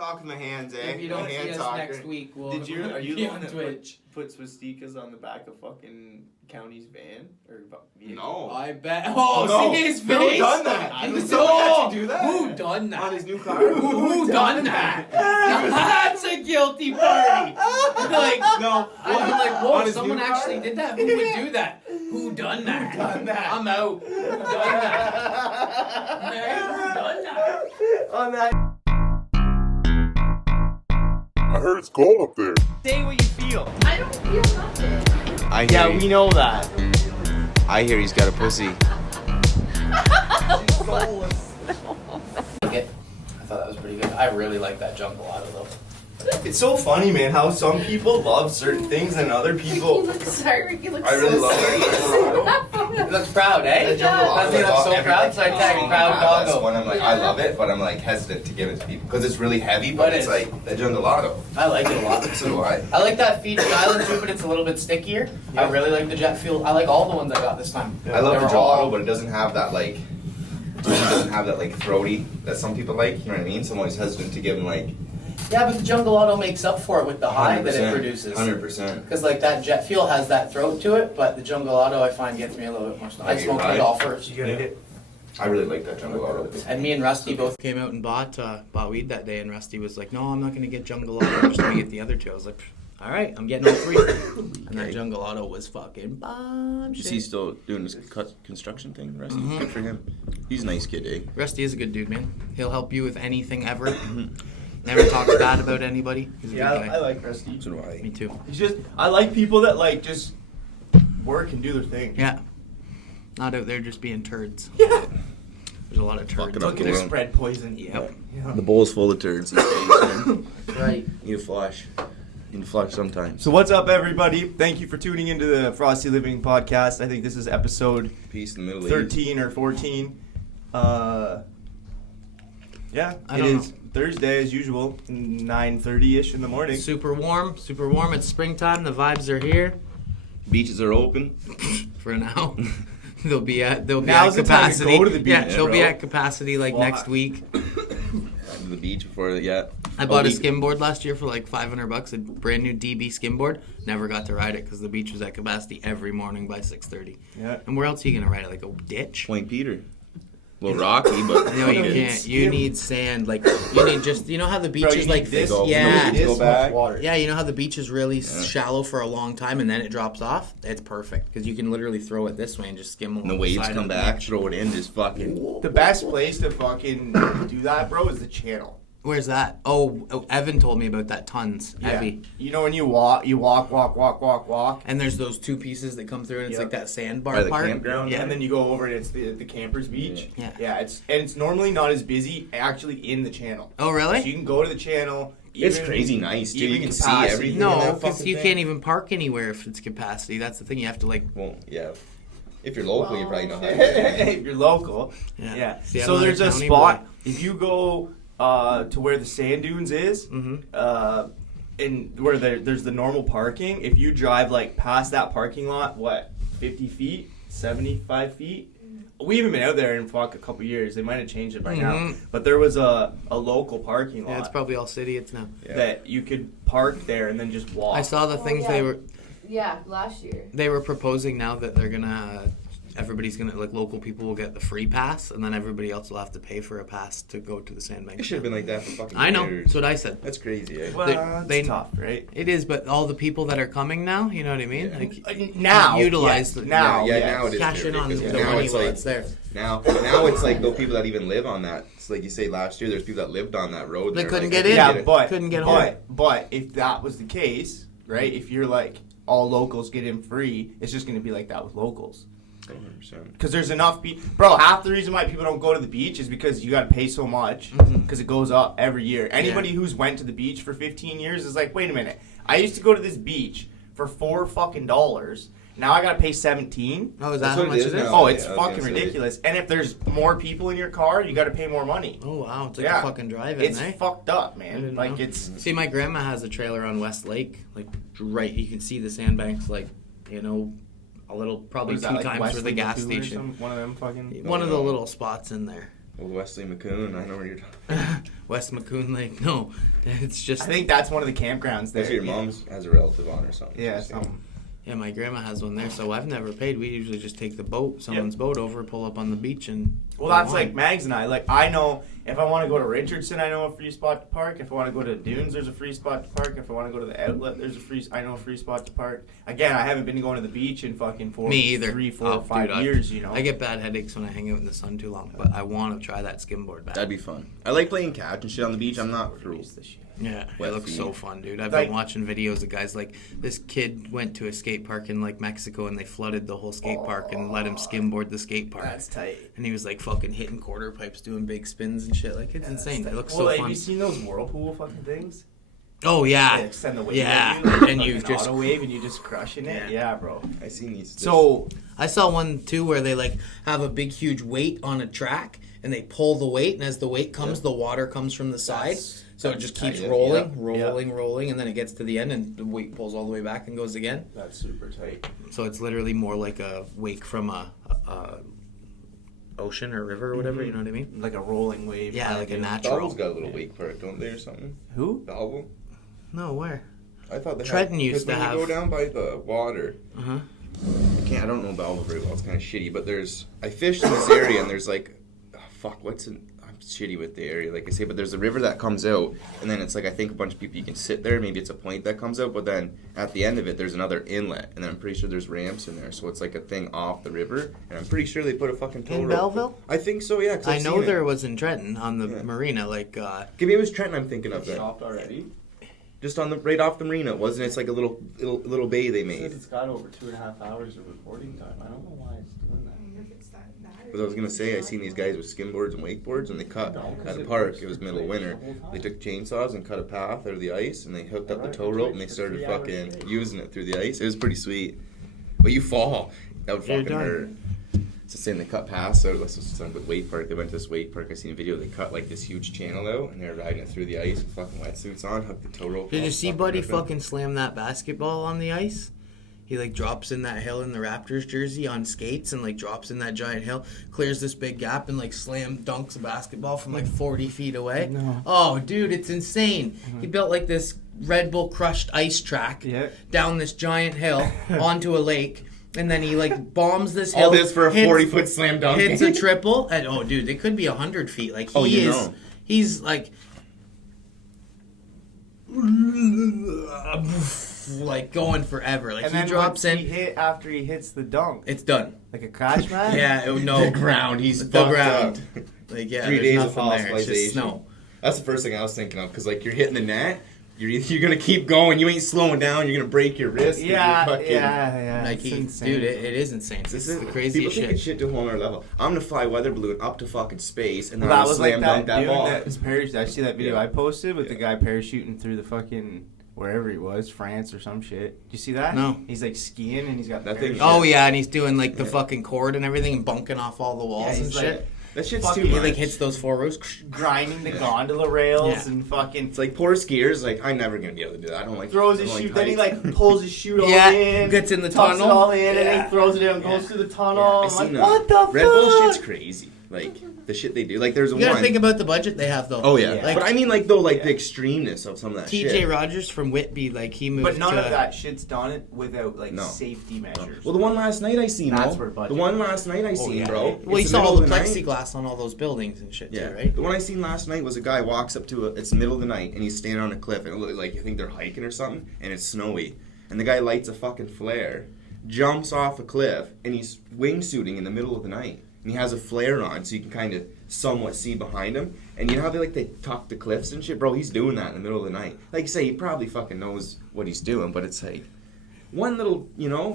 talking the hands, eh? If you don't see us next week, we'll Are you be the on one Twitch. that put swastikas on the back of fucking County's van? No. I bet. Oh, no. see his Who face? done that? I Did was someone actually do that? Who done that? On his new car? Who done that? That's a guilty party. Like, No. I'm like, On whoa, his someone new car? actually did that. Who would do that? Who done that? Who done that? I'm out. Who done that? Man, who done that? On that. I heard it's cold up there. Say what you feel. I don't feel nothing. I hear Yeah, you. we know that. I hear he's got a pussy. I thought that was pretty good. I really like that jungle auto though. It's so funny, man, how some people love certain things and other Ricky people. looks sorry. Ricky looks I really so love sorry. that. He looks proud, eh? That jungle Yeah. Doesn't he look so proud? So I tagged proud That's doggo. one I'm like, I love it, but I'm like hesitant to give it to people because it's really heavy. But But it's it's- like the Jungalato. I like it a lot. So do I. I like that Fiji Island too, but it's a little bit stickier. I really like the jet fuel. I like all the ones I got this time. I love They the were all- Gelato, but it doesn't have that like. It doesn't have that like throaty that some people like. You know what I mean? So I'm always hesitant to give them like. Yeah, but the Jungle Auto makes up for it with the high that it produces. 100%. Because like that jet fuel has that throat to it, but the Jungle Auto I find gets me a little bit more. I Like smoke right. it all first. You gotta hit. I really like that Jungalato. And me and Rusty both came out and bought weed that day, and Rusty was like, "No, I'm not gonna get Jungle Auto. I'm just gonna get the other two." I was like, "All right, I'm getting all three." And that Jungle Auto was fucking bomb shit. Is he still doing this construction thing, Rusty? Good for him. He's a nice kid, eh? Rusty is a good dude, man. He'll help you with anything ever. Never talks bad about anybody. He's a Yeah, good guy. I like Rusty. So do I. Me too. It's just, I like people that like just work and do their thing. Yeah. Not out there just being turds. Yeah. There's a lot of turds. Fucking up Looking the to world. spread poison. Yep. Yeah. The bowl's full of turds these days, man. Right. Need a flush. Need a flush sometimes. So what's up, everybody? Thank you for tuning into the Frosty Living podcast. I think this is episode Peace in the Middle East. 13 or 14. Yeah, I it don't is Thursday as usual, 9:30ish in the morning. Super warm. Super warm. It's springtime. The vibes are here Beaches are open. for now. They'll be at Now's the time to capacity. go to the beach, yeah, they'll be bro. at capacity like Why? next week. To the beach before that. I bought a skimboard last year for like $500, a brand new DB skimboard. Never got to ride it because the beach was at capacity every morning by 6:30. Yeah. And where else are you gonna ride it? Like a ditch? Point Peter. A little rocky, but No, you can't. You need sand. Like you need just. You know how the beach Bro, is you like need this? this. Yeah. This Go much back. water. Yeah, you know how the beach is really shallow for a long time and then it drops off? It's perfect because you can literally throw it this way and just skim along and the waves side come of the back, beach. throw it in, just fucking. The best place to fucking do that, bro, is the channel. Where's that? Oh, Evan told me about that tons. Evie. You know when you walk, And there's those two pieces that come through and it's Yep. like that sandbar By the part. campground? Yeah. and then you go over and it's the campers beach. Yeah. Yeah, it's normally not as busy actually in the channel. Oh, So really? you can go to the channel. It's even- crazy nice, dude. You even can see capacity. everything. in No, that because fucking you thing. can't even park anywhere if it's capacity. That's the thing. You have to like. Well, yeah. If you're local, you probably know how to. If you're local. Yeah. Yeah. Seattle So there's a County spot. If you go to where the sand dunes is, Mm-hmm. and where there's the normal parking, if you drive like past that parking lot, 50 feet, 75 feet? We haven't been out there in a couple years. They might have changed it by now. Mhm. But there was a local parking lot Yeah, it's probably all city. It's now. Yeah. that you could park there and then just walk. I saw the things yeah. Yeah, last year. they were proposing now that they're gonna. Everybody's gonna like local people will get the free pass, and then everybody else will have to pay for a pass to go to the sandbank. It should have been like that for fucking I know. years. That's what I said. That's crazy, eh? Well, they- it's tough, right? It is, but all the people that are coming now, you know what I mean? Yeah. Like Now, utilize yes, the now, yeah, yes. now it is cash in different, on the because money now it's while like it's there. now it's like those people that even live on that. It's like you say last year, there's people that lived on that road. They They're couldn't like, get I in. can't Yeah, Couldn't get home. but if that was the case, right? If you're like all locals get in free, it's just gonna be like that with locals. 100%. Because there's enough people. Bro, half the reason why people don't go to the beach is because you got to pay so much because it goes up every year. Anybody who's went to the beach for 15 years is like, wait a minute. I used to go to this beach for $4. Now I got to pay 17. Oh, is that That's how what much it it is is? now. Oh, it's Yeah, I was gonna fucking say. ridiculous. And if there's more people in your car, you got to pay more money. Oh wow, it's like Yeah. a fucking drive-in, It's eh? fucked up, I man. didn't Like know. it's See, my grandma has a trailer on West Lake, like right. You can see the sandbanks, like a little, probably what is two that, like times where the Westlake gas Lagoon or station. one of them fucking. One of the little spots in there. Old Wesley McCoon. I know where you're talking. West McCoon Lake. No, it's just. I think that's one of the campgrounds there. That's where your mom's has a relative on or something. Yeah, She's saying. something. Yeah, my grandma has one there, so I've never paid. We usually just take the boat, someone's boat over, pull up on the beach, and. Well, that's like Mags and I. Like, I know if I want to go to Richardson, I know a free spot to park. If I want to go to Dunes, there's a free spot to park. If I want to go to the outlet, I know a free spot to park. Again, I haven't been going to the beach in fucking Me either. 3, 4, Oh, 5 dude, years, you know. I get bad headaches when I hang out in the sun too long, but I want to try that skimboard back. That'd be fun. I like playing catch and shit on the beach. I'm not through. Yeah, Wet it looks feet. so fun, dude. I've Like- been watching videos of guys like this kid went to a skate park in like Mexico and they flooded the whole skate park and let him skimboard the skate park. That's tight. And he was like fucking hitting quarter pipes, doing big spins and shit. Like it's insane. It looks Well, so have fun. you seen those whirlpool fucking things? Oh yeah, They extend the wave yeah. at you, like And you fucking just. auto wave and you just crushing it. Yeah. Yeah, bro. I seen these. So I saw one too where they like have a big huge weight on a track and they pull the weight, and as the weight comes, the water comes from the side. So it just keeps tight, yeah. rolling, and then it gets to the end, and the weight pulls all the way back and goes again. that's super tight. So it's literally more like a wake from a ocean or river or whatever. You know what I mean? Like a rolling wave. Yeah, kinda like a deal. natural. Belleville's got a little wake for it, don't they, or something? Who? Belleville? No, where? I thought they Trenton had, used 'cause to when have- you go down by the water. Uh huh. I don't know Belleville very well. It's kind of shitty, but I fished in this area and there's like, I'm shitty with the area, like I say, but there's a river that comes out, and then it's like I think a bunch of people you can sit there. Maybe it's a point that comes out, but then at the end of it, there's another inlet, and then I'm pretty sure there's ramps in there, so it's like a thing off the river, and I'm pretty sure they put a fucking tow In rope. Belleville? I think so, yeah. 'Cause I I've know seen there it. was in Trenton on the Yeah. marina, like. Maybe it was Trenton. I'm thinking of that. Stopped already. Just on the right off the marina, wasn't it? It's like a little bay they It says made. it's got over 2.5 hours of recording time. I don't know why it's doing that. But I was gonna say, I seen these guys with skimboards and wakeboards, and they cut at a park. It was middle of winter. They took chainsaws and cut a path out of the ice, and they hooked up the tow rope, and they started fucking using it through the ice. It was pretty sweet. But you fall, that would You're fucking done. hurt. It's just saying they cut paths out. This was some good wake park. They went to this wake park. I seen a video. They cut like this huge channel out, and they were riding it through the ice with fucking wetsuits on, hooked the tow rope. Did you up, see Buddy ripping. fucking slam that basketball on the ice? He like drops in that hill in the Raptors jersey on skates and like drops in that giant hill, clears this big gap and like slam dunks a basketball from like 40 feet away. No. Oh, dude, it's insane. He built like this Red Bull crushed ice track Yeah. down this giant hill onto a lake. And then he like bombs this hill. All this for a hits- 40-foot slam dunk. Hits a triple. And oh, dude, they could be 100 feet. Like he Oh, you is. know. He's like. Like going forever. Like And he then drops what's in. he hit after he hits the dunk? It's done. Like a crash mat? Yeah, no. The ground. He's The fucked ground. up. Like yeah, 3 there's days of nothing there. It's just hospitalization. snow. That's the first thing I was thinking of, because like you're hitting the net, you're gonna keep going. You ain't slowing down. You're gonna break your wrist. Yeah, You're fucking, yeah. Like It's he, insane. dude, it is insane. It's This the is craziest people taking shit. shit to a whole other level. I'm gonna fly weather balloon up to fucking space, and then Well, I'm that gonna was slam like dunk that that dude ball. that was parachuting. I see that video Yeah. I posted with the Yeah. guy parachuting through the fucking wherever he was, France or some shit. Did you see that? No. He's like skiing and he's got That the thing- parachute. Oh yeah, and he's doing like the Yeah. fucking cord and everything and bunking off all the Yeah, walls and he's shit. like That shit's fucking- too He much. like hits those four rows. grinding the Yeah. gondola rails Yeah. and fucking It's like poor skiers. Like I'm never gonna be able to do that. I don't like. throws I his don't chute. Then he heights. like pulls his chute all Yeah, in. gets in the tucks tunnel. it all in and Yeah. then he throws it in and goes Yeah. through the tunnel. I I'm seen like, what the Red Bull fuck? shit's crazy. Like the shit they do. Like there's a You gotta one. think about the budget they have though. Oh yeah. Yeah. Like but I mean like though like Yeah. the extremeness of some of that TJ shit. Rogers from Whitby, like he moved But none to of that shit's done without like No. safety measures. Well, the one last night I seen, That's bro. where budget The one is. last night I seen, yeah. bro. Well, you It's saw all middle the of night. plexiglass on all those buildings and shit Yeah, too, right? The one I seen last night was a guy walks up to it's the middle of the night and he's standing on a cliff and it look like you think they're hiking or something and it's snowy and the guy lights a fucking flare, jumps off a cliff and he's wingsuiting in the middle of the night and he has a flare on so you can kind of somewhat see behind him and you know how they tuck the cliffs and shit, bro. He's doing that in the middle of the night. Like you say, he probably fucking knows what he's doing, but it's like. One little,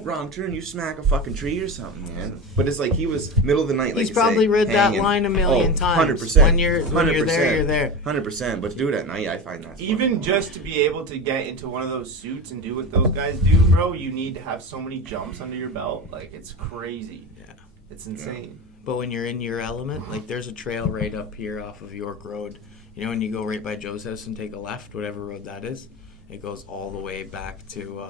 wrong turn, you smack a fucking tree or something, man. But it's like he was middle of the night. He's like probably read that hanging. line a million times. 100%. When you're there, you're there. 100%. But to do it at night, I find that Even just to be able to get into one of those suits and do what those guys do, bro, you need to have so many jumps under your belt. Like, it's crazy. Yeah. It's insane. But when you're in your element, like there's a trail right up here off of York Road. You know, when you go right by Joe's house and take a left, whatever road that is, it goes all the way back to.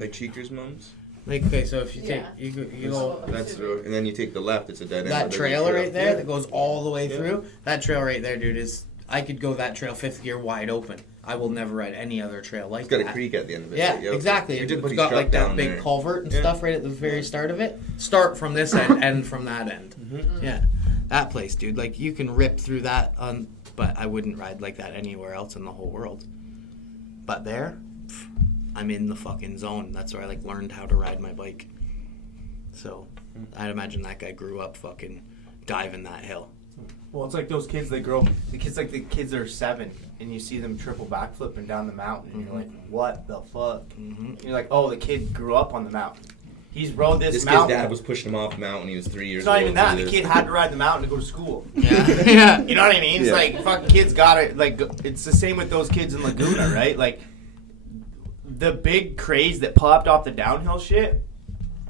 like Cheeker's mom's. Like, okay, so if you take, Yeah. you go, That's true. And then you take the left, it's a dead end. that but there's a trail right there Yeah. that goes all the way through, that trail right there, dude, I could go that trail 5th gear wide open. I will never ride any other trail like It's got that. a creek at the end of it. Yeah, right? Yep. exactly. We did It's put got these like truck that down big there. culvert and Yeah. stuff right at the very start of it. Start from this end, end from that end. Mm-hmm. Yeah, that place, dude. Like you can rip through that, but I wouldn't ride like that anywhere else in the whole world. But there, I'm in the fucking zone. That's where I like learned how to ride my bike. So, I'd imagine that guy grew up fucking diving that hill. Well, it's like those kids. The kids that are 7, and you see them triple backflipping down the mountain, and you're like, "What the fuck?" Mm-hmm. You're like, "Oh, the kid grew up on the mountain. He's rode this This kid's mountain." dad was pushing him off the mountain when he was 3 years It's old. not even that. to The this. kid had to ride the mountain to go to school. Yeah, yeah. You know what I mean? It's Yeah. like fucking kids got it. Like it's the same with those kids in Laguna, right? Like the big craze that popped off the downhill shit.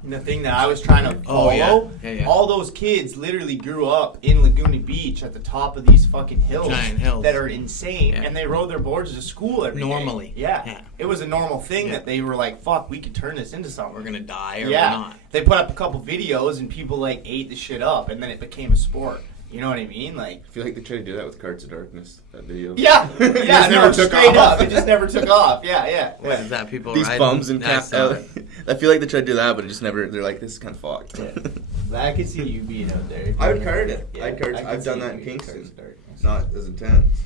And the thing that I was trying to follow, Oh, yeah. all those kids literally grew up in Laguna Beach at the top of these fucking hills, Giant hills. that are insane, Yeah. and they rode their boards to school every day. Normally. Yeah. Yeah. It was a normal thing Yeah. that they were like, fuck, we could turn this into something. We're gonna die or Yeah. we're not. They put up a couple videos and people like ate the shit up, and then it became a sport. You know what I mean? Like, I feel like they tried to do that with Carts of Darkness, that video. yeah, It yeah, just no, never took straight off. up. It just never took off. Yeah. What is that? People These riding? bums and I saw cap. it. I feel like they tried to do that, but it just never. They're like, this is kind of fucked. Yeah. I could see you being out there. I would cart it. Yeah, I'd cart. I could I've done see that you in being Kingston. Carts of Darkness. Not as intense.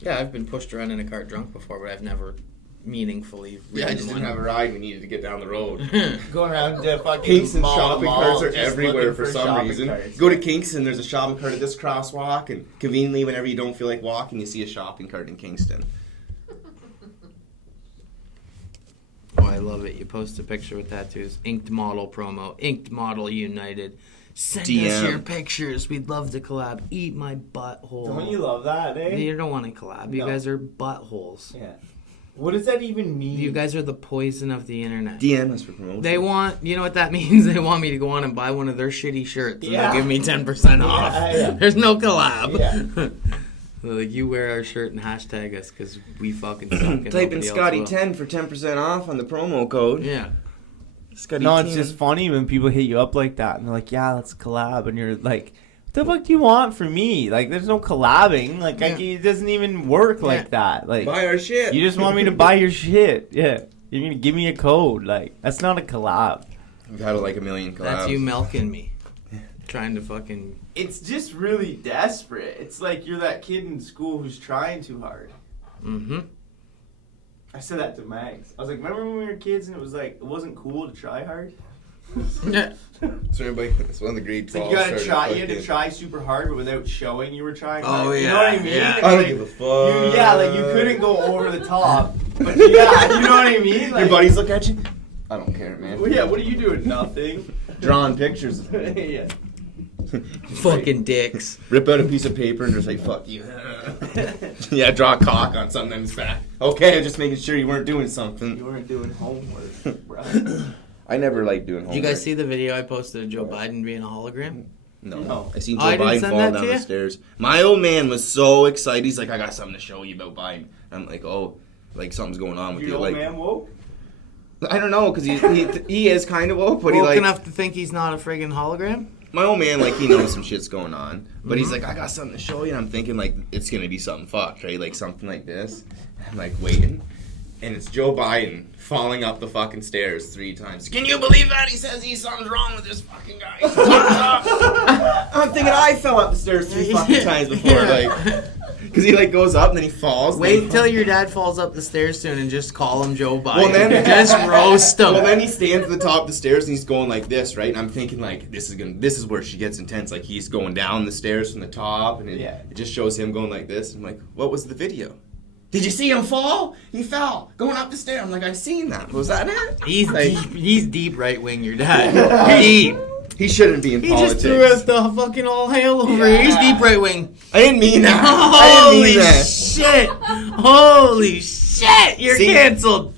Yeah, I've been pushed around in a cart drunk before, but I've never meaningfully Yeah, I ridden just one. didn't have a ride. We needed to get down the road. Going around to fucking Kingston mall to shopping mall, carts are just everywhere looking for some shopping reason. carts. Go to Kingston, there's a shopping cart at this crosswalk, and conveniently, whenever you don't feel like walking, you see a shopping cart in Kingston. Oh, I love it. You post a picture with tattoos. Inked Model promo. Inked Model United. Send us DM. your pictures. We'd love to collab. Eat my butthole. Don't you love that, eh? You don't want to collab. You No. guys are buttholes. Yeah. What does that even mean? You guys are the poison of the internet. DM us for promotion. They want, you know what that means? They want me to go on and buy one of their shitty shirts. And Yeah. they'll give me 10% off. Yeah. There's no collab. Yeah. They're like, you wear our shirt and hashtag us because we fucking suck. and Type in nobody else Scotty will. 10 for 10% off on the promo code. Yeah. Scotty No, it's 10. just funny when people hit you up like that and they're like, yeah, let's collab. And you're like, what the fuck do you want from me? Like, there's no collabing. Like, it doesn't even work like that. Like, Buy our shit. you just want me to buy your shit. Yeah. You're going to give me a code. Like, that's not a collab. We've had like a million collabs. That's you milking me. Trying to fucking... It's just really desperate. It's like you're that kid in school who's trying too hard. Mm-hmm. I said that to Mags. I was like, remember when we were kids and it was like, it wasn't cool to try hard? Yeah. So everybody, that's one of the grade It's like 12 you gotta started try, you had to fucking- try super hard, but without showing you were trying Oh, hard. You yeah, know what I mean? yeah. It's I don't like, give a fuck. yeah, like you couldn't go over the top. But yeah, you know what I mean? Like, Your buddies look at you. I don't care, man. Well, yeah, what are you doing? Nothing. Drawing pictures. Yeah. Fucking dicks. Rip out a piece of paper and just like, fuck you. Yeah, draw a cock on something in his back. Okay, just making sure you weren't doing You something. weren't doing homework, bro. I never like doing Did homework. you guys see the video I posted of Joe Biden being a hologram? No. No. I seen Oh, Joe I didn't Biden send fall that down to the you? stairs. My old man was so excited. He's like, I got something to show you about Biden. I'm like, oh, like something's going on with Your you. old Like, man woke? I don't know, because he is kind of woke, but he Woke like enough to think he's not a friggin' hologram? my old man, like, he knows some shit's going on. But he's Mm-hmm. like, I got something to show you. And I'm thinking, like, it's going to be something fucked, right? Like, something like this. I'm, like, waiting. And it's Joe Biden falling up the fucking stairs 3 times. Can you believe that? He says something's wrong with this fucking guy. He's I'm thinking I fell up the stairs 3 fucking times before, like... Because he, like, goes up and then he falls. and Wait then- till your dad falls up the stairs soon and just call him Joe Biden. Well, then- just roast him. Well, then he stands at the top of the stairs and he's going like this, right? And I'm thinking like this is where she gets intense. Like he's going down the stairs from the top, and it just shows him going like this. I'm like, what was the video? Did you see him fall? He fell going up the stairs. I'm like, I've seen that. Was that it? He's like, he's deep right wing, your dad. Deep. he shouldn't be in He politics. just threw out the fucking all hail over here. He's deep right wing. I didn't mean that. I didn't Holy mean that. shit! Holy shit! You're See? canceled.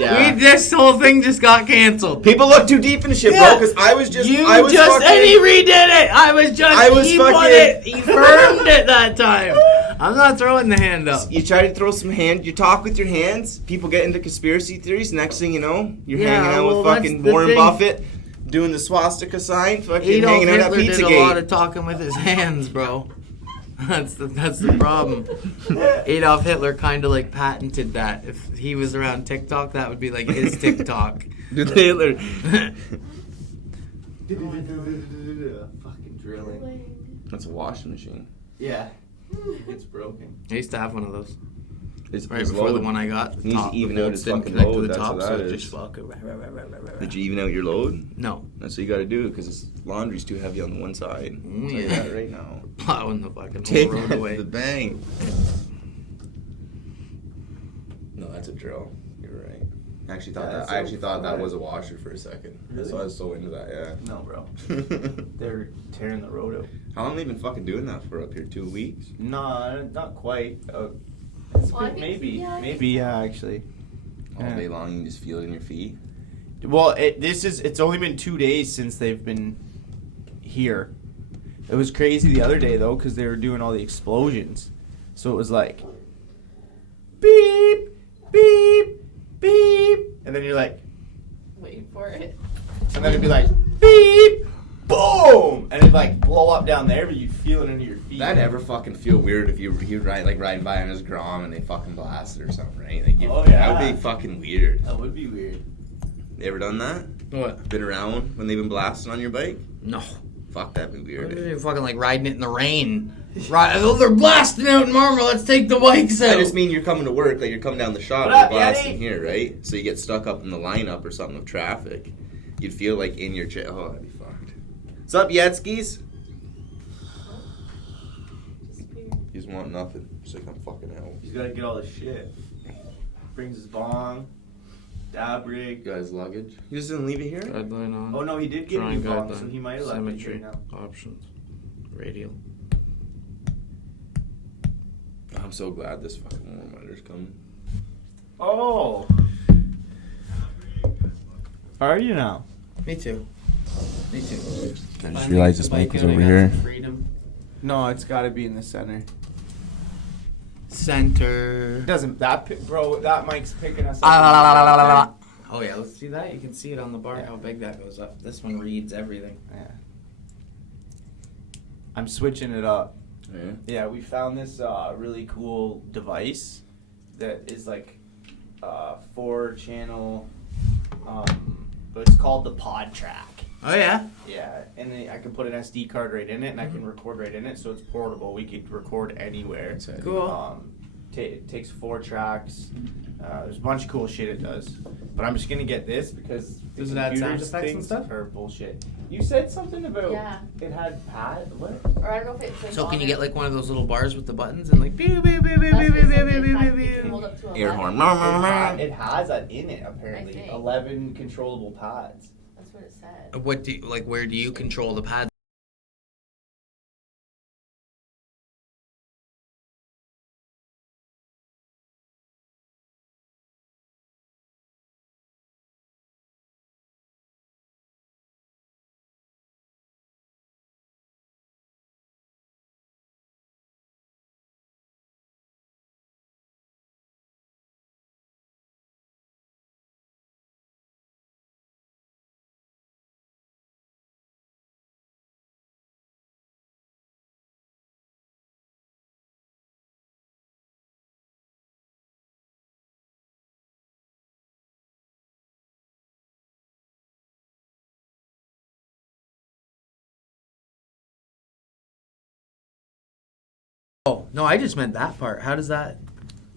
Yeah. This whole thing just got canceled. People look too deep into shit, Yeah. bro. Because I was just, You I was just, fucking, and he redid it. He put fucking- it, he firmed it that time. I'm not throwing the hand up. You try to throw some hand. You talk with your hands. People get into conspiracy theories. Next thing you know, you're Yeah, hanging out well, with that's fucking the Warren thing. Buffett, doing the swastika sign, fucking Adolf hanging out at Hitler did a lot Pizzagate. of talking with his hands, bro. That's the problem. Adolf Hitler kind of like patented that. If he was around TikTok, that would be like his TikTok. Dude, Hitler. Fucking drilling. That's a washing machine. Yeah. It's broken. I used to have one of those. It's Right before the one I got. The Needs to top, even the out bolts his didn't fucking connect to load, the that's top, what so that it is. just fucking. Did you even out your load? No. That's what you got to do because this laundry's too heavy on one side. I'll tell you Yeah. that right now. Plowing the fucking Take whole road away. the bang. No, that's a drill. You're right. I actually thought That's that. I actually so thought that fun. was a washer for a second. Really? So I was so into that. No, bro. Yeah. They're tearing the road out. How long have they been fucking doing that for up here? 2 weeks. No, not quite. Well, I think- Maybe. yeah, I Maybe, think yeah, actually. All Yeah. day long, you can just feel it in your feet. Well, it's only been 2 days since they've been here. It was crazy the other day though because they were doing all the explosions. So it was like beep, beep, beep, and then you're like, Waiting for it. and then it'd be like beep, boom, and it'd like blow up down there, but you feel it under your feet. That ever fucking feel weird if you riding by on his Grom and they fucking blast it or something, right? Like Oh, yeah. that would be fucking weird. That would be weird. You ever done that? What? Been around when they've been blasting on your bike? No. Fuck, that'd be weird. You're fucking like riding it in the rain. Right? Oh, they're blasting out in Marmor. Let's take the bikes out. I just mean you're coming to work, like you're coming down the shop What and up, you're blasting Yeti? here, right? So you get stuck up in the lineup or something of traffic. You'd feel like in your chair. Oh, that'd be fucked. What's up, Yetskis? Disappeared. You just want nothing. Just like I'm fucking out. He's got to get all this shit. Brings his bong, dab rig. Guys, luggage. You just didn't leave it here? Guideline on. Oh no, he did get a Drawing new bong, guideline. so he might have left it here Symmetry. now. Options. Radial. I'm so glad this fucking warm weather's coming. Oh. How are you now? Me too. Me too. I just realized this mic was over here. Freedom. No, it's got to be in the center. Center. It doesn't bro? That mic's picking us Ah, up. Oh yeah, let's see that. You can see it on the bar how big that goes up. This one reads everything. Yeah. I'm switching it up. Yeah. Yeah, we found this really cool device that is like 4-channel. But it's called the Pod Track. Oh yeah. Yeah, and then I can put an SD card right in it, and I can record right in it, so it's portable. We could record anywhere. Cool. It takes 4 tracks. There's a bunch of cool shit it does. But I'm just gonna get this because the Does it add sound computers effects and things stuff? are bullshit. You said something about Yeah. it had pad. What? Or I don't know if it's like So on can you it. get like one of those little bars with the buttons and like beep beep beep beep beep That's beep what it beep said, beep it beep had- beep it can beep. hold up to Air 11. horn. It has that in it apparently. think. 11 controllable pads. That's what it said. What do you, like? Where do you control the pad? Oh no, I just meant that part. How does that?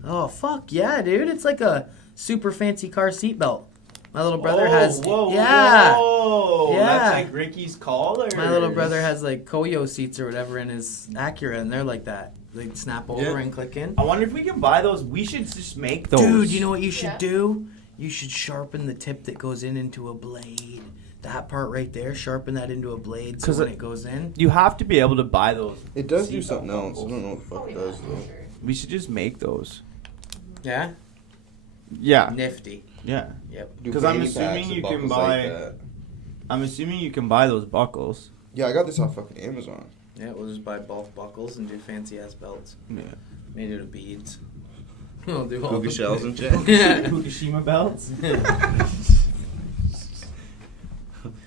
Oh fuck yeah, dude! It's like a super fancy car seatbelt. My little brother has. Yeah. Whoa. Yeah. That's like Ricky's collar. My little brother has like Koyo seats or whatever in his Acura, and they're like that. They snap over Yeah. and click in. I wonder if we can buy those. We should just make those. Dude, you know what you should Yeah. do? You should sharpen the tip that goes into a blade. That part right there, sharpen that into a blade so 'Cause when it- it goes in. You have to be able to buy those. It does do seatbelt something else. I buckles. don't know what the fuck Oh, it yeah, does for though. sure. We should just make those. Yeah? Yeah. Nifty. Yeah. Yep. Because I'm assuming you can buy. I'm assuming you can buy those buckles. Yeah, I got this off fucking Amazon. Yeah, we'll just buy bulk buckles and do fancy ass belts. Yeah. Made out of beads. We'll do all Puka the shells and shit. Yeah. Fukushima belts.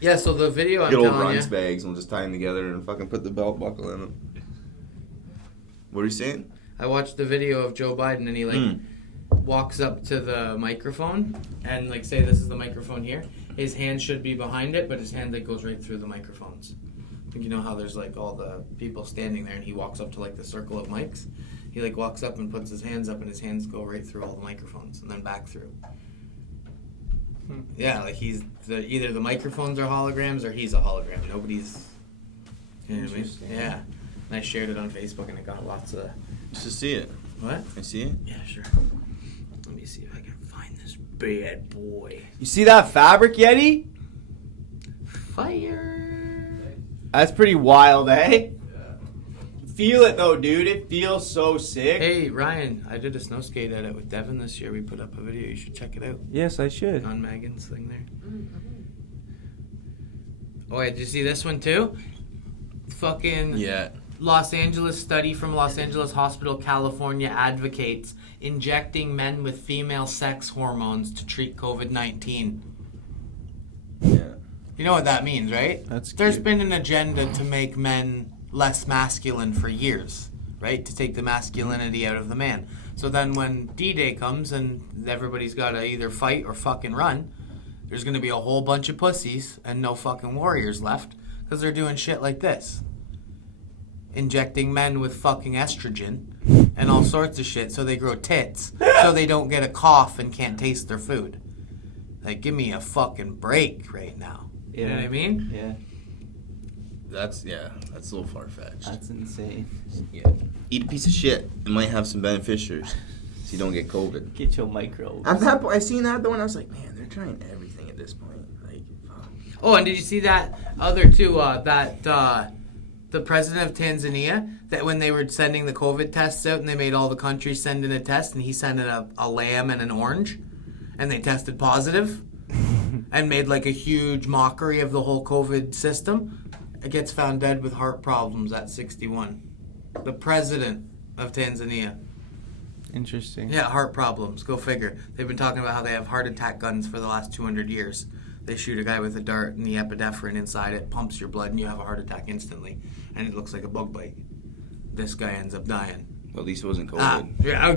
Yeah, so the video I'm Get old telling runs you. bags and we'll just tie them together and fucking put the belt buckle in them. What are you saying? I watched the video of Joe Biden and he like walks up to the microphone and like say this is the microphone here. His hand should be behind it, but his hand like goes right through the microphones. You know how there's like all the people standing there and he walks up to like the circle of mics. He like walks up and puts his hands up and his hands go right through all the microphones and then back through. Yeah, like he's either the microphones are holograms or he's a hologram. Nobody's. You know what I mean? Yeah. And I shared it on Facebook and it got lots of. Just to see it. What? I see it. Yeah, sure. Let me see if I can find this bad boy. You see that fabric, Yeti? Fire. That's pretty wild, eh? Feel it though, dude. It feels so sick. Hey Ryan, I did a snow skate edit with Devin this year. We put up a video. You should check it out. Yes, I should. On Megan's thing there. Oh wait, did you see this one too? Fucking Yeah. Los Angeles study from Los Angeles Hospital, California advocates injecting men with female sex hormones to treat COVID-19. Yeah. You know what that means, right? That's There's cute. been an agenda to make men less masculine for years, right? To take the masculinity out of the man. So then when D-Day comes and everybody's got to either fight or fucking run, there's going to be a whole bunch of pussies and no fucking warriors left because they're doing shit like this. Injecting men with fucking estrogen and all sorts of shit so they grow tits so they don't get a cough and can't taste their food. Like, give me a fucking break right now. You know what I mean? Yeah. That's a little far fetched. That's insane. Yeah. Eat a piece of shit. It might have some beneficiaries, so you don't get COVID. Get your microbes. At that point, I seen that though, and I was like, man, they're trying everything at this point. Like, fuck. Oh, and did you see that other two? The president of Tanzania, that when they were sending the COVID tests out and they made all the countries send in a test, and he sent in a lamb and an orange, and they tested positive, and made like a huge mockery of the whole COVID system. It gets found dead with heart problems at 61. The president of Tanzania. Interesting. Yeah, heart problems. Go figure. They've been talking about how they have heart attack guns for the last 200 years. They shoot a guy with a dart and the epinephrine inside it pumps your blood and you have a heart attack instantly. And it looks like a bug bite. This guy ends up dying. Well, at least it wasn't COVID. Ah, yeah.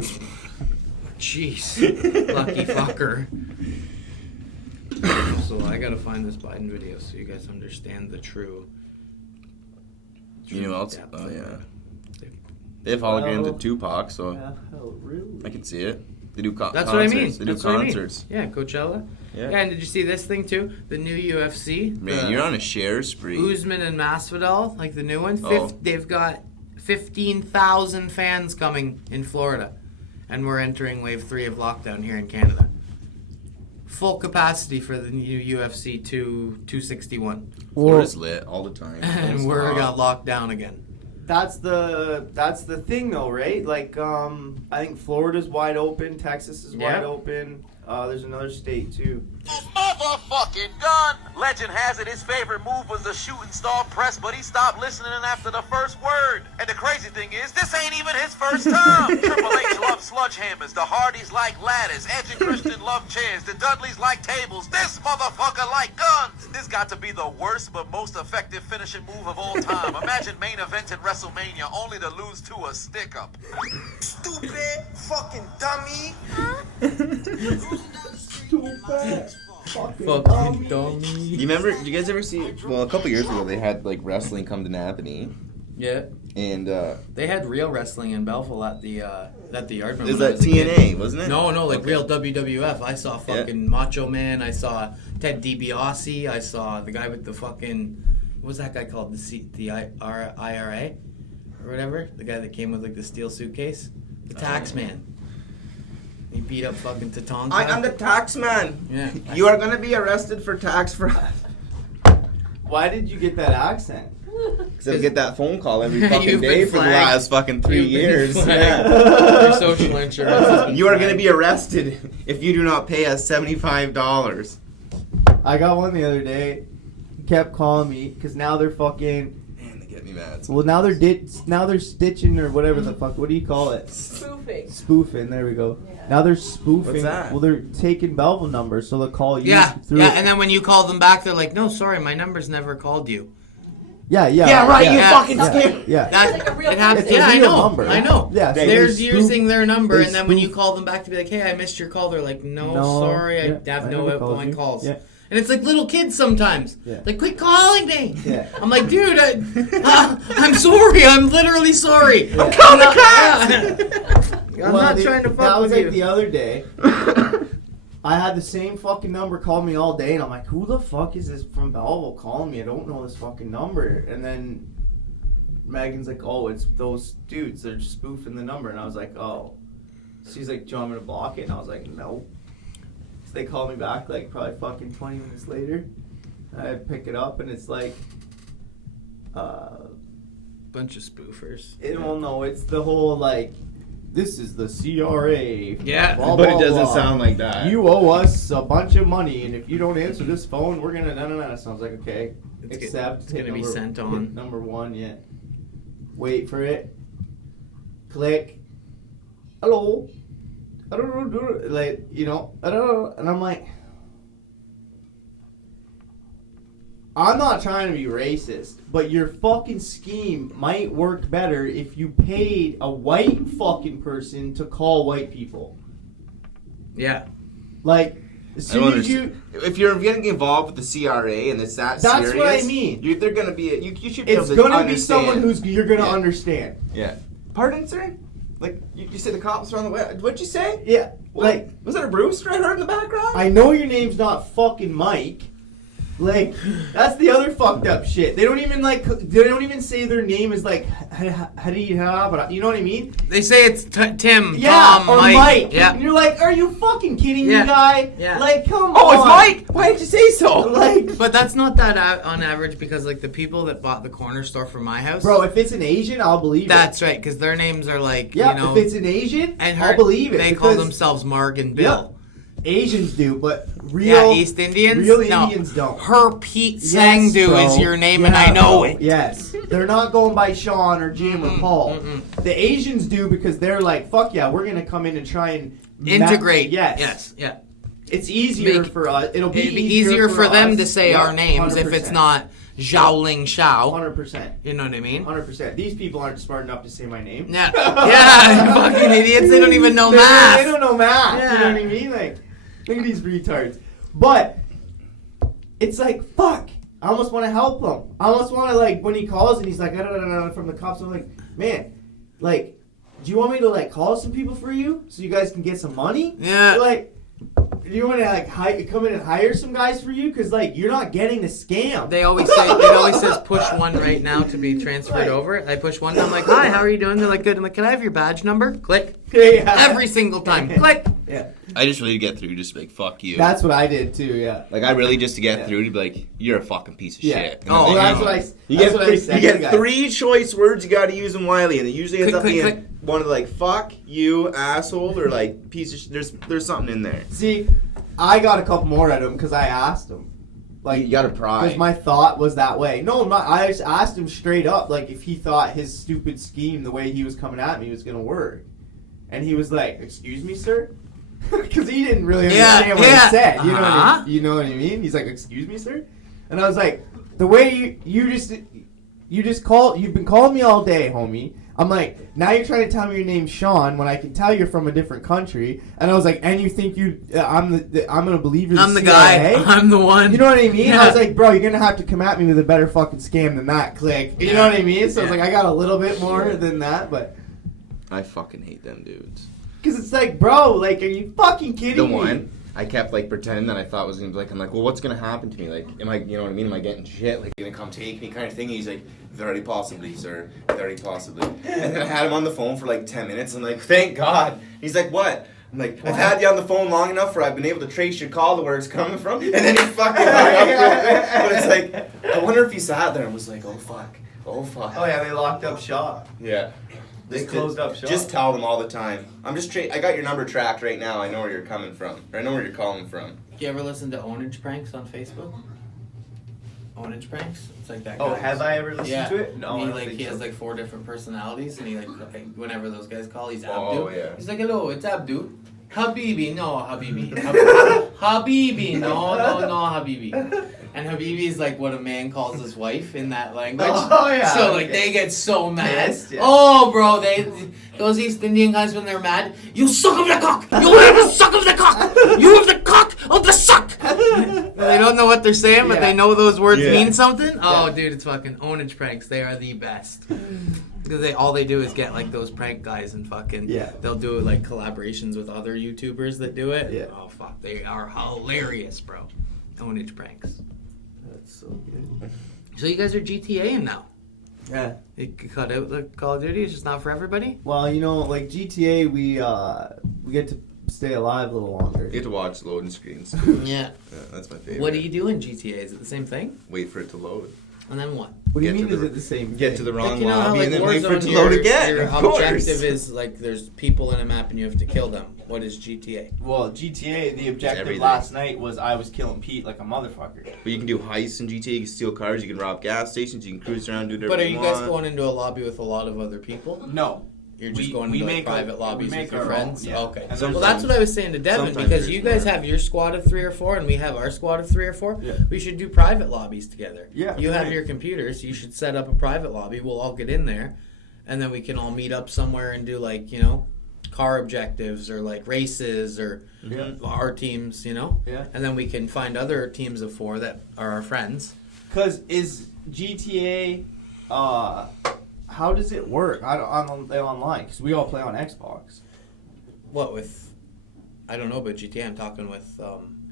Jeez. Lucky fucker. So I gotta find this Biden video so you guys understand the true. You know what else? depth Oh of yeah. it. They have holograms Oh. of Tupac, so Really? I can see it. They do That's concerts. what I mean. They do That's what I mean. concerts. Yeah, Coachella. Yeah. Yeah, and did you see this thing too? The new UFC. Man, you're on a share spree. Usman and Masvidal, like the new one. Oh. They've got 15,000 fans coming in Florida, and we're entering wave 3 of lockdown here in Canada. Full capacity for the new UFC 261, Florida's lit all the time. and It's we're hot. got locked down again. That's the thing though, right? Like I think Florida's wide open, Texas is wide Yeah. open. There's another state too. Motherfucking gun! Legend has it his favorite move was the shooting star press, but he stopped listening after the first word. And the crazy thing is, this ain't even his first time. Triple H loves sledgehammers, the Hardys like ladders, Edge and Christian love chairs, the Dudleys like tables, this motherfucker like guns! This got to be the worst but most effective finishing move of all time. Imagine main event in WrestleMania only to lose to a stick-up. Stupid fucking dummy. Fucking dummy. You remember? Did you guys ever see? Well, a couple years ago, they had like wrestling come to Napanee, Yeah, and they had real wrestling in Belleville at the yard. is that TNA, wasn't it? No, like Okay. real WWF. I saw fucking Macho Man. I saw Ted DiBiase. I saw the guy with the fucking, what was that guy called? The IRA or whatever. The guy that came with like the steel suitcase. The tax man. He beat up fucking Tatanka. I am the tax man. Yeah. You are gonna be arrested for tax fraud. Why did you get that accent? Because I get that phone call every You've fucking been day for the flagged. last fucking 3 You've been years. flagged. Yeah. Your social insurance has been You are going to flagged. be arrested if you do not pay us $75. I got one the other day. He kept calling me because now they're fucking. Man, they get me mad. Well, now they're stitching or whatever the fuck. What do you call it? Spoofing. Spoofing. There we go. Yeah. Now they're spoofing. What's that? Well, they're taking Belleville numbers, so they'll call you. Yeah, through yeah, and then when you call them back, they're like, "No, sorry, my number's never called you." yeah, Yeah, right, you Yeah. fucking Yeah. scam. Yeah. That like a real it happens. It's a Yeah, I real know. number. I know. Yeah, so they're they spoof- using their number, they and then when you spoof- call them back to be like, "Hey, I missed your call," they're like, "No, No, sorry, yeah, I have I no never called outgoing you." calls." Yeah. And it's like little kids sometimes. Yeah. Like, quit calling me. Yeah. I'm like, dude, I'm sorry. I'm literally sorry. Yeah. I'm calling the cops. I'm Well, not the- trying to That fuck was with like you. the other day. I had the same fucking number call me all day, and I'm like, who the fuck is this from Belleville calling me? I don't know this fucking number. And then Megan's like, oh, it's those dudes. They're spoofing the number. And I was like, oh. She's like, do you want me to block it? And I was like, no. So they called me back like probably fucking 20 minutes later. I pick it up, and it's like, Bunch of spoofers. well, no, it's the whole like, this is the CRA. Yeah, blah, But it blah, doesn't blah. sound like that. You owe us a bunch of money, and if you don't answer this phone, we're gonna no. Sounds like okay. It's Accept. gonna be sent on. hit number one, yeah. Wait for it. Click. Hello. I don't know. Like I don't know, and I'm like, I'm not trying to be racist, but your fucking scheme might work better if you paid a white fucking person to call white people. Yeah. Like, as I don't soon as you, understand. If you're getting involved with the CRA and it's that That's serious, what I mean. they're gonna be. You should be able it's to gonna be understand. someone who's you're gonna Yeah. understand. Yeah. Pardon, sir? Like you said, the cops are on the way. What'd you say? Yeah, What? like Was that a rooster I heard in the background? I know your name's not fucking Mike. Like, that's the other fucked up shit. They don't even say their name is like Hadi, but you know what I mean? They say it's Tim, Yeah, Tom, or Mike. Mike. Yeah. And you're like, are you fucking kidding Yeah. me, guy? Yeah. Like, come Oh, on. it's Mike. Why did you say so? Like, But that's not that on average because like the people that bought the corner store for my house. bro, if it's an Asian, I'll believe That's right, because their names are like, it. Yeah, you know. if it's an Asian, and I'll believe it. They call because themselves Marg and Bill. Asians do, but real East Indians? real No. Indians don't. Her Pete Yes, Sangdu bro. is your name, and Yeah, I know bro. it. Yes. They're not going by Sean or Jim or Paul. The Asians do because they're like, fuck yeah, we're going to come in and try and Integrate. Yes. Yeah. It's easier Make- for us. It'll be It'd be easier for them us. to say Yeah, our names if it's 100%. not Zhaoling Shao. 100%. You know what I mean? 100%. These people aren't smart enough to say my name. Yeah. Yeah, fucking idiots. They don't even know math. They don't know math. Yeah. You know what I mean? Like, look at these retards. But it's like, fuck. I almost want to help him. I almost want to, like, when he calls and he's like, from the cops, I'm like, man, like, do you want me to, like, call some people for you so you guys can get some money? Yeah. Like, do you want to, like, come in and hire some guys for you? Because, like, you're not getting the scam. They always say it always says push one right now to be transferred Right. over. I push one. I'm like, hi, how are you doing? They're like, good. I'm like, can I have your badge number? Click. Yeah. Every single time. Click. Yeah. I just really get through, just be like, fuck you. That's what I did, too, yeah. like, I really just to get Yeah. through to be like, you're a fucking piece of Yeah. shit. And Oh, I'm Well, like, that's no. what I, You that's get, what I said you to the get guy. 3 choice words, you gotta use them wisely, and they usually ends Click, up click, being click. one of the, like, fuck you, asshole, or like, piece of there's something in there. See, I got a couple more at him because I asked him. Like, You gotta pry. because my thought was that way. No, I just asked him straight up, like, if he thought his stupid scheme, the way he was coming at me, was going to work. And he was like, excuse me, sir? Because he didn't really understand what I said. You know, Uh-huh. you know what I mean? He's like, excuse me, sir? And I was like, the way you've been calling me all day, homie. I'm like, now you're trying to tell me your name's Sean when I can tell you're from a different country. And I was like, and you think I'm gonna believe you're I'm the CIA? guy. I'm the one. You know what I mean? Yeah. I was like, bro, you're gonna have to come at me with a better fucking scam than that. Click. You know what I mean? So I was Yeah. like, I got a little bit more than that, but I fucking hate them dudes. because it's like, bro, like, are you fucking kidding The me? one I kept like pretending that I thought was gonna be like, I'm like, well, what's gonna happen to me? Like, am I, you know what I mean? Am I getting shit? Like, gonna come take me kind of thing? And he's like, very possibly, sir. Very possibly. And then I had him on the phone for like 10 minutes. I'm like, thank God. He's like, what? I'm like, I've had you on the phone long enough where I've been able to trace your call to where it's coming from. And then he fucking hung up. But it's like, I wonder if he sat there and was like, oh fuck. Oh fuck. Oh yeah, they locked up shop. Yeah. They closed up shop. Just tell them all the time. I got your number tracked right now. I know where you're coming from. Or I know where you're calling from. You ever listen to Ownage Pranks on Facebook? Ownage Pranks? It's like that guy. Oh, have I ever listened to it? No, I don't think He so. has like 4 different personalities, and he like whenever those guys call, he's Abdu. Oh, yeah. He's like, hello, it's Abdu. Habibi, no Habibi. Habibi, no Habibi. And Habibi is like what a man calls his wife in that language. Oh, yeah, So like okay. they get so mad. Pissed, yeah. Oh, bro, those East Indian guys when they're mad, you suck of the cock. You have the suck of the cock. You have the cock of the suck. They don't know what they're saying, but Yeah. they know those words Yeah. mean something. Oh, dude, it's fucking Ownage Pranks. They are the best. Because all they do is get like those prank guys and fucking they'll do like collaborations with other YouTubers that do it. Yeah. Oh fuck, they are hilarious, bro. Ownage Pranks. That's so good. So you guys are GTAing now. Yeah. You cut out the Call of Duty. It's just not for everybody. Well, you know, like GTA, we get to stay alive a little longer. You get to watch loading screens. Yeah. That's my favorite. What do you do in GTA? Is it the same thing? Wait for it to load. And then what? What do you Get mean? to Is the- it the same? Get to thing? the wrong Like, you know how, lobby like, and then wait for it to Warzone, load your again. Your Of course. objective is like there's people in a map and you have to kill them. What is GTA? Well, GTA, the objective everything. last night was I was killing Pete like a motherfucker. But you can do heists in GTA. You can steal cars. You can rob gas stations. You can cruise around, do whatever But are you you want. guys going into a lobby with a lot of other people? No. You're just We- going we into like make private our- lobbies we with make your our own, friends? yeah. Okay. And Well, that's what I was saying to Devin, sometimes because there's you guys more. have your squad of 3 or 4 and we have our squad of 3 or 4. Yeah. We should do private lobbies together. Yeah, You have right. your computers, you should set up a private lobby. We'll all get in there and then we can all meet up somewhere and do like, you know, car objectives or like races or our teams, you know? Yeah. And then we can find other teams of 4 that are our friends. Because is GTA, how does it work on online? Because we all play on Xbox. What with, I don't know about GTA, I'm talking with,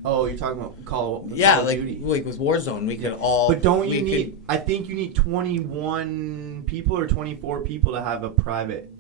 Oh, you're talking about Call yeah, of like Duty. with Warzone, we could all. But don't we you could- need? I think you need 21 people or 24 people to have a private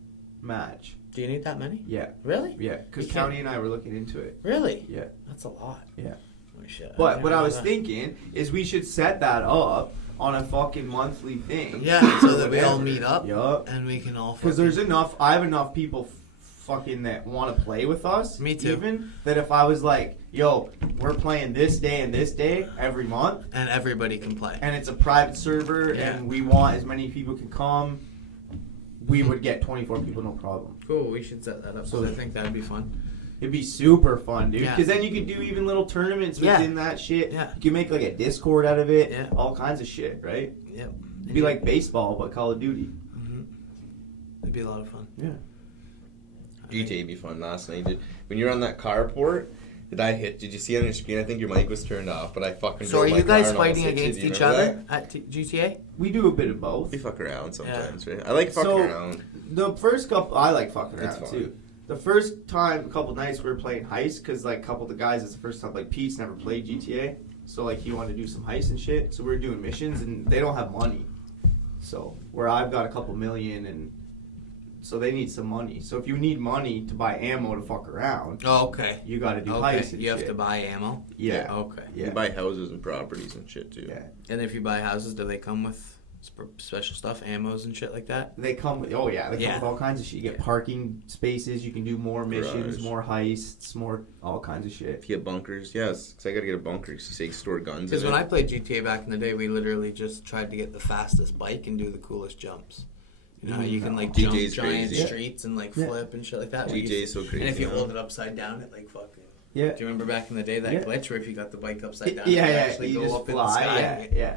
match. Do you need that many? Yeah, Really? yeah. Because You can't- County and I were looking into it. Really? Yeah. That's a lot. Yeah. Holy shit. But what I was thinking. thinking is we should set that up on a fucking monthly thing. Yeah, so that we all Whatever. meet up Yup. and we can all. Because there's enough. I have enough people fucking that want to play with us. Me too. Even that if I was like, yo, we're playing this day and this day every month, and everybody can play. and it's a private server, Yeah. and we want as many people can come, we would get 24 people, no problem. Cool. We should set that up. So- So I think that'd be fun. It'd be super fun, dude. Yeah. Because then you could do even little tournaments Yeah. within that shit. Yeah. You can make like a Discord out of it. Yeah. All kinds of shit, right? Yep. It'd be like baseball, but Call of Duty. hmm It'd be a lot of fun. Yeah. GTA would be fun last night. When you're on that carport, did you see on your screen? I think your mic was turned off, but I fucking. So are drove my you guys car and almost fighting hit you. against Do you each remember other that? at GTA? We do a bit of both. We fuck around sometimes, right? I like fucking So- around. The first couple, I like fucking It's around fun. too. The first time, a couple nights, we were playing heist because like a couple of the guys, it's the first time. Like Pete's never played GTA, so like he wanted to do some heist and shit. So we were doing missions, and they don't have money. So where I've got a couple million, and so they need some money. So if you need money to buy ammo to fuck around, Oh, okay. you got to do Okay. heist. And You have shit. to buy ammo. Yeah. Okay. You Yeah. can buy houses and properties and shit too. Yeah. And if you buy houses, do they come with special stuff, ammos and shit like that? They come with, oh yeah, they come Yeah. with all kinds of shit. You get parking spaces, you can do more missions, Garage. more heists, more all kinds of shit. If you get bunkers, yes, because I gotta get a bunker. Cause you say you store guns. Because in when it. I played GTA back in the day, we literally just tried to get the fastest bike and do the coolest jumps. You know, how you can like jump GTA's giant crazy. streets and like Yeah. flip and shit like that. GTA is so crazy. And if you huh? hold it upside down, it like fucking. Yeah. Do you remember back in the day that Yeah. glitch where if you got the bike upside down, Yeah, it could yeah, actually you go just up in fly. the sky? Yeah, yeah.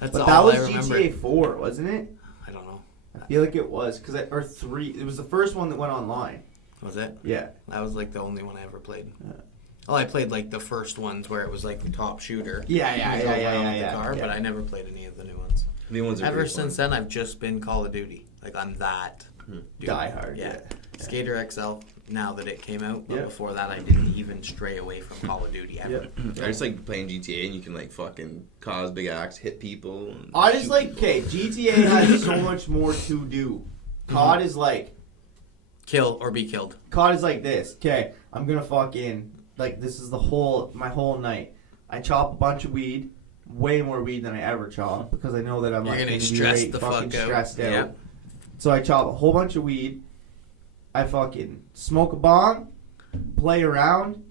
That's But all that was I remember. GTA 4, wasn't it? I don't know. I feel like it was or 3. It was the first one that went online. Was it? Yeah. That was like the only one I ever played. Yeah. Well, I played like the first ones where it was like the top shooter. Yeah, You yeah, go yeah, yeah, around yeah, with the yeah, car, yeah. but I never played any of the new ones. The ones are Ever pretty since fun. then, I've just been Call of Duty. Like I'm that. Dude. Die Hard. Yeah. Yeah. Skater XL. Now that it came out, but Yeah. before that, I didn't even stray away from Call of Duty ever. Yeah. I just like playing GTA and you can like fucking cause big acts, hit people. And I just shoot like, people. okay, GTA has so much more to do. COD is like, Kill or be killed. COD is like this. Okay, I'm gonna fucking, like, this is my whole night. I chop a bunch of weed, way more weed than I ever chop because I know that I'm You're like gonna gonna be stress right the fucking fuck out. stressed out. Yep. So I chop a whole bunch of weed. I fucking smoke a bong, play around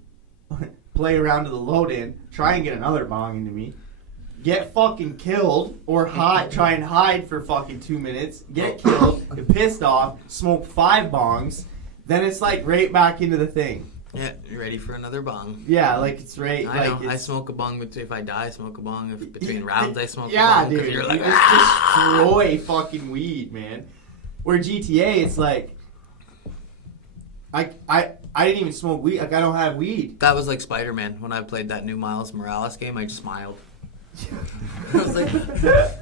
to the load in, try and get another bong into me. Get fucking killed or hide, try and hide for fucking 2 minutes. Get killed, get pissed off, smoke 5 bongs. Then it's like right back into the thing. Yeah, you ready for another bong? Yeah, like it's right. I know. like it's, I smoke a bong, but if I die, I smoke a bong. If between rounds, I smoke yeah, a bong. 'Cause dude. you're like, you just destroy fucking weed, man. Where GTA, it's like, I didn't even smoke weed. Like I don't have weed. that was like Spider-Man. When I played that new Miles Morales game, I just smiled. I was like,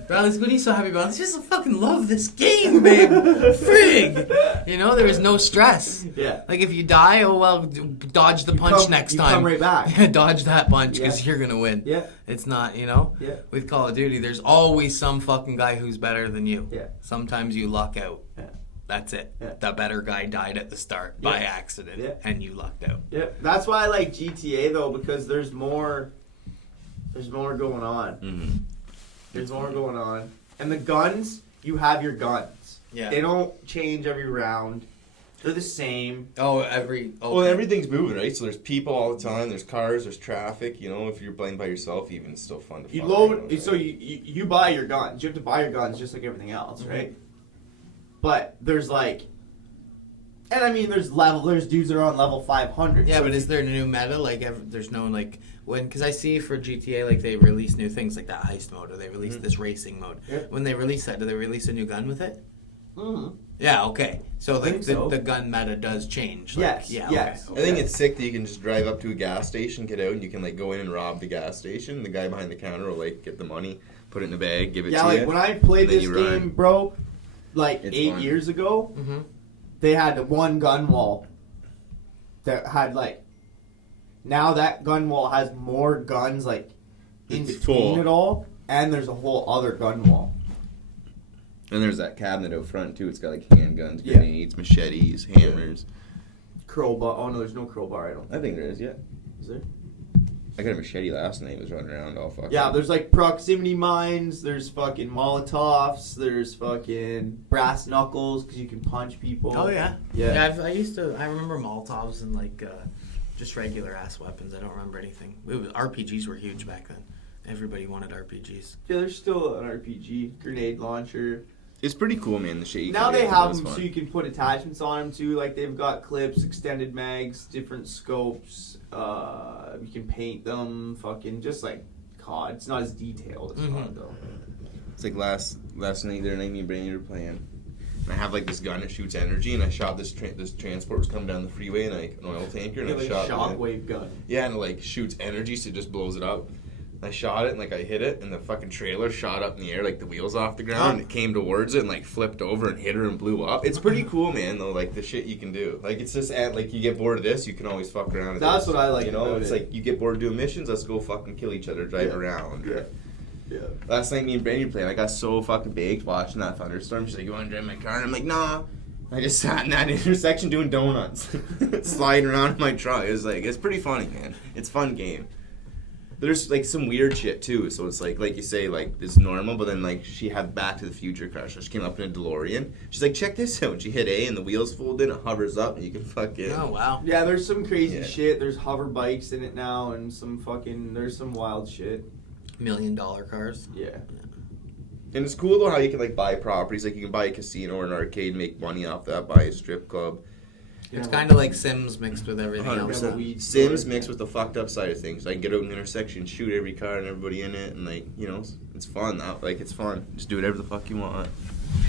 Riley's, what are you so happy about? I just fucking love this game, babe. Frig. You know, there was no stress. Yeah. Like if you die, oh well, dodge the punch next you time. come right back. Yeah, dodge that punch because Yeah. you're gonna win. Yeah. It's not, you know. Yeah. With Call of Duty, there's always some fucking guy who's better than you. Yeah. Sometimes you luck out. Yeah. That's it. Yeah. The better guy died at the start by accident, Yeah. and you lucked out. Yeah. That's why I like GTA though, because there's more going on. Mm-hmm. There's more going on. And the guns, you have your guns. Yeah. They don't change every round. They're the same. Oh, Well, everything's moving, right? So there's people all the time. There's cars. There's traffic. You know, if you're playing by yourself, even it's still fun to. You follow load, around, right? so you buy your guns. You have to buy your guns just like everything else, right? But there's like, and I mean, there's dudes that are on level 500. Yeah, so but if is there a new meta? Like, there's no like because I see for GTA like they release new things like that heist mode or they release this racing mode. Yeah. When they release that, do they release a new gun with it? Mhm. Yeah. Okay. So think like so. the gun meta does change. Like, Yes, Yeah. yes. Okay. I think it's sick that you can just drive up to a gas station, get out, and you can like go in and rob the gas station. The guy behind the counter will like get the money, put it in a bag, give it Yeah, to like you. when I played and then this you game, run. bro, like It's 8 fun. years ago, Mhm. they had the one gun wall that had like. Now that gun wall has more guns like in It's between full. it all, and there's a whole other gun wall. And there's that cabinet out front too. It's got like handguns, Yeah. grenades, machetes, hammers. Crowbar. Oh no, there's no crowbar. I don't. I think there is. Yeah. Is there? I got a machete last night. It was running around all fucking. Yeah, there's like proximity mines. There's fucking Molotovs. There's fucking brass knuckles because you can punch people. Oh yeah. Yeah. I remember Molotovs and like just regular ass weapons. I don't remember anything. RPGs were huge back then. Everybody wanted RPGs. Yeah, there's still an RPG, grenade launcher. It's pretty cool, man. The shit you Now can they do. have It's them so fun. you can put attachments on them too. Like they've got clips, extended mags, different scopes. You can paint them. Fucking just like COD. It's not as detailed as COD though. It's like last night, the other night, me and Brandon were playing. And I have like this gun that shoots energy, and I shot this transport was coming down the freeway, and like an oil tanker, and Yeah, I like shot shockwave gun. Yeah, and it like shoots energy, so it just blows it up. I shot it and like I hit it, and the fucking trailer shot up in the air, like the wheels off the ground. And it came towards it and like flipped over and hit her and blew up. It's pretty cool, man. Though, like the shit you can do. Like it's just like you get bored of this, you can always fuck around. With That's this. what I like You know, about it's it. like you get bored doing missions. Let's go fucking kill each other, drive around. Yeah. Yeah. Last night, me and Brandon playing. I got so fucking baked watching that thunderstorm. She's like, "You want to drive my car?" And I'm like, "Nah." I just sat in that intersection doing donuts, sliding around in my truck. It was like, it's pretty funny, man. It's a fun game. There's like some weird shit too. So it's like you say, like it's normal, but then like she had Back to the Future car. So she came up in a DeLorean. She's like, check this out. She hit A and the wheels fold in. It hovers up and you can fucking. Oh wow. Yeah, there's some crazy Yeah. shit. There's hover bikes in it now, and there's some wild shit. $1 million cars. Yeah. And it's cool though how you can like buy properties. Like you can buy a casino or an arcade, make money off that. Buy a strip club. It's kind of like Sims mixed with everything else. 100%. weed Sims store. mixed with the fucked up side of things. I can get out in the intersection, shoot every car and everybody in it, and like it's fun. Like it's fun. Just do whatever the fuck you want.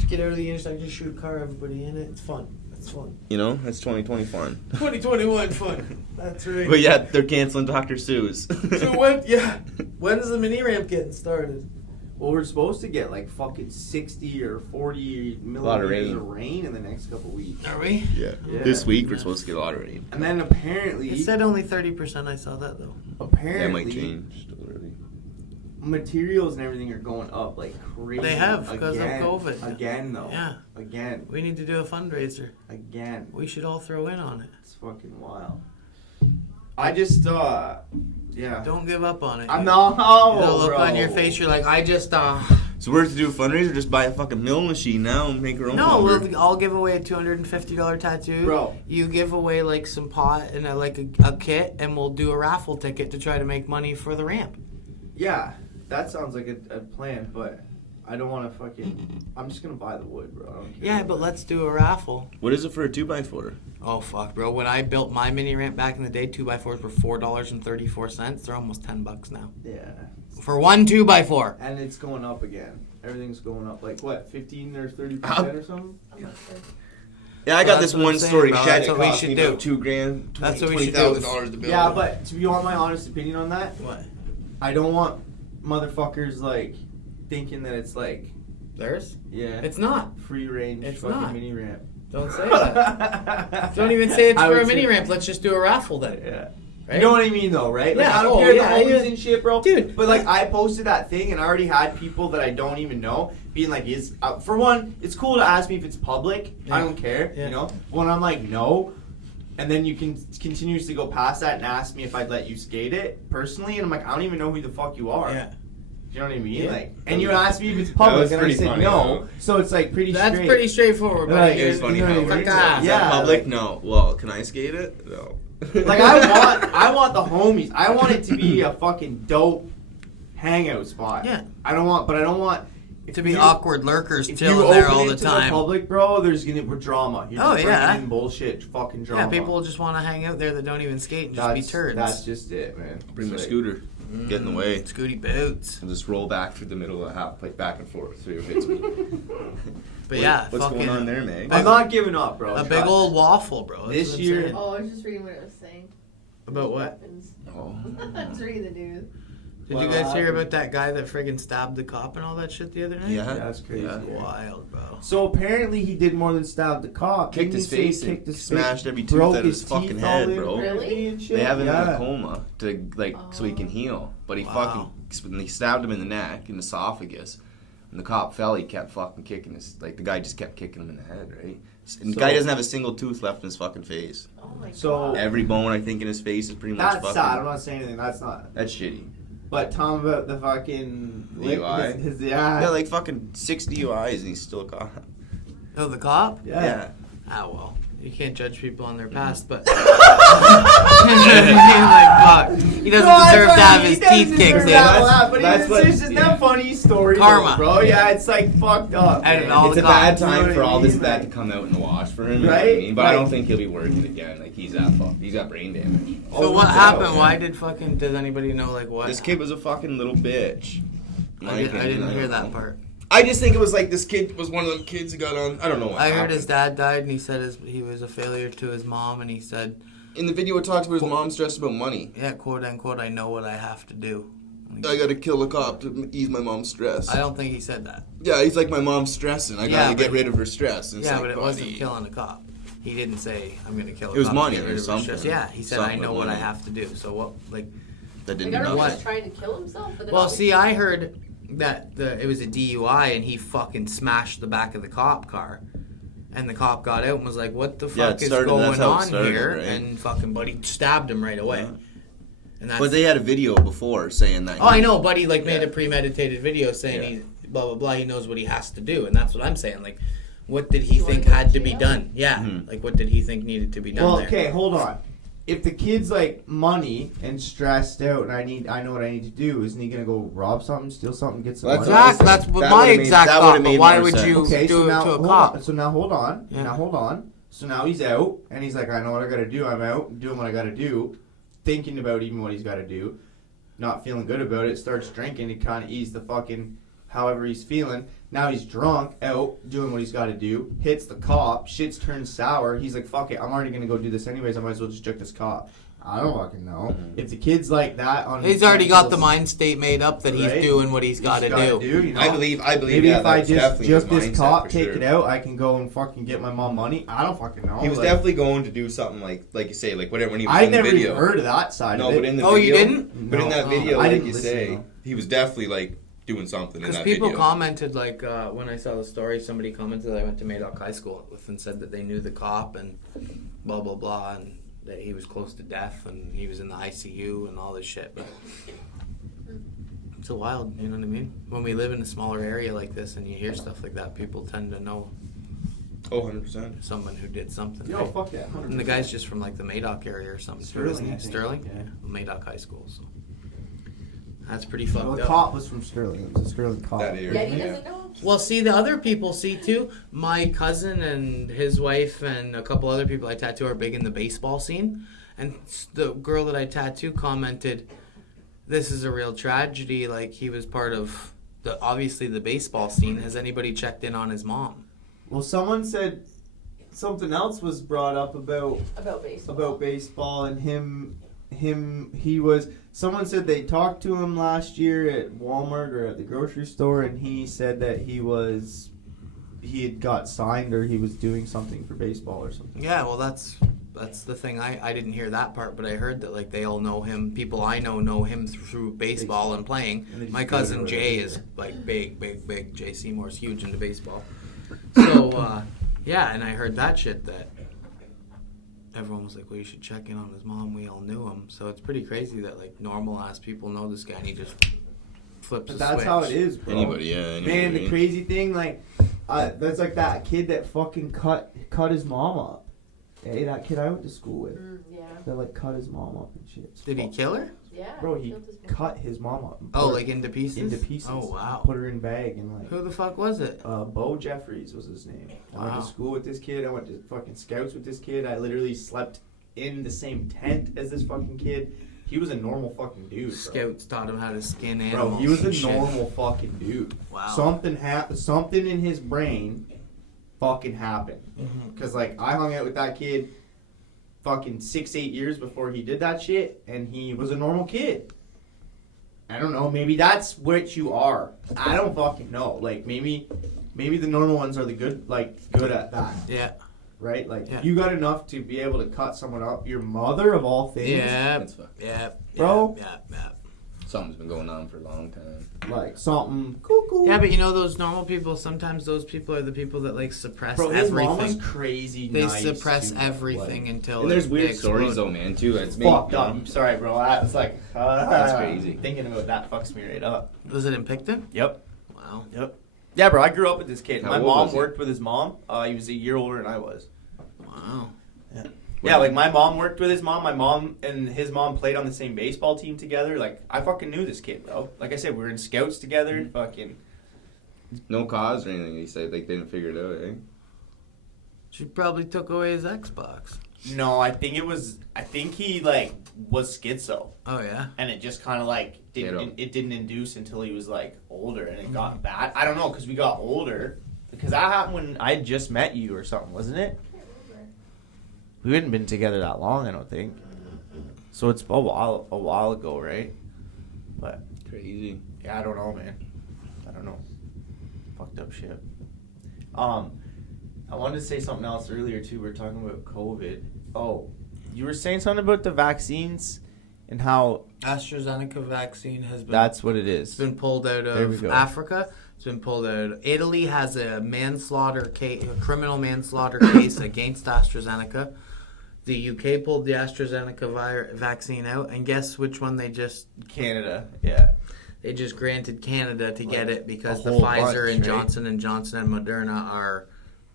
Get out of the intersection, shoot a car, everybody in it. It's fun. It's fun. You know, that's 2020 fun. 2021 fun. That's right. But yeah, they're canceling Dr. Seuss. So when's the mini ramp getting started? Well, we're supposed to get like fucking 60 or 40 millimeters rain. of rain in the next couple weeks. Are we? Yeah. Yeah. This week we're supposed to get a lot of rain. And then apparently, It said only 30%. I saw that though. That might apparently, change still early. materials and everything are going up like crazy. They have, 'cause of Again. COVID. Again, though. Yeah. Again. We need to do a fundraiser. Again. We should all throw in on it. It's fucking wild. I just, yeah. Don't give up on it. I'm not. Oh, The look bro. on your face, you're like, I just, So we're to do a fundraiser, just buy a fucking mill machine now and make our own No, lumber. I'll give away a $250 tattoo. Bro. You give away like some pot and a kit, and we'll do a raffle ticket to try to make money for the ramp. Yeah, that sounds like a plan, but I don't want to fucking. I'm just gonna buy the wood, bro. I don't care. Yeah, but let's do a raffle. What is it for a 2x4? Oh fuck, bro! When I built my mini ramp back in the day, 2x4s were $4.34. They're almost $10 now Yeah. for one 2x4. And it's going up again. Everything's going up. Like what, 15 or 30% or something? I'm not sure. Yeah, I got That's this what one I'm saying, story bro. shed That's that what we cost should me do. about $2,000, That's what we should do. $20,000 to build. Yeah, but to be on my honest opinion on that, What? I don't want motherfuckers like thinking that it's like Theirs? yeah, It's not. free range It's fucking not. mini ramp. Don't say that. Don't even say it's I for would a mini say- ramp. Let's just do a raffle then. Yeah. Right? You know what I mean, though, right? Like, Yeah, I don't oh, care yeah, the homies yeah. and shit, bro. Dude. But, like, I posted that thing and I already had people that I don't even know being like, for one, it's cool to ask me if it's public. Yeah. I don't care, Yeah. you know? When I'm like, no, and then you can continuously go past that and ask me if I'd let you skate it personally, and I'm like, I don't even know who the fuck you are. Yeah. You know what I mean? Yeah. Like, and you asked me if it's That public, was and I pretty said funny, no. though. So it's like pretty That's straight. pretty straightforward, Right, buddy. It was funny You know how what I mean? it Fuck off. Yeah. public? No. Well, can I skate it? No. Like I want the homies. I want it to be a fucking dope hangout spot. Yeah. I don't want To be you- awkward lurkers If you chilling open there all it the to time. the public, bro, there's gonna be drama. You're Oh, just yeah. bringing in bullshit, fucking drama. Yeah, people just want to hang out there that don't even skate and just be turds. That's just it, man. Bring my It's like- scooter. Get in the way. Scooty boots. And just roll back through the middle of the half pipe, back and forth, so it hits me. But yeah, What's fucking going on there, Meg? I'm not giving up, bro. a big old waffle, bro. That's This what I'm year- saying. Oh, I was just reading what it was saying. About what? Weapons. Oh. I was reading the news. Did What you guys hear happened? about that guy that friggin' stabbed the cop and all that shit the other night? Yeah. That's crazy. Yeah. Wild, bro. So apparently he did more than stab the cop. Kicked Didn't his he say face he in, kicked his smashed face, every tooth broke out of his fucking teeth head, all in bro. Really? and shit? They have him yeah. in a coma to so he can heal, but he Wow. when they stabbed him in the neck, in the esophagus. When the cop fell, he kept fucking kicking the guy just kept kicking him in the head, right? And the So- guy doesn't have a single tooth left in his fucking face. Oh my So- god. Every bone I think in his face is pretty much That's fucking. sad. I'm not saying anything. That's not. That's shitty. But tell him about the fucking DUI? His, yeah. Yeah, like fucking 6 DUIs and he's still a cop. Oh, the cop? Yeah. Ah, well. You can't judge people on their past, but. like, fuck. He doesn't deserve to have his teeth kicked in. But That's it's what- just that funny story, Karma. though, bro. Yeah, it's like fucked up. And man. all It's the a bad cops, you know time what for I all this mean? that to come out in the wash for him. You know what I Right? mean? But I don't Like- think he'll be working again. Like he's that fucked. He's got brain damage. So Oh, what no happened? doubt, Why man. did fucking? Does anybody know like what? This kid was a fucking little bitch. I didn't hear that part. I just think it was like this kid was one of them kids who got on. I don't know what I heard happened. his dad died, and he said he was a failure to his mom, and he said, In the video, it talks about his mom stressed about money. "Yeah, quote unquote, I know what I have to do." I gotta kill a cop to ease my mom's stress. I don't think he said that. Yeah, he's like, my mom's stressing. I Yeah, gotta get but- rid of her stress. And it's Yeah, like, but it wasn't buddy. killing a cop. He didn't say, "I'm gonna kill a cop." It was to money get or rid of his something. stress." Yeah, he said, "I Something know with what I money. have to do." So what? Like, That Like, didn't I don't know if What? he's trying to kill himself, but then well, obviously- see, I heard that it was a DUI, and he fucking smashed the back of the cop car. And the cop got out and was like, "What the Yeah, fuck it is started- going that's how it on started, here?" right? And fucking Buddy stabbed him right away. Yeah. And that's, But they had a video before saying that. oh, I know, Buddy like made Yeah. a premeditated video saying Yeah. he blah blah blah. He knows what he has to do, and that's what I'm saying. Like, what did he You wanna think go to had to be jail? done? Yeah, Mhm. like what did he think needed to be done Well, there? okay, hold on. If the kid's like money and stressed out, and I know what I need to do, isn't he gonna go rob something, steal something, get some Well, that's money? Exactly. That's what That my would've made- exact that thought. would've But made why more would you sense. Okay, do so it now to a hold cop? on. So now hold on. Yeah. Now hold on. So now he's out, and he's like, I know what I gotta do. I'm out, doing what I gotta do, thinking about even what he's gotta do, not feeling good about it. Starts drinking to kind of ease the fucking however he's feeling. Now he's drunk, out, doing what he's gotta do. Hits the cop. Shit's turned sour. He's like, fuck it. I'm already gonna go do this anyways. I might as well just juke this cop. I don't fucking know. If the kid's like that on, He's already got the mind state made up that Right? he's doing what he's got to do. You know? I believe. Maybe yeah, if I that's just definitely juke his this mindset cop, for take sure. it out, I can go and fucking get my mom money. I don't fucking know. He was Like, definitely going to do something like you say, like whatever when he was I in the never video. even heard of that side No, of it. but in the Oh, you video, didn't? But in No. that video, I like didn't you listen, say, though. he was definitely like doing something in Because that people video. commented, like, when I saw the story, somebody commented that I went to Madoc High School with and said that they knew the cop and blah, blah, blah. And that he was close to death and he was in the ICU and all this shit. But it's a wild, you know what I mean? When we live in a smaller area like this and you hear stuff like that, people tend to know Oh, 100%. someone who did something. Yo, right? fuck that. 100%. And the guy's just from like the Madoc area or something. Sterling, isn't he? I think. Sterling? Yeah. Madoc High School. So that's pretty fucked Well, the up. cop was from Sterling. It was a Sterling cop. That area. Yeah, he doesn't know. Well, see, the other people see too. My cousin and his wife and a couple other people I tattoo are big in the baseball scene. And the girl that I tattoo commented, "This is a real tragedy. Like, he was part of obviously the baseball scene. Has anybody checked in on his mom?" Well, someone said something else was brought up about baseball and he was. Someone said they talked to him last year at Walmart or at the grocery store, and he said that he had got signed or he was doing something for baseball or something. Yeah, well, that's the thing. I didn't hear that part, but I heard that like they all know him. People I know him through baseball and playing. And they just My do cousin it Jay right. is like big. Jay Seymour's huge into baseball. So yeah, and I heard that shit that everyone was like, "Well, you should check in on his mom." We all knew him, so it's pretty crazy that like normal ass people know this guy and he just flips. But that's how it is, bro. Anybody, yeah. Anybody. Man, the crazy thing, like, that's like that kid that fucking cut his mom up. Hey, that kid I went to school with. Yeah. That like cut his mom up and shit. Did he kill her? Yeah. Bro, he killed his mom. cut his mom up. and Oh, put her like into pieces. into pieces. Oh wow. Put her in a bag and like. Who the fuck was it? Bo Jeffries was his name. I went Wow. to school with this kid. I went to fucking scouts with this kid. I literally slept in the same tent as this fucking kid. He was a normal fucking dude. Bro. Scouts taught him how to skin Bro, animals. he was a and shit. normal fucking dude. Wow. Something in his brain fucking happened. Mhm. Cause like I hung out with that kid fucking 6-8 years before he did that shit, and he was a normal kid. I don't know, maybe that's what you are. I don't fucking know. Like maybe the normal ones are the good at that. Yeah. Right? Like Yeah. you got enough to be able to cut someone up. Your mother of all things. Yeah. That's fucked. Yeah. Bro. Yeah. Something's been going on for a long time. Like something cuckoo. Yeah, but you know those normal people. Sometimes those people are the people that like suppress Bro, his everything. mom was crazy. They nice suppress too, everything like, until And there's they weird explode. stories though, man, too. It's fucked up. I'm sorry, bro. That's like That's crazy. Thinking about that fucks me right up. Was it in Picton? Yep. Wow. Yep. Yeah, bro. I grew up with this kid. How My old mom was he? worked with his mom. He was a year older than I was. Wow. Yeah, like my mom worked with his mom. My mom and his mom played on the same baseball team together. Like I fucking knew this kid, bro. Like I said, we were in scouts together. Fucking. No cause or anything. He said like they didn't figure it out, eh? She probably took away his Xbox. No, I think he like was schizo, Oh yeah. and it just kind of like it didn't induce until he was like older, and it got bad. I don't know, because we got older. Because that happened when I had just met you or something, wasn't it? We hadn't been together that long, I don't think. So it's a while ago, right? But Crazy. yeah, I don't know, man. I don't know. Fucked up shit. I wanted to say something else earlier too. We were talking about COVID. Oh, you were saying something about the vaccines and how AstraZeneca vaccine has been. that's what it is. It's been pulled out There we of go. Africa. It's been pulled out. Italy has a criminal manslaughter case against AstraZeneca. The UK pulled the AstraZeneca vaccine out, and guess which one they just Canada, yeah. they just granted Canada to get it because a the whole Pfizer bunch, and right? Johnson & Johnson and Moderna are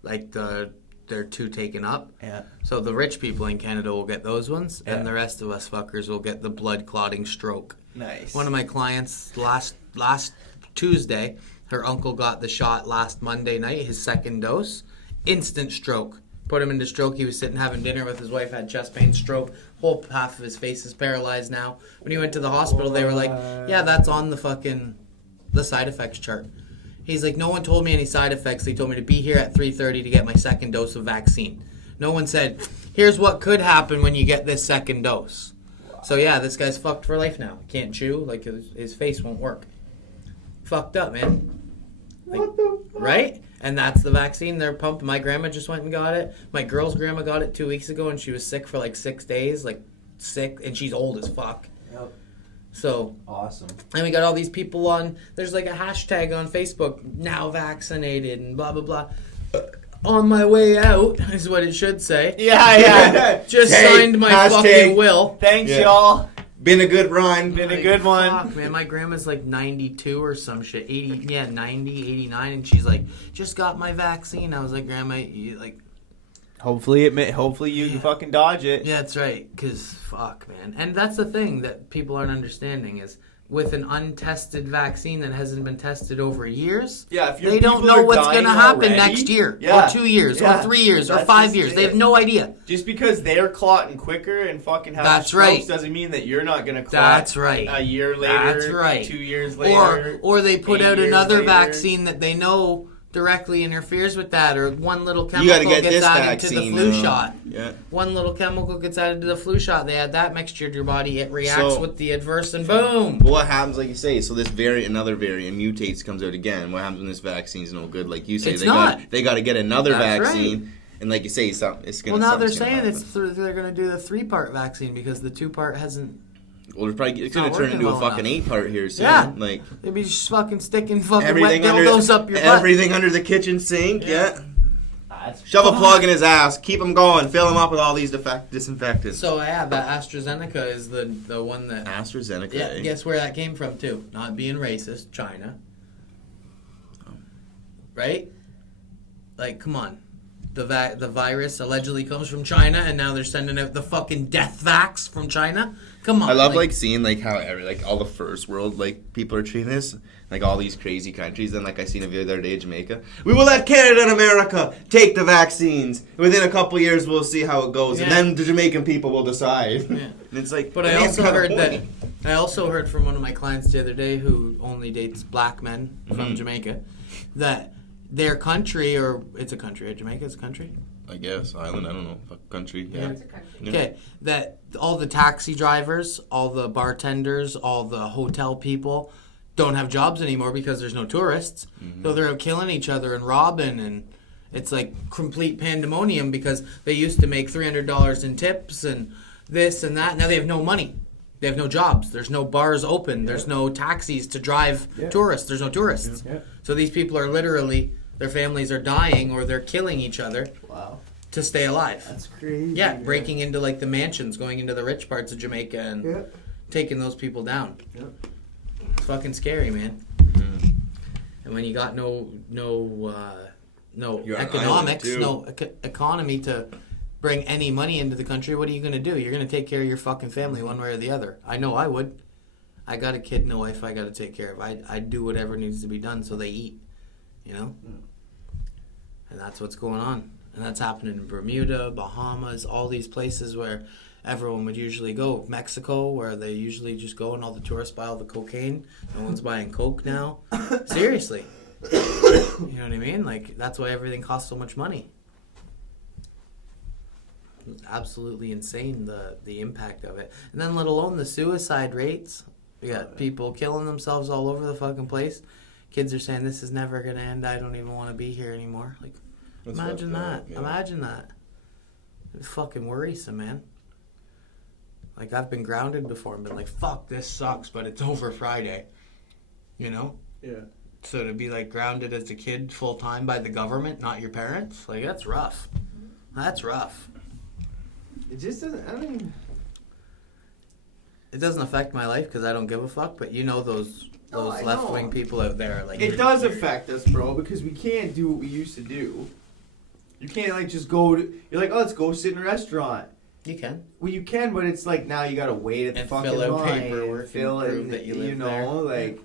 like they're two taken up. Yeah. So the rich people in Canada will get those ones, Yeah. and the rest of us fuckers will get the blood clotting stroke. Nice. One of my clients last Tuesday, her uncle got the shot last Monday night, his second dose, instant stroke. Put him into stroke. He was sitting having dinner with his wife, had chest pain, stroke. Whole half of his face is paralyzed now. When he went to the hospital, they were like, "Yeah, that's on the side effects chart." He's like, "No one told me any side effects. They told me to be here at 3:30 to get my second dose of vaccine. No one said, here's what could happen when you get this second dose." So yeah, this guy's fucked for life now. Can't chew. Like his face won't work. Fucked up, man. Like, What the fuck? right? And that's the vaccine they're pumping. My grandma just went and got it. My girl's grandma got it 2 weeks ago, and she was sick for like 6 days, and she's old as fuck. Yep. So, Awesome. and we got all these people on, there's like a hashtag on Facebook, now vaccinated, and blah, blah, blah. on my way out is what it should say. Yeah. Just Hey, signed my hashtag- fucking will. Thanks, Yeah. y'all. Been a good run. Been a Like, good one. Fuck, man, my grandma's like 92 or some shit. 80, yeah, 90, 89, and she's like, just got my vaccine. I was like, Grandma, you like, Hopefully you can fucking dodge it. yeah, that's right. Cause fuck, man, and that's the thing that people aren't understanding is with an untested vaccine that hasn't been tested over years. Yeah, if your They don't people know are what's dying gonna happen already, next year, yeah, or 2 years, yeah. or 3 years, or That's 5 just years. They it. have no idea. Just because they're clotting quicker and fucking having That's strokes right. doesn't mean that you're not gonna clot. That's right. A year later. That's right. 2 years later. Or they put 8 out years another later. vaccine that they know directly interferes with that, or one little You chemical gotta get gets this added to the vaccine. flu shot. Yeah. One little chemical gets added to the flu shot. They add that mixture to your body. It reacts So- with the adverse, and boom. But what happens, like you say, so this another variant mutates, comes out again. What happens when this vaccine's no good? Like you say, It's they not. got they got to get another That's vaccine, and like you say, it's gonna. Well, now they're something's gonna saying happen. they're going to do the 3-part vaccine because the 2-part hasn't. Well, it's going not to turn working into a well fucking enough. 8-part here soon. Yeah. Like They'd be just fucking sticking fucking everything wet under dildos up your butt. everything under the kitchen sink. Yeah. That's Shove a plug in his ass. Keep him going. Fill him up with all these disinfectants. So yeah, that AstraZeneca is the one that. AstraZeneca. Yeah, eh? guess where that came from too? Not being racist, China. Right? Like, come on. The virus allegedly comes from China, and now they're sending out the fucking death vax from China. Come on. I love like seeing like how all the first world like people are treating this, like all these crazy countries. And like I seen a video the other day, Jamaica. We will let Canada and America take the vaccines. Within a couple years, we'll see how it goes, and Yeah. then the Jamaican people will decide. Yeah. And it's like, But the I man's also got a heard that. point. I also heard from one of my clients the other day who only dates black men from Jamaica, that their country, or it's a country, right? Jamaica is a country. I guess island. I don't know. Fuck country. Yeah. It's a country. Yeah. Okay, that all the taxi drivers, all the bartenders, all the hotel people don't have jobs anymore because there's no tourists. So they're out killing each other and robbing, and it's like complete pandemonium because they used to make $300 in tips and this and that. Now they have no money. They have no jobs. There's no bars open. There's no taxis to drive tourists. There's no tourists. Yeah. So these people are literally, their families are dying or they're killing each other Wow. to stay alive. That's crazy. Yeah, man. breaking into like the mansions, going into the rich parts of Jamaica and Yeah. taking those people down. Yeah. It's fucking scary, man. And when you got no You're on an economics, island, too. no economy to bring any money into the country, what are you going to do? You're going to take care of your fucking family one way or the other. I know I would. I got a kid and a wife I got to take care of. I'd do whatever needs to be done so they eat, you know? And that's what's going on. And that's happening in Bermuda, Bahamas, all these places where everyone would usually go. Mexico, where they usually just go and all the tourists buy all the cocaine. No one's buying coke now. Seriously. You know what I mean? Like, that's why everything costs so much money. It's absolutely insane, the impact of it. And then let alone the suicide rates. We got people killing themselves all over the fucking place. Kids are saying, this is never going to end. I don't even want to be here anymore. Like, That's imagine fucked that. up, yeah. Imagine that. It's fucking worrisome, man. Like, I've been grounded before and been like, fuck, this sucks, but it's over Friday. You know? Yeah. So to be, like, grounded as a kid full-time by the government, not your parents, like, that's rough. That's rough. It just doesn't. I mean, It doesn't affect my life because I don't give a fuck, but you know those I know. left-wing people out there are like... it does affect us, bro, because we can't do what we used to do. You can't like just go to. You're like, oh, let's go sit in a restaurant. You can. Well, you can, but it's like now you gotta wait at the And fucking fill out line, paperwork and fill it, prove that you live know, there. like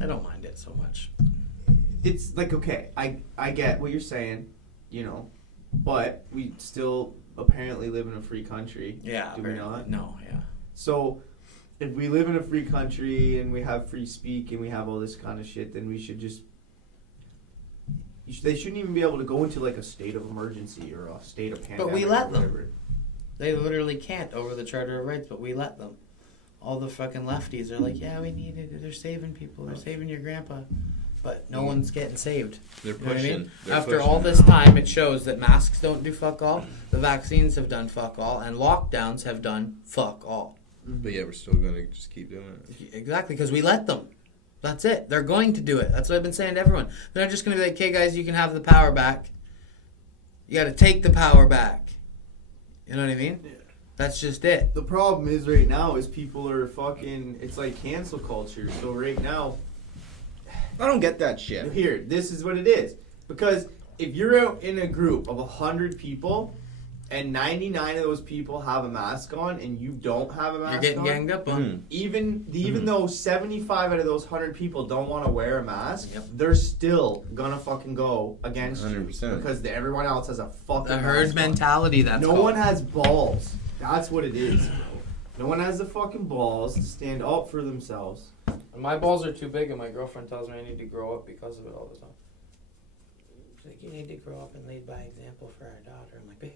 I don't mind it so much. it's like okay, I get what you're saying, you know, but we still apparently live in a free country. Yeah. Do we not? No, yeah. So, if we live in a free country and we have free speak and we have all this kind of shit, then we should just. They shouldn't even be able to go into like a state of emergency or a state of pandemic. But we let or them. whatever. They literally can't over the Charter of Rights, but we let them. All the fucking lefties are like, yeah, we need it. They're saving people. They're saving your grandpa. But no one's getting saved. They're You know what I pushing. mean? They're After pushing. all this time, it shows that masks don't do fuck all, the vaccines have done fuck all, and lockdowns have done fuck all. But yeah, we're still gonna just keep doing it. Exactly, because we let them. That's it. They're going to do it. That's what I've been saying to everyone. They're not just going to be like, okay, guys, you can have the power back. You got to take the power back. You know what I mean? Yeah. That's just it. The problem is right now is people are fucking, it's like cancel culture. So right now, I don't get that shit. here, this is what it is. Because if you're out in a group of 100 people and 99 of those people have a mask on and you don't have a mask on, you're getting ganged up on. Even though 75 out of those 100 people don't want to wear a mask, Yep. they're still gonna fucking go against 100%. you because everyone else has a fucking The herd mask on. mentality, that's No called. one has balls. That's what it is, bro. No one has the fucking balls to stand up for themselves. My balls are too big, and my girlfriend tells me I need to grow up because of it all the time. She's like, you need to grow up and lead by example for our daughter. I'm like, babe,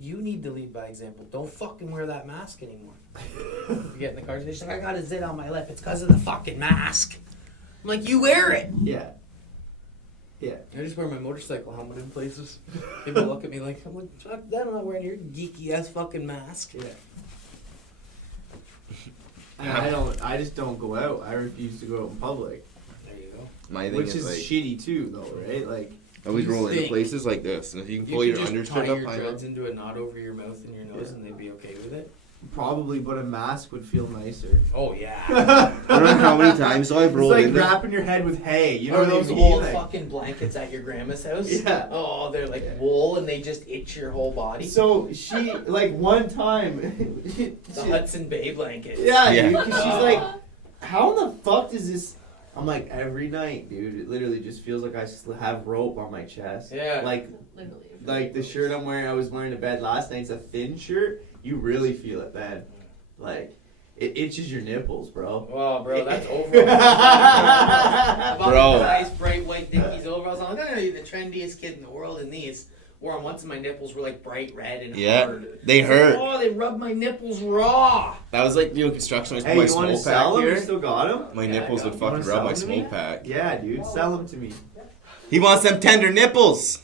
you need to lead by example. Don't fucking wear that mask anymore. You get in the car, she's like, I got a zit on my lip. It's because of the fucking mask. I'm like, you wear it. Yeah. Yeah. I just wear my motorcycle helmet in places. People look at me like, I'm like, fuck that, I'm not wearing your geeky ass fucking mask. Yeah. I just don't go out. I refuse to go out in public. There you go. My thing Which is like, shitty too, though, right? Like, I always roll into think- places like this, and if you can pull You your could undershirt just tie up your high dreads enough. into a knot over your mouth and your nose, Yeah. and they'd be okay with it. probably, but a mask would feel nicer. Oh yeah. I don't know how many times I've It's rolled like into. wrapping your head with hay. You know Or what I those mean? old Like- fucking blankets at your grandma's house. Yeah. Oh, they're like wool and they just itch your whole body. So she, like, one time, The Hudson Bay blanket. yeah, Yeah. dude, 'cause she's like, how in the fuck does this? I'm like, every night, dude. It literally just feels like I have rope on my chest. Yeah. Like the shirt I was wearing to bed last night. It's a thin shirt. You really feel it, man. Like, it itches your nipples, bro. Oh, bro, that's overalls. I bought Bro. nice bright white Dickies overalls. I'm like, I'm gonna be the trendiest kid in the world in these. Wore them once and my nipples were like bright red and Yeah, hard. they hurt. Oh, they rubbed my nipples raw. That was like doing construction. I was Hey, putting you my want to smoke sell pack them? You here. still got them? My Yeah, nipples I would got fucking Wanna rub sell my them to me? smoke pack. Yeah, dude. Sell them to me. He wants them tender nipples.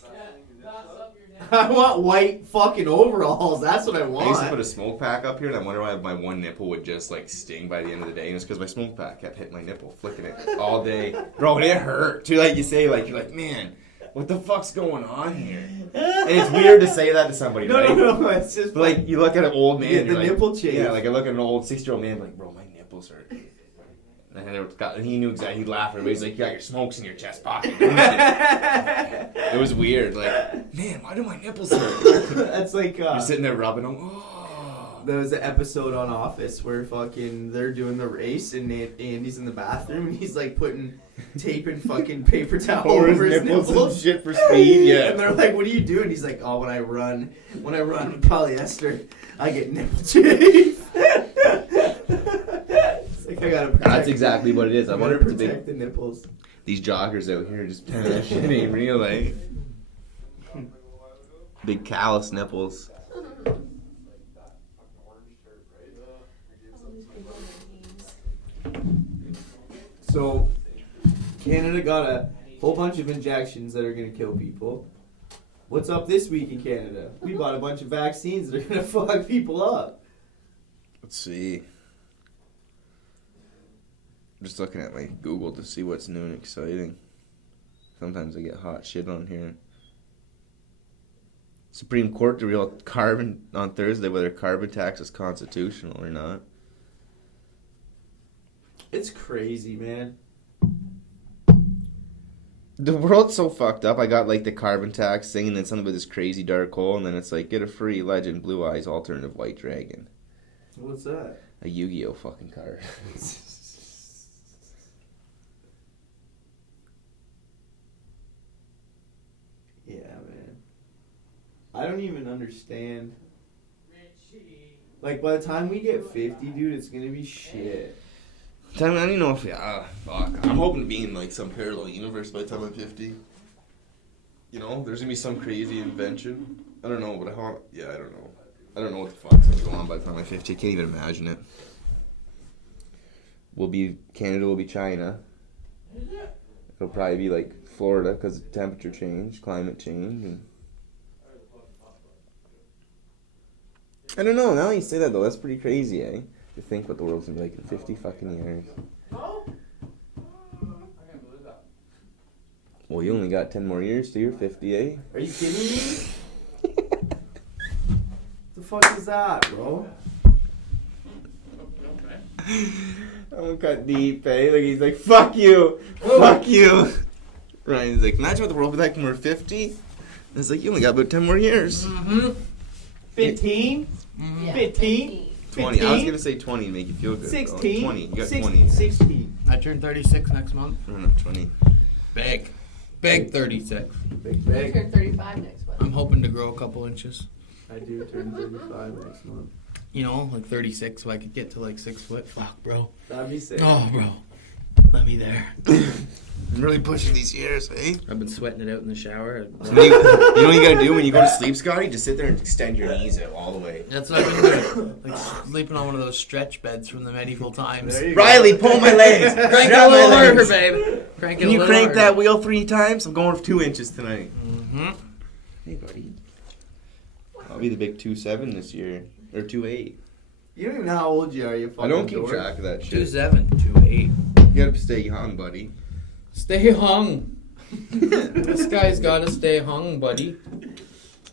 I want white fucking overalls. That's what I I used to put want. a smoke pack up here, and I wonder why my one nipple would just like sting by the end of the day. And it's because my smoke pack kept hitting my nipple, flicking it all day. Bro, it hurt. Too like you say, like you're like, man, what the fuck's going on here? And it's weird to say that to somebody, No, right? no, it's just But like you look at an old man, Yeah, you're the like, nipple chafe. Yeah, like I look at an old 60-year-old man, like, bro, my nipples hurt. And he knew exactly. He'd laugh. Everybody's like, "You got your smokes in your chest pocket." It was weird. Like, man, why do my nipples hurt? That's like You're sitting there rubbing them. Oh. there was an episode on Office where fucking they're doing the race and Andy's in the bathroom and he's like putting tape and fucking paper towel over his nipples. and shit for speed. Yeah. And they're like, "What are you doing?" He's like, "Oh, when I run with polyester, I get nipple chafe." It's like I gotta protect. That's exactly what it is. I I wonder gotta if they, protect the nipples. these joggers out here just that shit ain't real, like. Big callous nipples. So, Canada got a whole bunch of injections that are gonna kill people. What's up this week in Canada? We bought a bunch of vaccines that are gonna fuck people up. Let's see. I'm just looking at my Google to see what's new and exciting. Sometimes I get hot shit on here. Supreme Court to rule carbon on Thursday whether carbon tax is constitutional or not. It's crazy, man. The world's so fucked up. I got like the carbon tax thing and then something about this crazy dark hole and then it's like get a free Legend Blue Eyes alternative white dragon. What's that? A Yu-Gi-Oh fucking card. Yeah, man. I don't even understand. Like, by the time we get 50, dude, it's gonna be shit. I don't even know if fuck. I'm hoping to be in like some parallel universe by the time I'm 50. You know, there's gonna be some crazy invention. I don't know, but I don't know. I don't know what the fuck's gonna go on by the time I'm 50. I can't even imagine it. Canada will be China. It'll probably be like Florida because of temperature change, climate change, and I don't know. Now that you say that though, that's pretty crazy, eh? To think what the world's gonna be like in 50 fucking years. Well, you only got 10 more years till you're 50, eh? Are you kidding me? The fuck is that, bro? Don't cut deep, eh? Like, he's like, fuck you! Fuck you! Ryan's like, imagine what the world will be like when we're 50. It's like, you only got about 10 more years. Mm-hmm. 15? Yeah, 15? 20. I was going to say 20 to make you feel good. 16? 20. You got 16. 20. 16. I turn 36 next month. No, no, 20. Big. Big 36. Big, I big. turn 35 next month. I'm hoping to grow a couple inches. I do turn 35 next month. You know, like 36, so I could get to like 6 foot. Fuck, bro. That'd be sick. Oh, bro. Let me there. I'm really pushing these years, eh? I've been sweating it out in the shower. You know what you gotta do when you go to sleep, Scotty? Just sit there and extend your knees out all the way. That's what I've been doing. Like sleeping on one of those stretch beds from the medieval times. There you Riley, pull my legs! Crank it Grab a my little harder, legs. babe. Crank it Can a you little crank harder. that wheel 3 times? I'm going for 2 inches tonight. Mm-hmm. Hey, buddy. I'll be the big 2'7" this year. Or 2'8". You don't even know how old you are, you fucking I don't keep dork. track of that shit. 2'7", 2'8". You gotta stay young, buddy. Stay hung. This guy's gotta stay hung, buddy.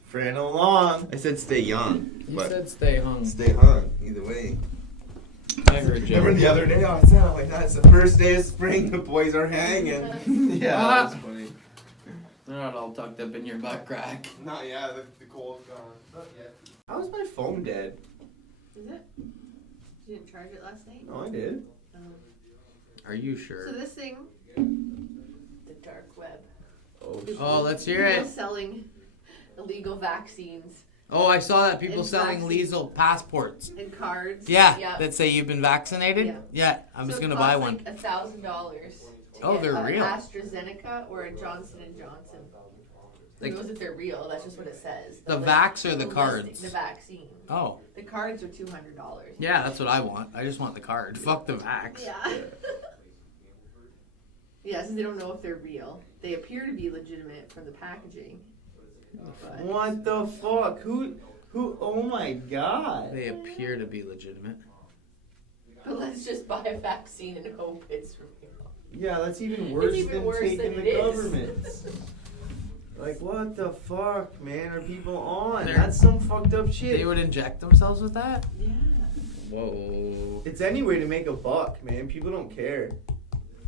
Fran along. I said stay young. He But said stay hung. stay hung, either way. I heard you. Remember the other day? Oh, it sounded like that. It's the first day of spring. The boys are hanging. Yeah, Ah. that's funny. They're not all tucked up in your butt crack. Not yet. The cold's gone. Not yet. How's my phone dead? Is it? You didn't charge it last night? No, I did. Are you sure? So this thing, the dark web. Oh, let's hear People it. selling illegal vaccines Oh, I saw that people It's selling vaccine. lethal passports. and cards. Yeah, that say you've been vaccinated. Yeah. Yeah, I'm just gonna buy one. Like $1,000. Oh, they're an real. AstraZeneca or a Johnson and Johnson. Who Like- knows if they're real? That's just what it says. The vax or the listing- cards? The vaccine. Oh, The cards are $200. yeah, that's what I want. I just want the card. Fuck the vax. Yeah. Yeah, since they don't know if they're real. They appear to be legitimate from the packaging. But What the fuck? Who, oh my god. They appear to be legitimate. But let's just buy a vaccine and hope it's real. Yeah, that's even worse even than worse taking than the it is. government. Like, what the fuck, man, are people on? They're- That's some fucked up shit. They would inject themselves with that? Yeah. Whoa. It's any way to make a buck, man. People don't care.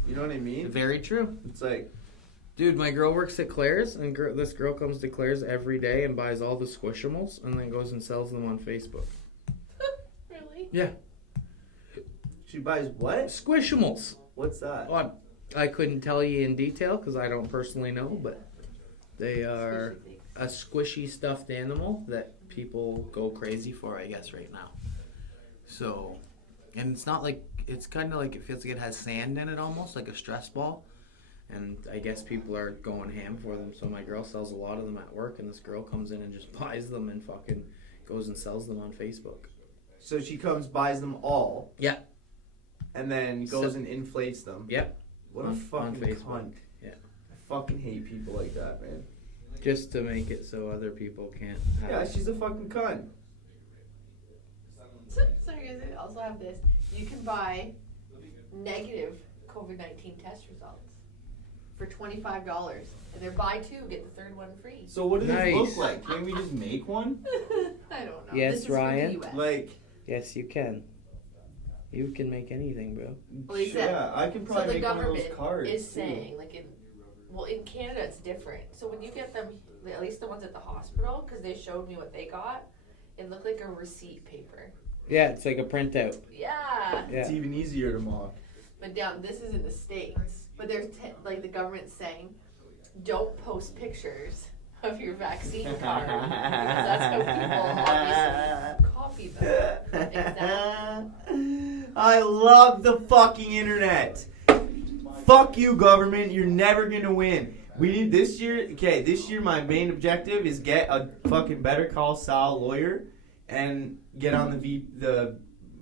You know what I mean? Very true. It's like, Dude, my girl works at Claire's, and this girl comes to Claire's every day and buys all the Squishimals and then goes and sells them on Facebook. Really? Yeah. she buys what? Squishimals. What's that? Oh, I couldn't tell you in detail because I don't personally know, but they are Squishy things. a squishy stuffed animal that people go crazy for, I guess, right now. So, and it's not like, it's kind of like, it feels like it has sand in it almost, like a stress ball. And I guess people are going ham for them. So my girl sells a lot of them at work, and this girl comes in and just buys them and fucking goes and sells them on Facebook. So she comes, buys them all, Yeah. and then goes So- and inflates them. Yep. What a on fucking Facebook. cunt. Yeah. I fucking hate people like that, man. Just to make it so other people can't have Yeah, it. she's a fucking cunt. So here's it. Also have this. You can buy negative COVID-19 test results for $25, and they're buy two get the third one free. So what does Nice. this look like? Can't we just make one? I don't know. Yes, this is from Ryan? the US. Like, Yes, you can. You can make anything, bro. Well, he said- yeah, I can So probably the make one of those government cards. is too. saying, like in Canada it's different. So when you get them, at least the ones at the hospital, because they showed me what they got, it looked like a receipt paper. Yeah, it's like a printout. Yeah. It's Yeah. even easier to mock. But down, this is in the States. But there's like the government's saying, don't post pictures of your vaccine card because that's how people obviously copy them. Exactly. I love the fucking internet. Fuck you, government. You're never gonna win. We need this year. Okay, this year my main objective is get a fucking Better Call Saul lawyer and get on the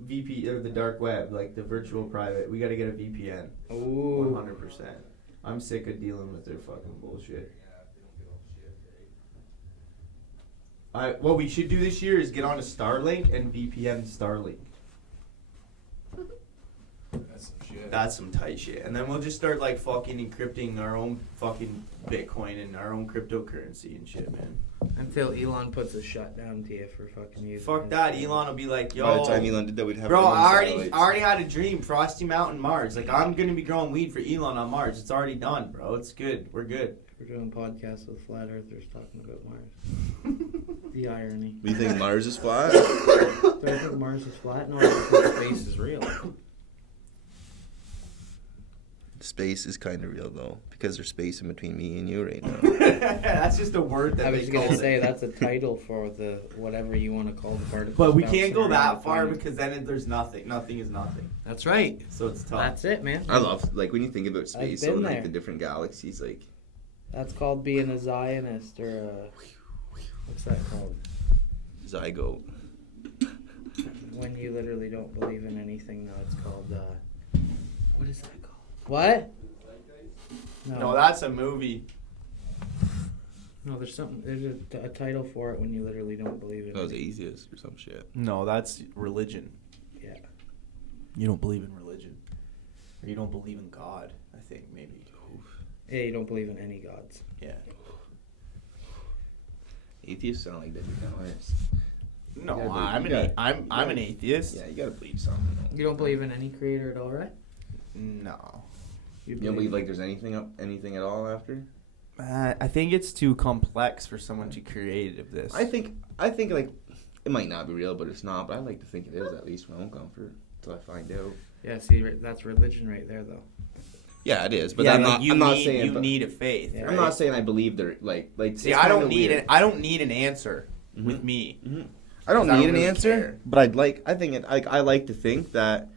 VP or the dark web, like the virtual private. We got to get a VPN. Ooh. 100%. I'm sick of dealing with their fucking bullshit. What we should do this year is get on to Starlink and VPN Starlink. That's some shit. That's some tight shit. And then we'll just start like fucking encrypting our own fucking Bitcoin and our own cryptocurrency and shit, man. Until Elon puts a shutdown to you for fucking using Fuck it. that. Elon will be like, yo. By the time Elon did that, we'd have Bro, our own I satellites. already had a dream. Frosty Mountain, Mars. Like, I'm gonna be growing weed for Elon on Mars. It's already done, bro. It's good. We're good. We're doing podcasts with flat earthers talking about Mars. The irony. Do you think Mars is flat? Do I think Mars is flat? No, I think space is real. Space is kind of real though, because there's space in between me and you right now. That's just a word that I they was call gonna say it. that's a title for the whatever you want to call the particles. But we bouncing can't go around that the far planet. because then there's nothing. Nothing is nothing. That's right. So it's tough. That's it, man. I love like when you think about space, so been like there. the different galaxies, like That's called being a Zionist or a what's that called? zygote. When you literally don't believe in anything. No, it's called what is that called? What? No, that's a movie. No, there's something. There's a title for it when you literally don't believe in That was it. atheist or some shit. No, that's religion. Yeah. You don't believe in religion. Or you don't believe in God, I think, maybe. Yeah, you don't believe in any gods. Yeah. Atheists sound like degenerates. No, You gotta I'm believe- I'm an atheist. Yeah, you gotta believe something. You don't believe in any creator at all, right? No. You don't believe like there's anything at all after? I think it's too complex for someone to create of this. I think like it might not be real, but it's not. But I like to think it is, at least for my own comfort, until I find out. Yeah, see, that's religion right there, though. Yeah, it is. But yeah, I'm like not. you I'm not need, saying. you need a faith. Yeah. I'm right? not saying I believe they're like. See, it's I don't kinda need weird. it. I don't need an answer Mhm. with me. I don't 'Cause I need don't an really answer, care. but I'd like. I think it. Like I like to think that,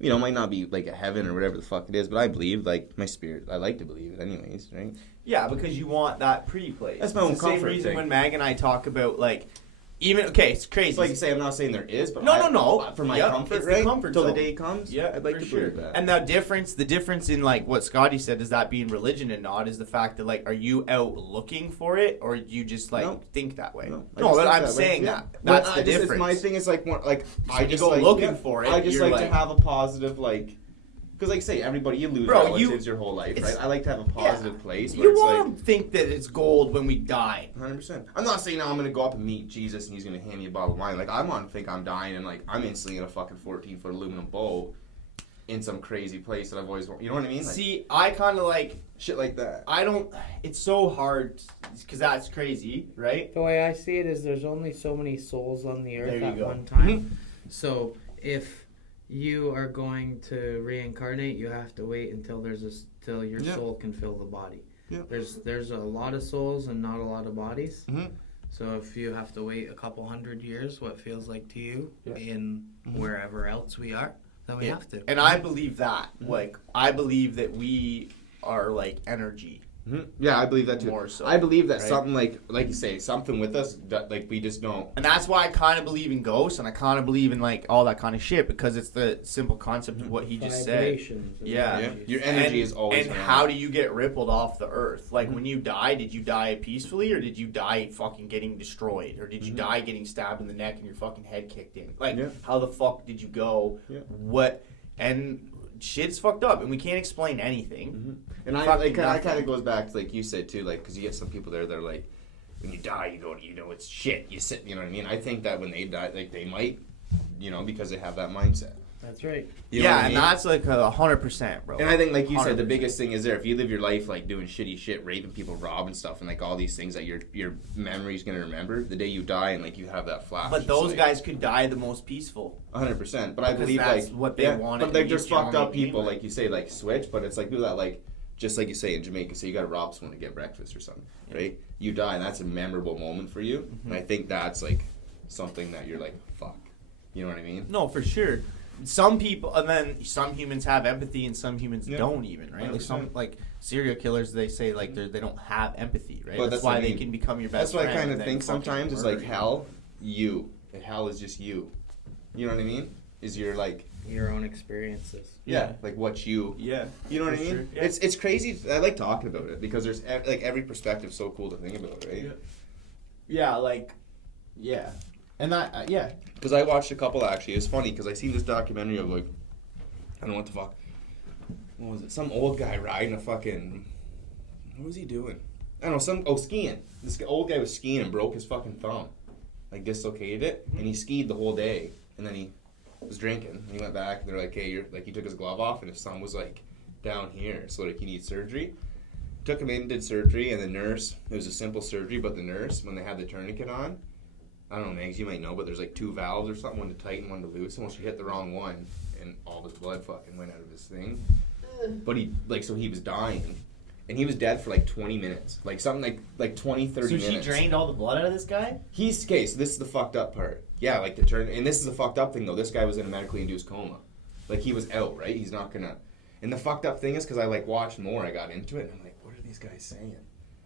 it might not be like a heaven or whatever the fuck it is, but I believe like my spirit. I like to believe it, anyways, right? Yeah, because you want that pretty place. That's my own It's the same comfort reason thing. when Mag and I talk about like, it's crazy. It's like you say, I'm not saying there is, but No. for my Yep, comfort, it's the right? comfort Till the zone. day comes. Yeah, I'd like for to sure. believe that. And the difference in like what Scotty said is that being religion and not is the fact that like, are you out looking for it or do you just like No. think that way? No, I No, just but think I'm that way. saying Yeah. that. But That's the I just, difference. It's my thing is like more like I you just go like, looking for it, I just you're like to like- have a positive like. Because, like, say, everybody, you lose Bro, relatives your whole life, right? I like to have a positive place where You it's want like, to think that it's gold when we die. 100%. I'm not saying now I'm going to go up and meet Jesus and he's going to hand me a bottle of wine. Like, I want to think I'm dying and, like, I'm instantly in a fucking 14-foot aluminum bowl in some crazy place that I've always wanted. You know what I mean? Like, See, I kind of like, shit like that. I don't, it's so hard because that's crazy, right? The way I see it is there's only so many souls on the There earth you at go. one time. So if you are going to reincarnate, you have to wait until till your Yeah. soul can fill the body. Yeah. There's a lot of souls and not a lot of bodies. Mhm. So if you have to wait a couple hundred years, what feels like to you Yeah. in wherever else we are, then we have to. And I believe that. Like, I believe that we are like energy. Yeah, I believe that too. More so, I believe that right? something like you say, something with us that like we just don't. And that's why I kind of believe in ghosts and I kind of believe in like all that kind of shit because it's the simple concept of what he just said. Vibrations and Yeah. energies. Your energy is always And around. how do you get rippled off the earth? Like when you die, did you die peacefully or did you die fucking getting destroyed? Or did you die getting stabbed in the neck and your fucking head kicked in? Like Yeah. how the fuck did you go? Yeah. What? And shit's fucked up and we can't explain anything. And I Fucking kind nothing. of goes back to like you said too, like because you get some people there that are like, when you die, it's shit. You sit, you know what I mean? I think that when they die, like they might, because they have that mindset. That's right. You know what Yeah, I and mean? that's like 100%, bro. And I think, like you said, the 100%. biggest thing is there. If you live your life like doing shitty shit, raping people, robbing stuff, and like all these things that your memory's gonna remember, the day you die and like you have that flash. But it's those like, guys could die the most peaceful. 100%. But I Because believe that's like what they wanted But like to there's be fucked up Johnny people, England. like you say, like switch. But it's like people that like just like you say in Jamaica, say you got to rob someone to get breakfast or something, right? You die, and that's a memorable moment for you. And I think that's like something that you're like, fuck. You know what I mean? No, for sure. Some people, and then some humans have empathy, and some humans Yeah. don't even, right? Like some, 100%. like serial killers, they say like they don't have empathy, right? But that's that's what why I they mean. can become your That's best what I friend. kind of and think then fucking sometimes is murder like you. hell, you. And hell is just you. You know what I mean? Is your like Your own experiences. Yeah. like what you. Yeah. You know what I For mean? sure, yeah. It's crazy. I like talking about it because there's like every perspective so cool to think about, right? Yeah. Yeah, like, yeah. And that, yeah. Because I watched a couple actually. It's funny because I seen this documentary of like I don't know what the fuck. What was it? Some old guy riding a fucking. What was he doing? I don't know. Skiing. This old guy was skiing and broke his fucking thumb, like dislocated it, and he skied the whole day, and then he was drinking, and he went back, and they're like, hey, you're like, he took his glove off, and his thumb was like down here, so like he needs surgery. Took him in, did surgery, and the nurse, it was a simple surgery, but the nurse, when they had the tourniquet on, I don't know, Megs, you might know, but there's like 2 valves or something, one to tighten, one to loosen. Well, she hit the wrong one, and all his blood fucking went out of his thing. But he, like, so he was dying, and he was dead for like 20 minutes, like something like 20, 30 minutes. So she drained all the blood out of this guy? Okay, so this is the fucked up part. Yeah, like the turn, and this is the fucked up thing though. This guy was in a medically induced coma, like he was out, right? He's not gonna. And the fucked up thing is, because I like watched more, I got into it, and I'm like, what are these guys saying?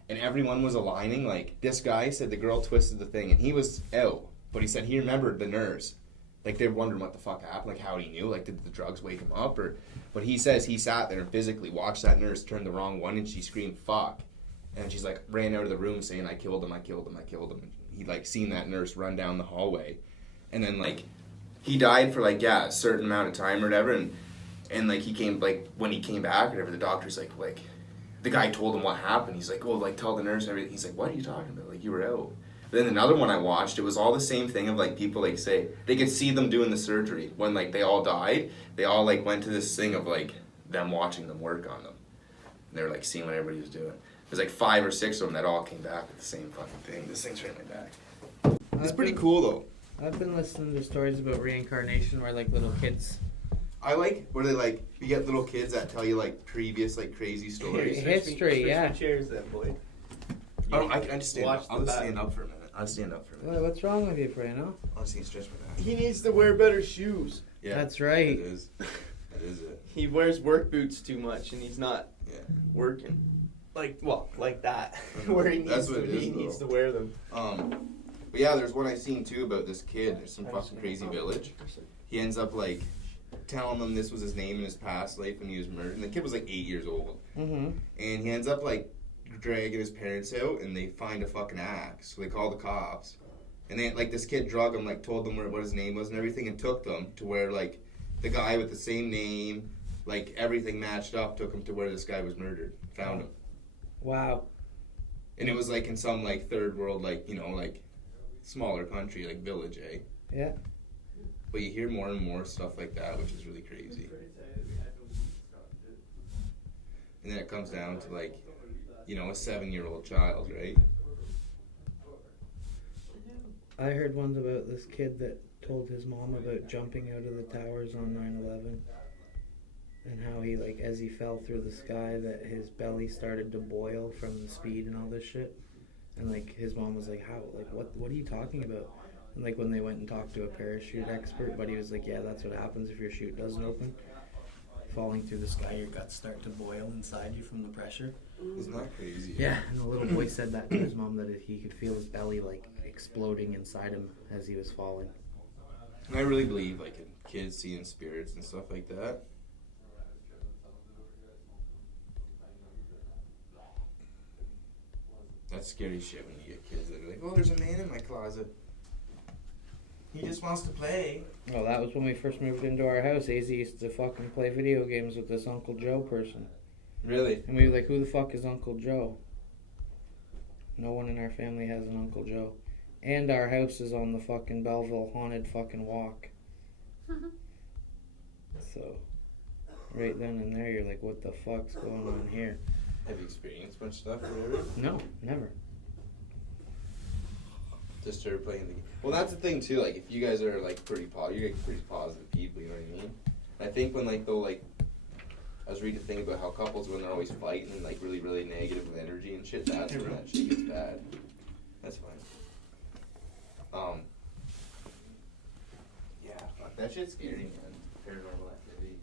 And everyone was aligning. Like this guy said the girl twisted the thing, and he was out, but he said he remembered the nurse. Like they were wondering what the fuck happened, like how he knew, like did the drugs wake him up, or. But he says he sat there and physically watched that nurse turn the wrong one, and she screamed fuck, and she's like ran out of the room saying I killed him, I killed him, I killed him. And he like seen that nurse run down the hallway, and then like he died for like a certain amount of time or whatever, and like he came, like when he came back or whatever, the doctor's like the guy told him what happened. He's like, oh, like tell the nurse and everything. He's like, what are you talking about? Like you were out. But then another one I watched, it was all the same thing of like people like say they could see them doing the surgery when like they all died. They all like went to this thing of like them watching them work on them. And they were like seeing what everybody was doing. There's like 5 or 6 of them that all came back with the same fucking thing. This thing's right in my back. It's pretty cool though. I've been listening to stories about reincarnation where like little kids. I like where they like you get little kids that tell you like previous like crazy stories. History, yeah. Chairs then, boy. I can just stand up. I'll just back. stand up for a minute. I'll stand up for a minute. Well, what's wrong with you, Frano? I'll just stretch my back. He needs to wear better shoes. Yeah, That's right. It is. That is it. He wears work boots too much, and he's not Yeah. working. Like that. Where he That's needs what to, it is, he needs though. to wear them. But yeah, there's one I seen too about this kid. There's some fucking crazy village. He ends up like telling them this was his name in his past life when he was murdered. And the kid was like 8 years old. Mm-hmm. And he ends up like dragging his parents out, and they find a fucking axe. So they call the cops. And they like this kid drug him, like told them what his name was and everything, and took them to where like the guy with the same name, like everything matched up, took him to where this guy was murdered. Found him. Wow. And it was like in some like third world, like, you know, like smaller country, like village, eh? Yeah. But you hear more and more stuff like that, which is really crazy. And then it comes down to like, you know, a 7-year-old child, right? I heard ones about this kid that told his mom about jumping out of the towers on 9/11 and how he, like, as he fell through the sky, that his belly started to boil from the speed and all this shit. And, like, his mom was like, how? Like, what are you talking about? And, like, when they went and talked to a parachute expert, but he was like, yeah, that's what happens if your chute doesn't open. Falling through the sky, your guts start to boil inside you from the pressure. Isn't that crazy? Yeah, and the little boy said that to his mom, that he could feel his belly, like, exploding inside him as he was falling. And I really believe, like, in kids seeing spirits and stuff like that. That's scary shit when you get kids that are like, oh, there's a man in my closet. He just wants to play. Well, that was when we first moved into our house. AZ used to fucking play video games with this Uncle Joe person. Really? And we were like, who the fuck is Uncle Joe? No one in our family has an Uncle Joe. And our house is on the fucking Belleville Haunted fucking walk. So, right then and there, you're like, what the fuck's going on here? Have you experienced much stuff or whatever? No, never. Just started playing the game. Well, that's the thing too. Like, if you guys are like pretty you're like, pretty positive people. You know what I mean? And I think when like they'll like, I was reading a thing about how couples when they're always fighting and like really really negative with energy and shit. That's when that shit gets bad. That's fine. Yeah, fuck that shit's scary, man. Paranormal activity.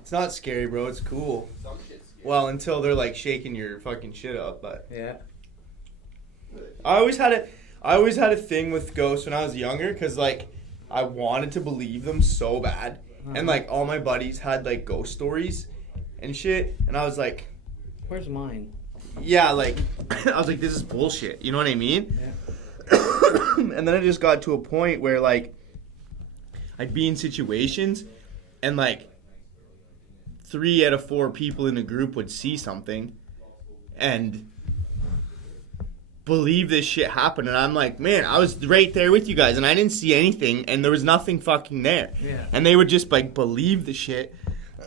It's not scary, bro. It's cool. Some shit's scary. Well, until they're like shaking your fucking shit up, but Yeah. I always had a thing with ghosts when I was younger, cause like I wanted to believe them so bad, and like all my buddies had like ghost stories and shit, and I was like, Where's mine? yeah, like I was like, this is bullshit. You know what I mean? Yeah. And then I just got to a point where like I'd be in situations, and like 3 out of 4 people in a group would see something and believe this shit happened. And I'm like, man, I was right there with you guys and I didn't see anything and there was nothing fucking there. Yeah. And they would just like believe the shit.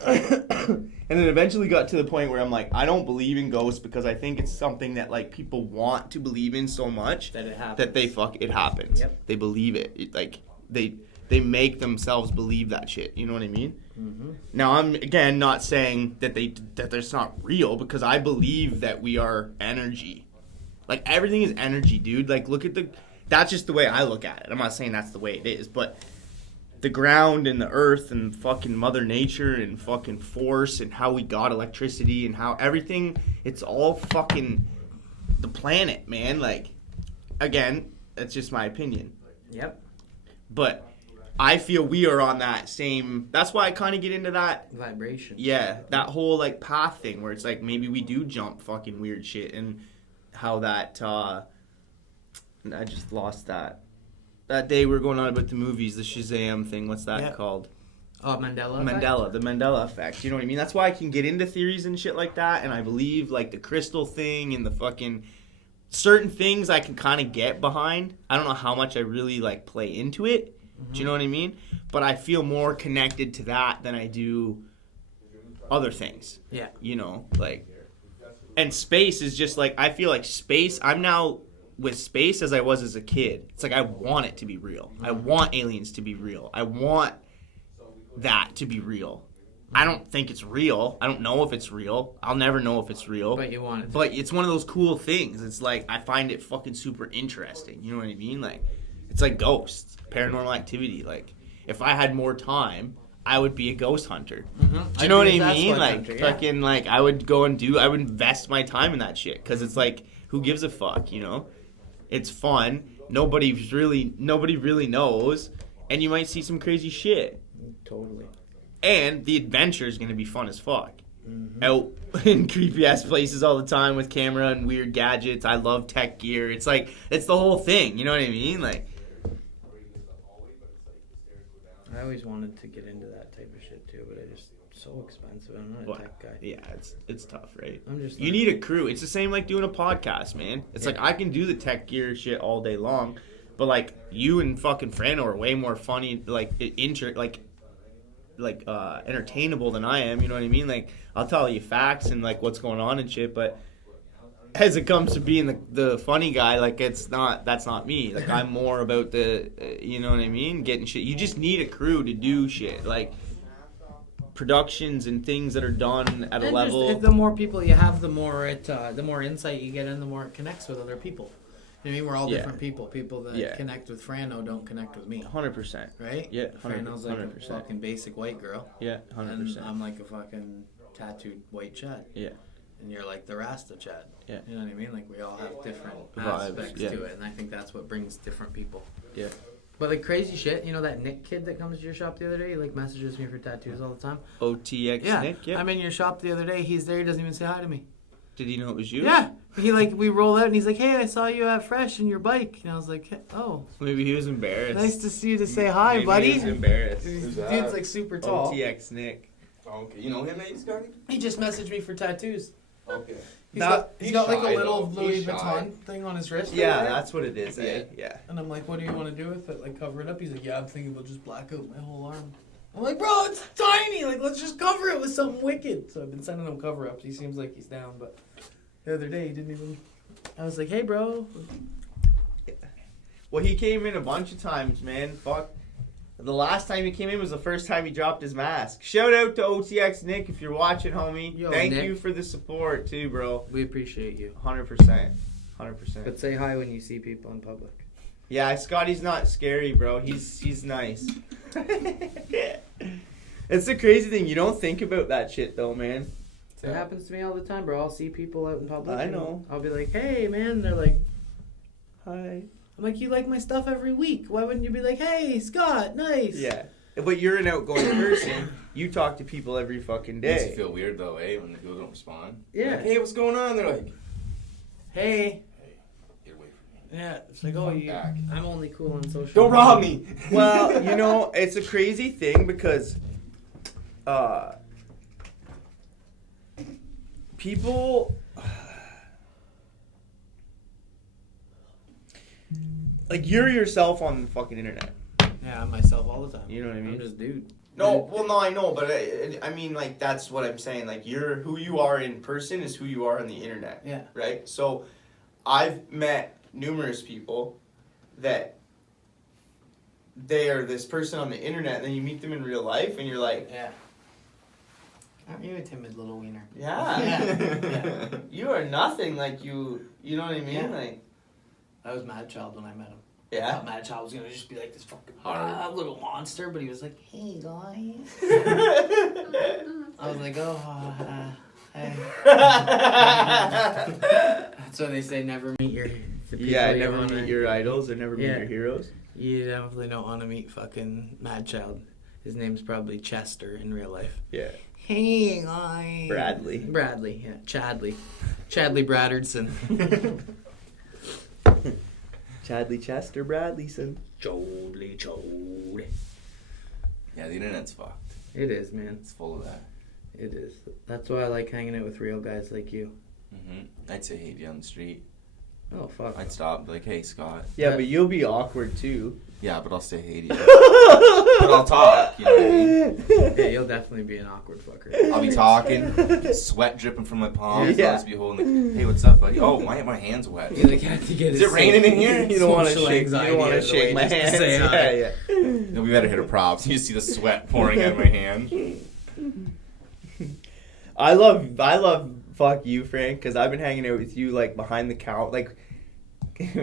And it eventually got to the point where I'm like, I don't believe in ghosts because I think it's something that like people want to believe in so much That it happens. that it happens. Yep. They believe it. Like they make themselves believe that shit. You know what I mean? Mm-hmm. Now I'm again not saying that that's not real because I believe that we are energy. Like everything is energy, dude. Like look at that's just the way I look at it. I'm not saying that's the way it is, but the ground and the earth and fucking Mother Nature and fucking force and how we got electricity and how everything, it's all fucking the planet, man. Like, again, that's just my opinion. Yep. But I feel we are on that same, that's why I kind of get into that. Vibration. Yeah, that whole like path thing where it's like maybe we do jump fucking weird shit and how that, I just lost that. That day we were going on about the movies, the Shazam thing. What's that called? Oh, Mandela. The Mandela effect. You know what I mean? That's why I can get into theories and shit like that, and I believe like the crystal thing and the fucking certain things I can kind of get behind. I don't know how much I really like play into it. Do you know what I mean? But I feel more connected to that than I do other things. Yeah. You know, like, and space is just like, I feel like space. I'm now with space as I was as a kid. It's like I want it to be real. I want aliens to be real. I want that to be real. I don't think it's real. I don't know if it's real. I'll never know if it's real. But you want it to. But it's one of those cool things. It's like I find it fucking super interesting. You know what I mean? Like it's like ghosts, paranormal activity. Like if I had more time, I would be a ghost hunter. Mm-hmm. Do you know what I mean? Like fucking like I would go and I would invest my time in that shit because it's like who gives a fuck, you know? It's fun. Nobody really knows, and you might see some crazy shit. Totally. And the adventure is gonna be fun as fuck. Mm-hmm. Out in creepy ass places all the time with camera and weird gadgets. I love tech gear. It's like it's the whole thing. You know what I mean? Like. I always wanted to get into that type of shit too, but it's so expensive. I'm not a tech guy. Yeah, it's tough, right? I'm just. You need a crew. It's the same like doing a podcast, man. It's like I can do the tech gear shit all day long, but like you and fucking Frano are way more funny, like entertainable than I am. You know what I mean? Like I'll tell you facts and like what's going on and shit, but as it comes to being the funny guy, like that's not me. Like I'm more about the, you know what I mean? Getting shit. You just need a crew to do shit. Like productions and things that are done at a level. The more people you have, the more insight you get, and the more it connects with other people. You know what I mean? We're all different people. People that connect with Frano don't connect with me. 100%. Right? Yeah, Frano's like 100%. a fucking basic white girl. Yeah, 100%. And I'm like a fucking tattooed white Chad. Yeah. And you're like the Rasta Chad. Yeah. You know what I mean? Like we all have different Vibes, aspects to it, and I think that's what brings different people. Yeah. But like crazy shit, you know that Nick kid that comes to your shop the other day, he like messages me for tattoos all the time. OTX Yeah. Nick, yeah. I'm in your shop the other day, he's there, he doesn't even say hi to me. Did he know it was you? Yeah. He like, we roll out and he's like, hey, I saw you at Fresh in your bike. And I was like, hey, oh. Maybe he was embarrassed. Nice to see you to say hi, Maybe buddy. he was embarrassed. Dude's like super tall. OTX Nick. Okay, you know him, that you Scotty? He just messaged me for tattoos. Okay. He's got like a shy, little though. Louis He's shy. Vuitton thing on his wrist. Yeah, over there. that's what it is, eh? Yeah. And I'm like, what do you want to do with it? Like, cover it up? He's like, yeah, I'm thinking we'll just black out my whole arm. I'm like, bro, it's tiny. Like, let's just cover it with something wicked. So I've been sending him cover-ups. He seems like he's down, but the other day he didn't even... I was like, hey, bro. Well, he came in a bunch of times, man. Fuck. The last time he came in was the first time he dropped his mask. Shout out to OTX Nick if you're watching, homie. Yo, Thank Nick. you for the support, too, bro. We appreciate you. 100%. 100%. But say hi when you see people in public. Yeah, Scotty's not scary, bro. He's nice. It's the crazy thing. You don't think about that shit, though, man. It happens to me all the time, bro. I'll see people out in public. I and know. I'll be like, hey, man. They're like, Hi. I'm like, you like my stuff every week. Why wouldn't you be like, hey, Scott, nice. Yeah. But you're an outgoing person. You talk to people every fucking Makes you day. feel weird though, eh? When the people don't respond. Yeah. Like, hey, what's going on? They're like, Hey. get away from me. Yeah. It's like, oh, you. Back. I'm only cool on social. Don't rob me. Well, you know, it's a crazy thing because people. Like, you're yourself on the fucking internet. Yeah, I'm myself all the time. You know what I mean? I'm just dude. No, well, no, I know, but I mean, like, that's what I'm saying. Like, who you are in person is who you are on the internet. Yeah. Right? So, I've met numerous people that they are this person on the internet, and then you meet them in real life, and you're like, Yeah. Aren't you a timid little wiener? yeah. Yeah. You are nothing like you know what I mean? Yeah. Like, I was Mad Child when I met him. I yeah. thought Mad Child was gonna just be like this fucking little monster, but he was like, "Hey guys." I was like, "Oh, hey." That's why they say never meet the people Yeah, you never wanna- meet your idols or never meet Yeah. your heroes. You definitely don't want to meet fucking Mad Child. His name's probably Chester in real life. Yeah. Hey guys. Bradley. Bradley, yeah, Chadley Braddardson. Chadley Chester Bradleyson. Chode. Yeah, the internet's fucked. It is, man. It's full of that. It is. That's why I like hanging out with real guys like you. I'd say hate you on the street. Oh, fuck. I'd stop, be like, hey, Scott. Yeah, but you'll be awkward too. Yeah, but I'll say hey to you. But I'll talk, you know what I mean? Yeah, you'll definitely be an awkward fucker. I'll be talking, sweat dripping from my palms. Yeah. I'll just be holding, like, hey, what's up, buddy? Oh, why are my hands wet? You like have to get Is it raining in here? You don't want to social shake. You anxiety don't want out to of the way shake my just to hands. say hi. Yeah. No, we better hit a props. You just see the sweat pouring out of my hand. I love fuck you, Frank, because I've been hanging out with you like behind the counter, like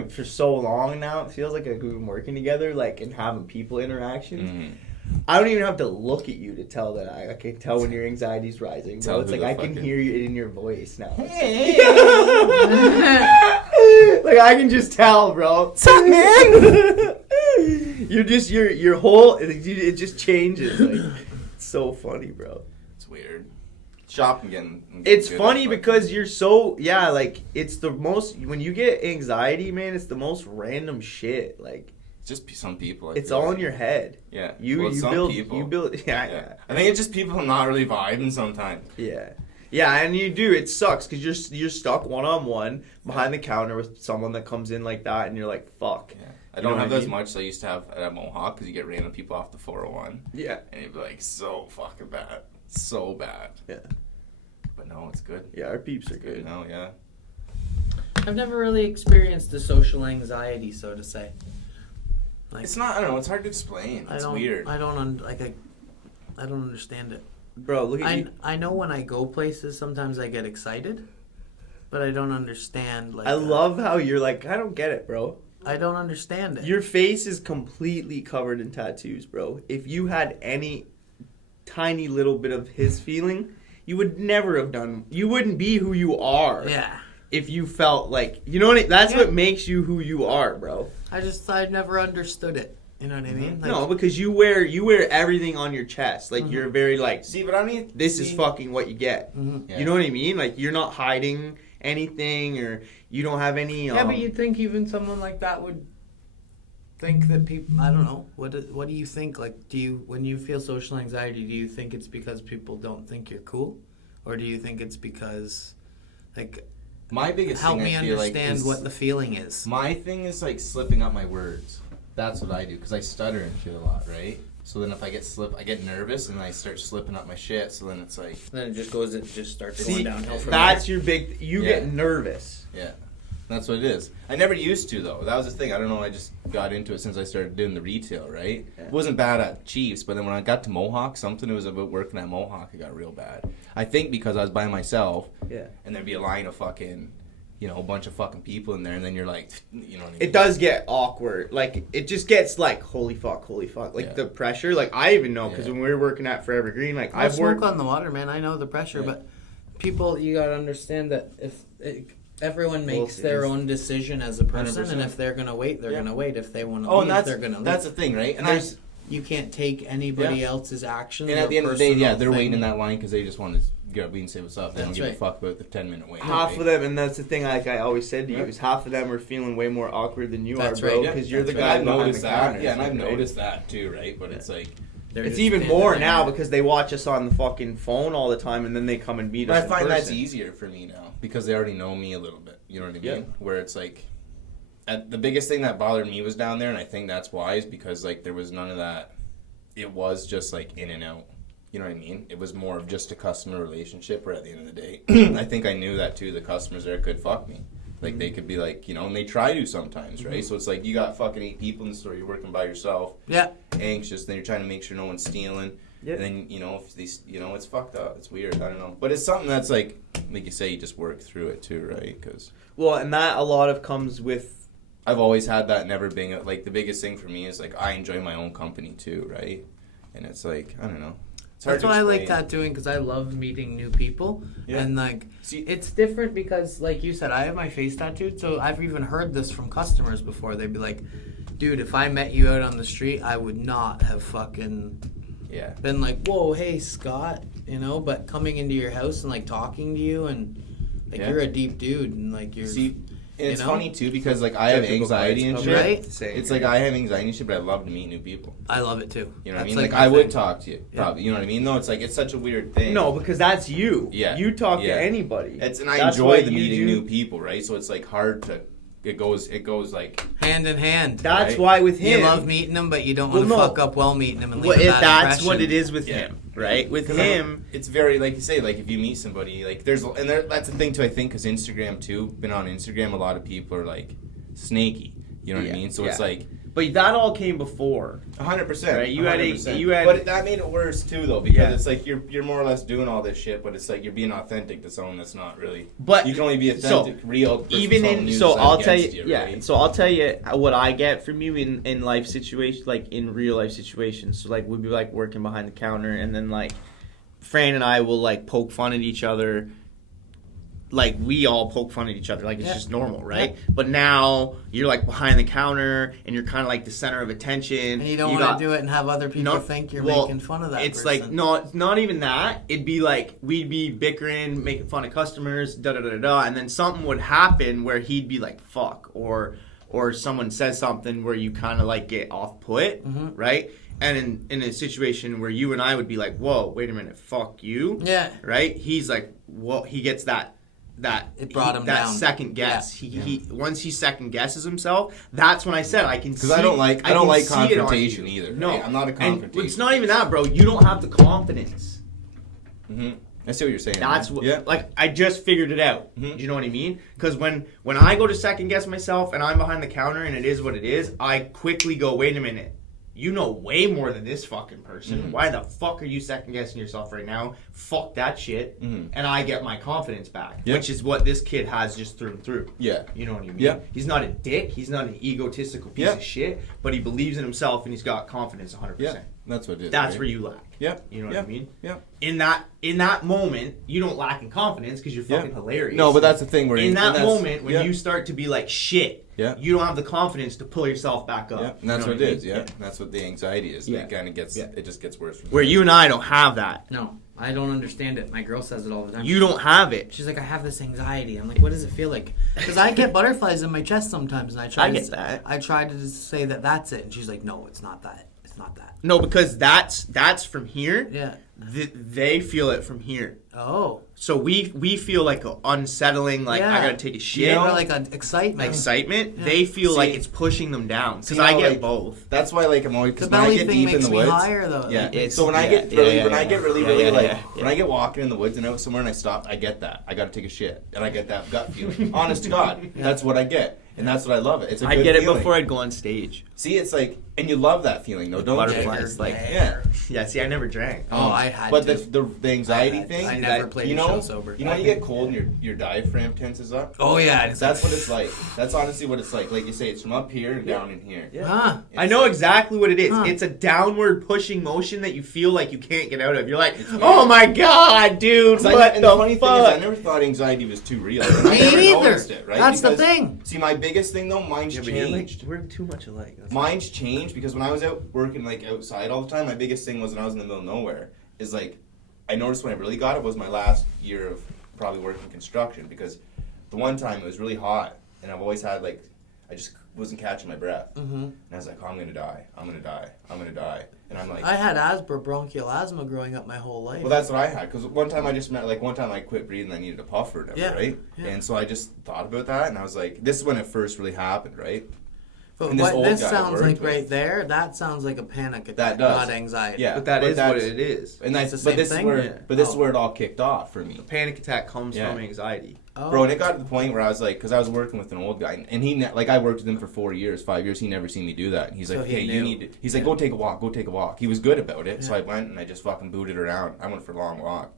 for so long now. It feels like we've been working together, like, and having people interactions. I don't even have to look at you to tell that I can tell when your anxiety's rising, bro. Tell It's who like the I can fuck hear it in your voice now. Like I can just tell, bro. What's up, man? You're just your whole it just changes. Like it's so funny, bro. It's weird. Shopping again. It's funny because you're so like it's the most when you get anxiety, man. It's the most random shit. Like just some people. It's all in your head. Yeah. You some build people. you build yeah. I think it's just people not really vibing sometimes. Yeah, and you do. It sucks because you're stuck one-on-one behind the counter with someone that comes in like that, and you're like, fuck. Yeah. I don't have as much as I used to have at Mohawk because you get random people off the 401. Yeah. And you'd be like, so fucking bad. So bad. Yeah. But no, it's good. Yeah, our peeps are good. No, yeah. I've never really experienced the social anxiety, so to say. Like, It's not, I don't know, it's hard to explain. It's weird. I don't understand it. Bro, look at you. I know when I go places, sometimes I get excited, but I don't understand. Like I love how you're like, I don't get it, bro. I don't understand it. Your face is completely covered in tattoos, bro. If you had any tiny little bit of his feeling, you would never have done. You wouldn't be who you are. Yeah. If you felt like, you know what I mean? That's what makes you who you are, bro. I never understood it. You know what I mean? Like, No, because you wear everything on your chest. Like you're very like, See, but I mean, this is fucking what you get. Yeah. You know what I mean? Like you're not hiding anything, or you don't have any. yeah, but you'd think even someone like that would think that people. I don't know. What do you think? Like, when you feel social anxiety, do you think it's because people don't think you're cool, or do you think it's because, like, my biggest help thing me I feel understand like is, what the feeling is? My thing is like slipping up my words. That's what I do because I stutter and shit a lot, right? So then if I get nervous and I start slipping up my shit. So then it's like Then it just starts See, going downhill from that's your big. You Yeah. get nervous. yeah, that's what it is. I never used to though. That was the thing. I don't know. I just got into it since I started doing the retail, right? Yeah. It wasn't bad at Chiefs, but then when I got to Mohawk, something it was about working at Mohawk, it got real bad. I think because I was by myself. Yeah. And there'd be a line of fucking, a bunch of fucking people in there, and then you're like, you know what I mean? It does get awkward. Like it just gets like holy fuck. Like Yeah. the pressure. Like I even know because Yeah. when we were working at Forever Green, like I I've smoke worked. on the water, man. I know the pressure, Yeah. but people, you gotta understand that everyone makes it their is. own decision as a person, 100%. and if they're gonna wait, they're Yeah. gonna wait. If they want to Oh, leave, and they're gonna leave. that's the thing, right? And There's- You can't take anybody Yeah. else's actions. And or at the end of the day, yeah, personal they're waiting in thing. that line because they just want to get up and say what's up. They don't That's give a right. fuck about the 10-minute wait. Half right? of them, and that's the thing. Like I always said to you, Yeah. is half of them are feeling way more awkward than you That's are, bro. right. Because you're the That's guy right. I've behind noticed the that. counter. Yeah, and I've right? noticed that too, right? But it's like, They're It's just even standing more there. now because they watch us on the fucking phone all the time, and then they come and meet But us. I find in that's person. easier for me now because they already know me a little bit. You know what I mean? Yeah. Where it's like, the biggest thing that bothered me was down there, and I think that's why is because like there was none of that. It was just like in and out. You know what I mean? It was more of just a customer relationship. Where at the end of the day, I think I knew that too. The customers there could fuck me. Like they could be like, and they try to sometimes, right? So it's like you got fucking 8 people in the store. You're working by yourself. Yeah. Anxious. Then you're trying to make sure no one's stealing. Yeah. And then if these, it's fucked up. It's weird. I don't know. But it's something that's like you say, you just work through it too, right? Because Well, and that a lot of comes with. I've always had that. Never being like the biggest thing for me is like I enjoy my own company too, right? And it's like I don't know. It's hard That's to why I like explain. tattooing because I love meeting new people. Yeah. And like, See- it's different because, like you said, I have my face tattooed. So I've even heard this from customers before. They'd be like, dude, if I met you out on the street, I would not have fucking Yeah. been like, whoa, hey, Scott, but coming into your house and like talking to you and like Yeah. you're a deep dude and like you're. See, and it's you know? funny too because like I have Difficult anxiety and parts shit. of it. Right? Same. It's like I have anxiety and shit, but I love to meet new people. I love it too. You know what I That's mean? Like my I would thing. talk to you, Yeah. probably. You know what I mean? No, it's like it's such a weird thing. No, because that's you. Yeah. You talk Yeah. to anybody. and I That's enjoy what the you meeting do. new people, right? So it's like hard to. It goes like. Hand in hand. That's Right? why with him. You love meeting them, but you don't want to Well, no. fuck up while meeting them and leave Well, a bad that's impression. what it is with Yeah. him, right? With 'Cause him, it's very like you say, like if you meet somebody, like that's the thing too. I think because Instagram too, been on Instagram, a lot of people are like snaky. You know what I Yeah, mean? So yeah. it's like but that all came before. 100%. Right, you had 100%. But that made it worse too, though, because Yeah. it's like you're more or less doing all this shit, but it's like you're being authentic to someone that's not really. But you can only be authentic, real. versus Even someone in who's so I'll tell you, against yeah. right? So I'll tell you what I get from you in life situations, like in real life situations. So like we'd be like working behind the counter, and then like Fran and I will like poke fun at each other. Like we all poke fun at each other, like it's Yeah. just normal, right? But now you're like behind the counter, and you're kind of like the center of attention. And you don't want to do it and have other people think you're making fun of that It's person. like no, it's not even that. It'd be like we'd be bickering, making fun of customers, da da da da da, and then something would happen where he'd be like, "Fuck," or someone says something where you kind of like get off put, right? And in a situation where you and I would be like, "Whoa, wait a minute, fuck you," Yeah. right? He's like, "Well," he gets that. It brought him that down. second guess. He once he second guesses himself, that's when I said I can see. Because I don't like can see it on confrontation you. either. No, right? I'm not a And confrontation. it's not even that, bro. You don't have the confidence. I see what you're saying. That's man. what. Yeah. Like I just figured it out. Do you know what I mean? Because when I go to second guess myself and I'm behind the counter and it is what it is, I quickly go, wait a minute. You know way more than this fucking person. Why the fuck are you second guessing yourself right now? Fuck that shit. And I get my confidence back, Yep. which is what this kid has just through and through. Yeah. You know what I mean? Yeah. He's not a dick. He's not an egotistical piece Yeah. of shit, but he believes in himself and he's got confidence 100%. Yeah. That's what it is. That's right? where you lack. Yeah. You know what yeah. I mean? Yeah. In that moment, you don't lack in confidence because you're fucking hilarious. No, but that's the thing. Where In that that's- moment when yeah. you start to be like shit, Yeah. you don't have the confidence to pull yourself back up. Yeah, and that's You know what it I is. mean? Yeah, that's what the anxiety is. Yeah. It kind of gets. Yeah. It just gets worse. From Where there. you and I don't have that. No, I don't understand it. My girl says it all the time. You don't have it. She's like, I have this anxiety. I'm like, what does it feel like? Because I get butterflies in my chest sometimes, and I try. I to get that. I try to just say that's it, and she's like, no, it's not that. It's not that. No, because that's from here. Yeah. They feel it from here. Oh. So we feel like a unsettling, like Yeah. I gotta take a shit. Yeah, or like an excitement. Excitement. Yeah. They feel See- like it's pushing them down. Because See I how, get like, both. That's why, like, I'm always The because when I belly get thing deep in makes the me woods. higher, though. Yeah. Like, So when I yeah, get yeah, really, yeah, when I yeah. get really, Yeah, really yeah, like yeah, when I get walking in the woods and out somewhere and I stop, I get that. I got to take a shit, and I get that gut feeling. Honest to God, that's what I get, and that's what I love. It's a I good get it feeling. before I'd go on stage. See, it's like, and you love that feeling, though, don't you? Butterflies, like Yeah. yeah. See, I never drank. Oh, I had But to. the anxiety I had- thing. I never that, played you a know, show sober. You know, when you get cold and your diaphragm tenses up. Oh yeah, That's what it's like. That's honestly what it's like. Like you say, it's from up here and down in here. Huh. I know exactly what it is. Huh. It's a downward pushing motion that you feel like you can't get out of. You're like, oh my god, dude, what And the the funny thing is, I fuck? never thought anxiety was too real. And I Me never neither. noticed it, right? That's the Because- thing. See, my biggest thing though, mine's changed. we're too much alike. Mine's changed because when I was out working like outside all the time, my biggest thing was when I was in the middle of nowhere is like I noticed when I really got it was my last year of probably working construction because the one time it was really hot and I've always had like I just wasn't catching my breath. Mm-hmm. And I was like, oh, I'm gonna die. I'm gonna die. I'm gonna die. And I'm like, I had bronchial asthma growing up my whole life. well, that's what I had. Because one time I quit breathing. I needed a puff or whatever, right? Yeah. And so I just thought about that, and I was like, this is when it first really happened, right? But And this what old this guy sounds worked like with- right there, that sounds like a panic attack, That does. not anxiety. Yeah, But that's what it is. And that's It's the but this same is thing? where Yeah. but this Oh. is where it all kicked off for me. A panic attack comes Yeah. from anxiety. Oh. Bro, and it got to the point where I was like, because I was working with an old guy, and he, like, I worked with him for 5 years, he never seen me do that. And he's So like, he hey, you knew. need to, he's like, go take a walk. He was good about it, so Yeah. I went and I just fucking booted around. I went for a long walk.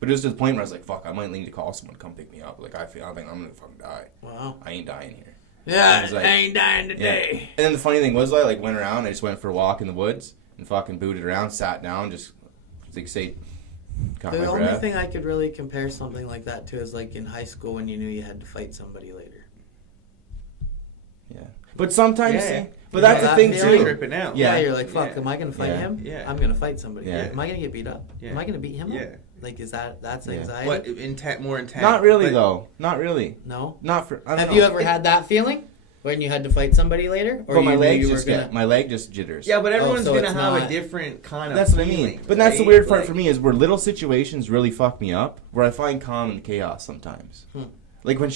But it was to the point where I was like, fuck, I might need to call someone to come pick me up. Like, I think I'm gonna fucking die. Wow. I ain't dying here. Yeah, I was like- I ain't dying Yeah. today. And then the funny thing was, I like went around, I just went for a walk in the woods and fucking booted around, sat down, just like say, caught The my only breath. thing I could really compare something like that to is like in high school when you knew you had to fight somebody later. Yeah. But sometimes, Yeah. but that's Yeah, the thing that too. feeling. Tripping out. Yeah, Yeah. you're like, fuck, Yeah. am I gonna fight Yeah. him? Yeah. I'm gonna fight somebody. Yeah. Am I gonna get beat up? Yeah. Am I gonna beat him Yeah. up? Like, is that's Yeah. anxiety? What more intense? Not really But- though. Not really. No. Not for. I don't Have know. you ever had that feeling when you had to fight somebody later, or But my you knew leg you were just gonna? my leg just jitters. Yeah, but everyone's so gonna it's have not- a different kind of. That's what I mean. feeling, But that's the right? weird part Like- for me is where little situations really fuck me up, where I find calm in chaos sometimes. Like when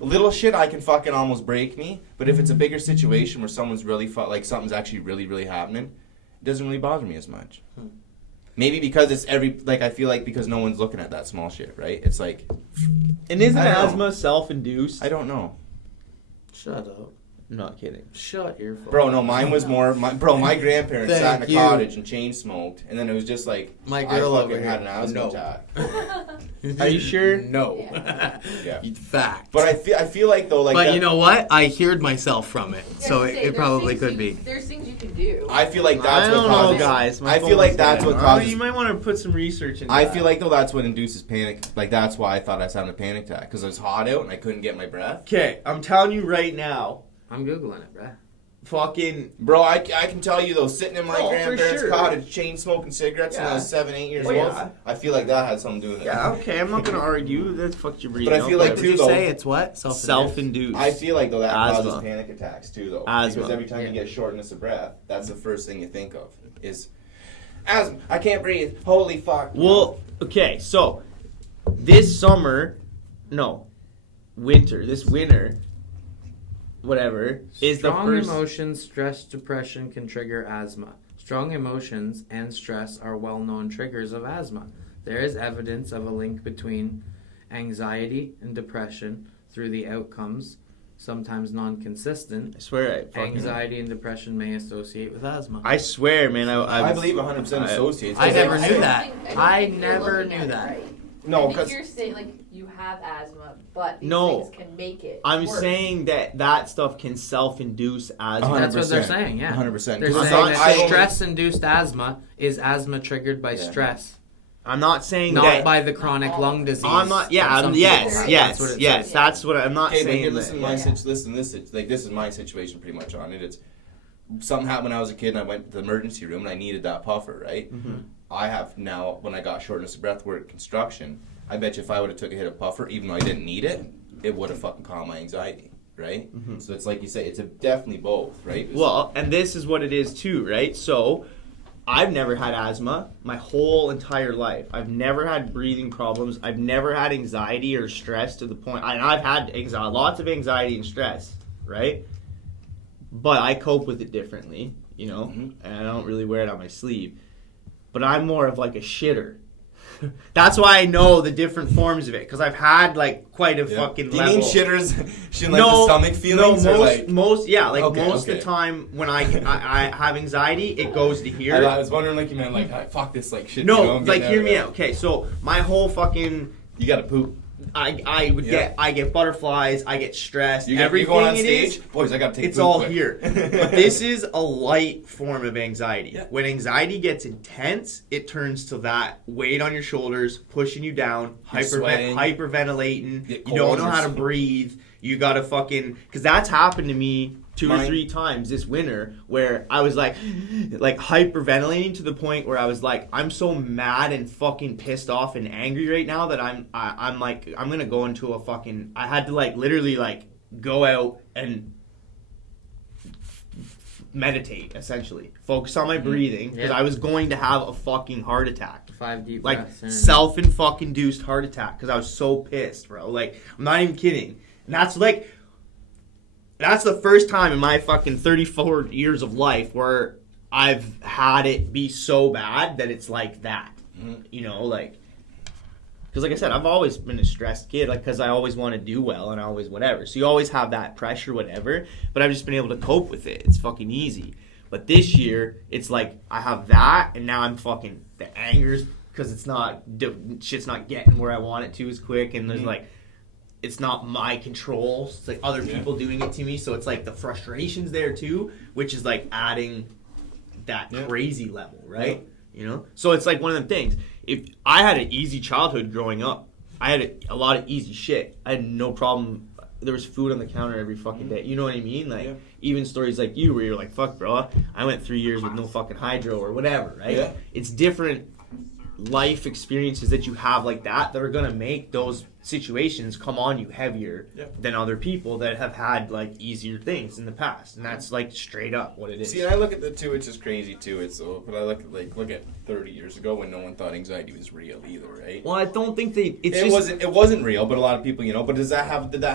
little shit, I can fucking almost break me. But if it's a bigger situation where someone's really like something's actually really, really happening, it doesn't really bother me as much. Maybe because it's I feel like because no one's looking at that small shit, right? It's like, And isn't I don't know. asthma self-induced? I don't know. Shut up. I'm not kidding. Shut your. Bro, no, mine was more. My grandparents sat in Thank a you. cottage and chain smoked, and then it was just like My I girl fucking over had here. an asthma No. attack. Are you sure? No. Yeah. Fact. But I feel like though, like But that, you know what? I heard myself from it, Yeah, so I was gonna it say, there's probably things could you- be. There's things you can do. I feel like that's I what don't causes. know, guys. My I feel phone like is that's dead. what causes. You might want to put some research into I that. feel like though that's what induces panic. Like that's why I thought I was having a panic attack because it was hot out and I couldn't get my breath. Okay, I'm telling you right now, I'm googling it, bruh. fucking. Bro, I can tell you though, sitting in my Oh, for grandparents' sure. cottage, chain smoking cigarettes when I Yeah. was 7, 8 years Oh, old. yeah. I feel like that had something to do with it. Yeah, okay, I'm not gonna argue. That's fucked your breathing. But I feel like What too did you though. say? It's what? self-induced. I feel like though that Asthma. causes panic attacks too though. Asthma. Because every time Yeah. you get shortness of breath, that's the first thing you think of is asthma. I can't breathe. Holy fuck. Well, okay, so this winter, whatever, is the Strong first. emotions, stress, depression can trigger asthma. Strong emotions and stress are well-known triggers of asthma. There is evidence of a link between anxiety and depression through the outcomes, sometimes non-consistent. I swear, I fucking. Anxiety and depression may associate with asthma. I swear, man. I believe 100% associates. I never I knew don't that. think- I don't think you're never looking knew at it that. right. No, I think because you're saying like you have asthma, but these No. things can make it. I'm worse. saying that stuff can self-induce asthma. That's what they're 100%. saying, yeah. 100%. They're 'Cause saying I'm that not- I- stress-induced asthma is asthma triggered by Yeah. stress, I'm not saying not that. by the chronic lung disease. I'm not. Yeah. that some Yes. people have. Yes. That's what it Yes. says. That's what I'm not Okay, but saying. here, that- listen, this is my situation pretty much on it. It's something happened when I was a kid and I went to the emergency room and I needed that puffer, right? Mm-hmm. I have now, when I got shortness of breath work construction, I bet you if I would have took a hit of puffer, even though I didn't need it, it would have fucking calmed my anxiety, right? So it's like you say, it's definitely both, right? It's- Well, and this is what it is too, right? So, I've never had asthma my whole entire life. I've never had breathing problems. I've never had anxiety or stress to the point. I've had lots of anxiety and stress, right? But I cope with it differently, and I don't really wear it on my sleeve. But I'm more of like a shitter. That's why I know the different forms of it, because I've had like quite a fucking Do you level. mean shitters? Shit like the stomach feelings? No, or like, most of Okay. the time when I have anxiety, it goes to here. I was wondering, like, you meant like, fuck this, like, shit. No, I'm like getting hear of me it. out. Okay, so my whole fucking You gotta poop. I get butterflies, I get stressed. You Everything going on it stage? is, Boys, I gotta take a it's poop all quick. here. But this is a light form of anxiety. Yeah. When anxiety gets intense, it turns to that weight on your shoulders, pushing you down, You're sweating. hyperventilating. Get You don't cold, know you're how to sweating. breathe. You gotta fucking, because that's happened to me two or Mine- three times this winter where I was like hyperventilating to the point where I was like, I'm so mad and fucking pissed off and angry right now that I'm like, I'm gonna go into a fucking, I had to like literally like go out and meditate, essentially. Focus on my breathing, because I was going to have a fucking heart attack. 5 deep Like, breaths in. self-induced heart attack, because I was so pissed, bro. Like, I'm not even kidding. And that's the first time in my fucking 34 years of life where I've had it be so bad that it's like that. You know, like, because like I said, I've always been a stressed kid, like, because I always want to do well and I always whatever. So you always have that pressure, whatever. But I've just been able to cope with it. It's fucking easy. But this year, it's like I have that, and now I'm fucking the anger's because it's not shit's not getting where I want it to as quick, and there's like it's not my control. It's like other people doing it to me, so it's like the frustration's there too, which is like adding that crazy level, right? You know, so it's like one of them things. If I had an easy childhood growing up, I had a lot of easy shit. I had no problem. There was food on the counter every fucking day. You know what I mean? Like even stories like you, where you're like, "Fuck, bro, I went 3 years with no fucking hydro or whatever." Right? Yeah. It's different life experiences that you have like that are gonna make those situations come on you heavier than other people that have had like easier things in the past, and that's like straight up what it is. See, and I look at the two, it's just crazy too. It's but I look at 30 years ago when no one thought anxiety was real either, right? Well, I don't think it wasn't real, but a lot of people, you know. But did that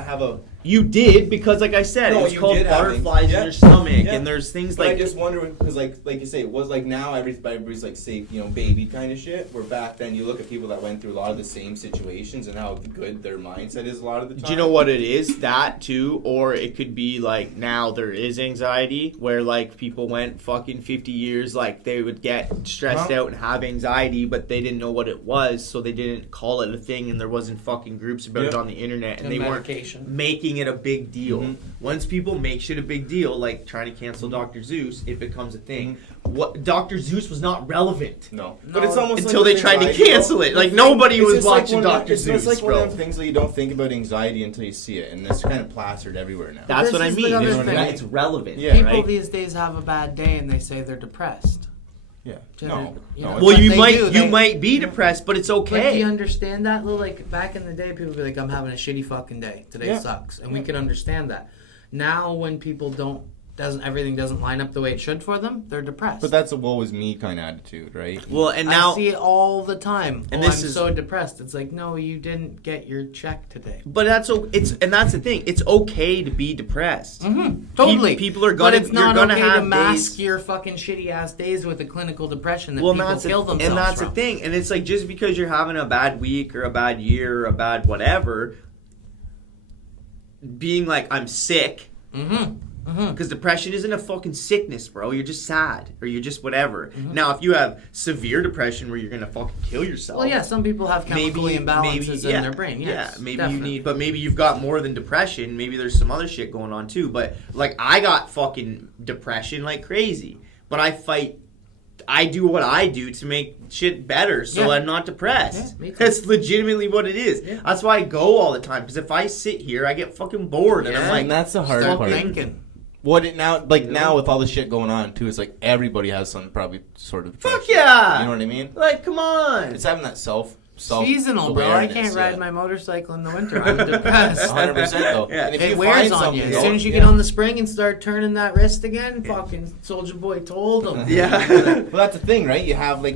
have a? You did, because like I said, No, it's you called did have butterflies things. in your stomach, Yeah. and there's things But like I just wonder because like you say, it was like now everybody's like safe, you know, baby kind of shit. Where back then you look at people that went through a lot of the same situations and how good their mindset is a lot of the time. Do you know what it is? That too, or it could be like now there is anxiety where like people went fucking 50 years, like they would get stressed out and have anxiety, but they didn't know what it was, so they didn't call it a thing, and there wasn't fucking groups about it on the internet, and they weren't making it a big deal. Once people make shit a big deal, like trying to cancel Dr. Zeus, it becomes a thing. What Dr. Zeus was not relevant. No, but it's almost until like they tried to anxiety, cancel bro. it. Like nobody It's was just like watching one of Dr. them- Zeus, It's like bro. one of them things that you don't think about anxiety until you see it, and it's kind of plastered everywhere now. That's what I This is mean. the other It's, thing. it's relevant. Yeah. People right? these days have a bad day and they say they're depressed. Yeah. You No. know, No. but Well, you they might do, you they- might be depressed, but it's But do okay. you understand that? Like back in the day, people would be like, "I'm having a shitty fucking day. Today Yeah. sucks," and we can understand that. Now, when people everything doesn't line up the way it should for them, they're depressed. But that's a woe is me kind of attitude, right? Well, and now I see it all the time. And Oh, this I'm is- so depressed. It's like, no, you didn't get your check today. but that's the thing. It's okay to be depressed. Totally. People are gonna. But it's not you're gonna okay have to mask days. your fucking shitty ass days with a clinical depression that Well, people that's kill themselves and that's from. the thing. And it's like just because you're having a bad week or a bad year or a bad whatever, being like I'm sick. Because depression isn't a fucking sickness, bro. You're just sad or you're just whatever. Now, if you have severe depression where you're gonna fucking kill yourself, Well, yeah, some people have chemical imbalances in their brain. Yes, maybe definitely. but maybe you've got more than depression. Maybe there's some other shit going on too. But like, I got fucking depression like crazy. But I do what I do to make shit better, so I'm not depressed. Yeah, me too. That's legitimately what it is. Yeah. That's why I go all the time. Because if I sit here, I get fucking bored, and I'm Yeah. like, And that's the hard Start part. thinking. What it now, like now with all the shit going on too, it's like everybody has some probably sort of fuck depression. yeah! You know what I mean? Like, come on. It's having that self Seasonal, bro. I can't ride my motorcycle in the winter. I'm depressed. 100% though. Yeah. And if It you wears find on something, you. As though- soon as you get on the spring and start turning that wrist again, fucking Soldier Boy told him. Yeah. Well, that's the thing, right? You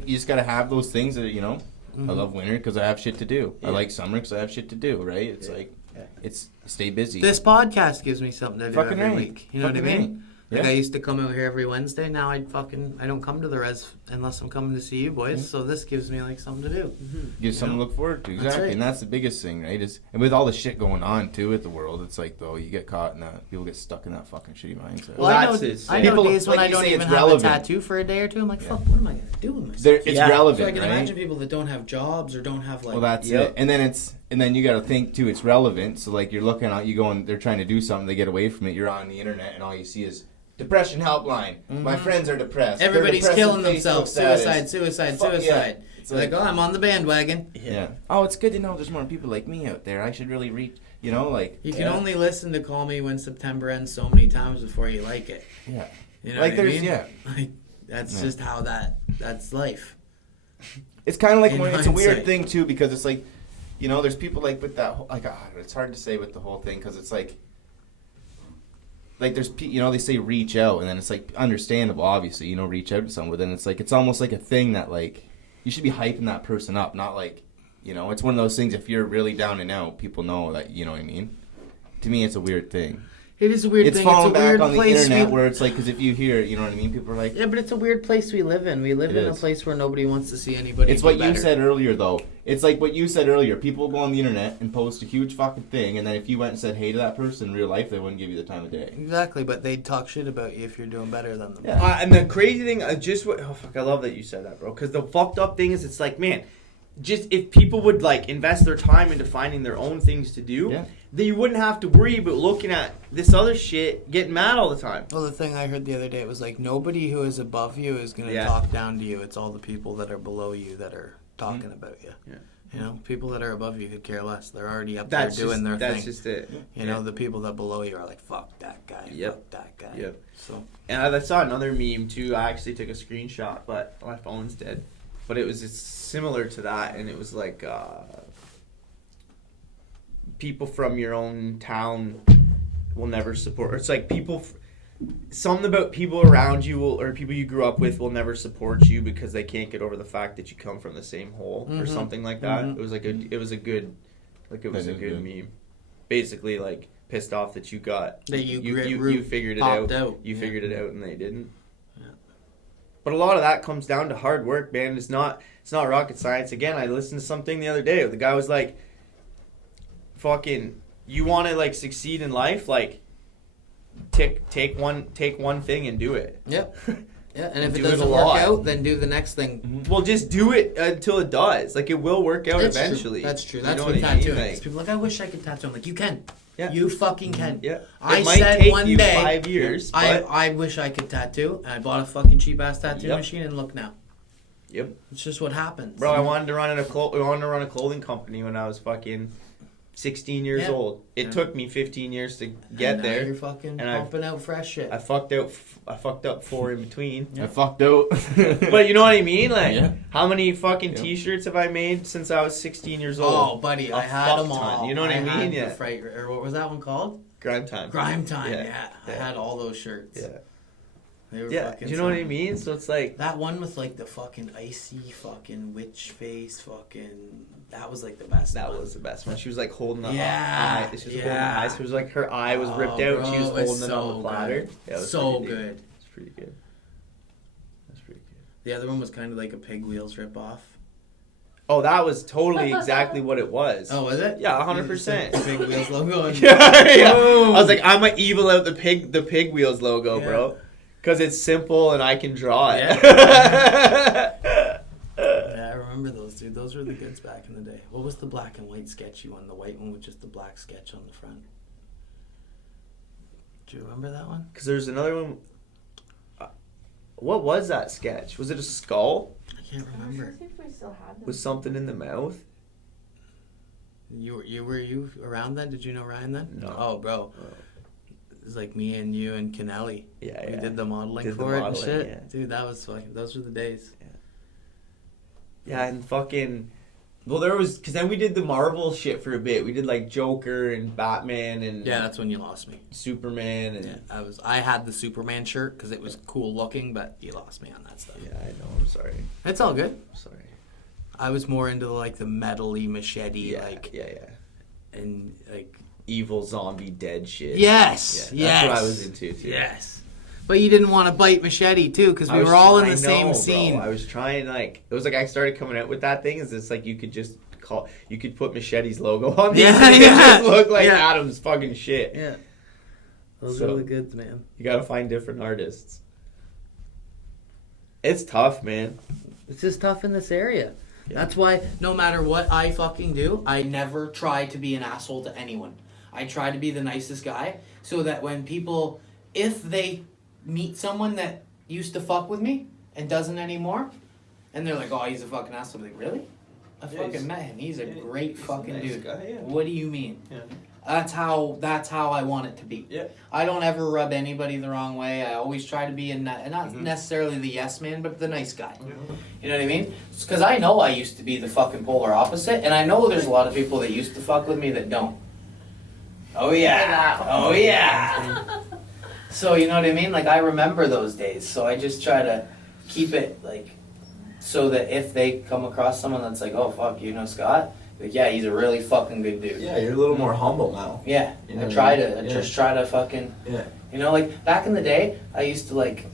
just gotta have those things that you know. I love winter because I have shit to do. I like summer because I have shit to do. Right? It's like, it's stay busy. This podcast gives me something to do Fucking every right. week. You know Fucking what I mean? right. Like Yeah. I used to come out here every Wednesday. Now I don't come to the res unless I'm coming to see you boys. So this gives me like something to do. Give something to look forward to. Exactly. right. And that's the biggest thing, right? And with all the shit going on too with the world, it's like though you get caught in that, people get stuck in that fucking shitty mindset. Well, I that's know, it. I know People- days when like I you don't say, even it's have relevant. a tattoo for a day or two. I'm like, fuck, what am I gonna do with myself? It's Yeah. relevant, So I can right? imagine people that don't have jobs or don't have like. Well, that's Yep. it. And then you got to think too. It's relevant. So like you're looking out, you go and they're trying to do something. They get away from it. You're on the internet, and all you see is depression helpline. My friends are depressed. They're everybody's depressed killing on Facebook themselves. status. Suicide. Fuck yeah. It's like, oh, I'm on the bandwagon. Yeah. Oh, it's good to know there's more people like me out there. I should really reach. You know, like You can only listen to Call Me When September Ends so many times before you like it. yeah. You know Like what I there's mean? Like that's just how that's life. It's kind of like In when, it's a weird hindsight. thing too because it's like, you know, there's people like with that. Like it's hard to say with the whole thing because it's like like there's they say reach out, and then it's like understandable, obviously, reach out to someone, but then it's like it's almost like a thing that like you should be hyping that person up, not like it's one of those things. If you're really down and out, people know that, you know what I mean. To me, it's a weird thing. It is a weird it's thing. falling It's a back weird on the place internet where it's like, because if you hear it, you know what I mean? People are like... Yeah, but it's a weird place we live in. We live in a is. place where nobody wants to see anybody It's do what better. you said earlier, though. It's like what you said earlier. People go on the internet and post a huge fucking thing, and then if you went and said hey to that person in real life, they wouldn't give you the time of day. Exactly, but they'd talk shit about you if you're doing better than them. Yeah. And the crazy thing, I love that you said that, bro. Because the fucked up thing is, it's like, man, just if people would like invest their time into finding their own things to do, then you wouldn't have to worry about looking at this other shit, getting mad all the time. Well, the thing I heard the other day, it was like, nobody who is above you is going to talk down to you. It's all the people that are below you that are talking about you. Yeah. People that are above you could care less. They're already up there doing their thing. That's just it. The people that below you are like, fuck that guy. Fuck that guy. Yep. So. And I saw another meme too. I actually took a screenshot, but my phone's dead. But it's similar to that, and it was like people from your own town will never support. It's like something about people around you or people you grew up with will never support you because they can't get over the fact that you come from the same hole or something like that. It was a good meme. Basically, like pissed off that you got that you figured it out. You figured it out and they didn't. But a lot of that comes down to hard work, man. It's not rocket science. Again, I listened to something the other day. The guy was like, "Fucking, you want to like succeed in life? Like, take one thing and do it." Yep. Yeah, and if it doesn't work out, then do the next thing. Well, just do it until it does. Like, it will work out eventually. That's true. That's you know what tattooing is. Like, people are like, I wish I could tattoo. I'm like, you can. Yeah. You fucking can. Yeah. I It might said take one you day, 5 years. But... I wish I could tattoo. And I bought a fucking cheap ass tattoo machine, and look now. Yep. It's just what happens. Bro, I wanted to run a clothing company when I was fucking 16 years old. It took me 15 years to get there. You're fucking pumping out fresh shit. I fucked up 4 in between. I fucked out. But you know what I mean? Like, how many fucking t-shirts have I made since I was 16 years old? Oh, buddy, I had them all. You know what I mean? Yeah. Or what was that one called? Grime Time. Grime Time, yeah. I had all those shirts. Yeah. They were do you know what I mean? So it's like... That one with like the fucking icy fucking witch face fucking... That was like the best one. That was the best one. She was like holding the eye. She was holding the eye. So it was like her eye was ripped out. Bro, She was holding it on the platter. Good. Yeah, it was so pretty good. It's pretty good. That's pretty good. The other one was kind of like a Pig Wheels ripoff. Oh, that was totally exactly what it was. Oh, was it? Yeah, 100%. Pig Wheels logo. yeah. I was like, I'm gonna evil out the Pig Wheels logo, bro, because it's simple and I can draw it. Yeah. Yeah, I remember those, dude. Those were the goods back in the day. What was the black and white sketchy one? The white one with just the black sketch on the front. Do you remember that one? Because there's another one. What was that sketch? Was it a skull? I can't remember. With something in the mouth? Were you around then? Did you know Ryan then? No. Oh, bro. It was like me and you and Kennelly. Yeah, We yeah. did the modeling Did the for it modeling, and shit. yeah. Dude, that was fucking... Those were the days. Yeah, and fucking... Well, there was... Because then we did the Marvel shit for a bit. We did, like, Joker and Batman and... Yeah, that's when you lost me. Superman and... Yeah, I had the Superman shirt because it was cool looking, but you lost me on that stuff. Yeah, I know. I'm sorry. It's all good. I'm sorry. I was more into, like, the metal-y machete, Yeah, yeah. And, like... Evil zombie dead shit. Yes! Yeah, yes! That's what I was into, too. Yes! But you didn't want to bite machete, too, because we were all in the same scene. Bro. I was trying, like... It was like I started coming out with that thing. Is this, like, you could just call... You could put Machete's logo on these. Yeah, It yeah. just look like Adam's fucking shit. Yeah. Those So, are the goods, man. You gotta find different artists. It's tough, man. It's just tough in this area. Yeah. That's why no matter what I fucking do, I never try to be an asshole to anyone. I try to be the nicest guy so that when people, if they meet someone that used to fuck with me and doesn't anymore, and they're like, oh, he's a fucking asshole. I'm like, really? I fucking met him. He's a great fucking nice dude. guy, yeah. What do you mean? Yeah. That's how I want it to be. Yeah. I don't ever rub anybody the wrong way. I always try to be not necessarily the yes man, but the nice guy. You know what I mean? Because I know I used to be the fucking polar opposite, and I know there's a lot of people that used to fuck with me that don't. Oh yeah. Oh yeah. So you know what I mean? Like I remember those days. So I just try to keep it like so that if they come across someone that's like, oh fuck, you know Scott? Like, yeah, he's a really fucking good dude. Yeah, you're a little more humble now. Yeah, You know I what try I mean? to. I Yeah. just try to fucking. Yeah. You know, like back in the day, I used to like.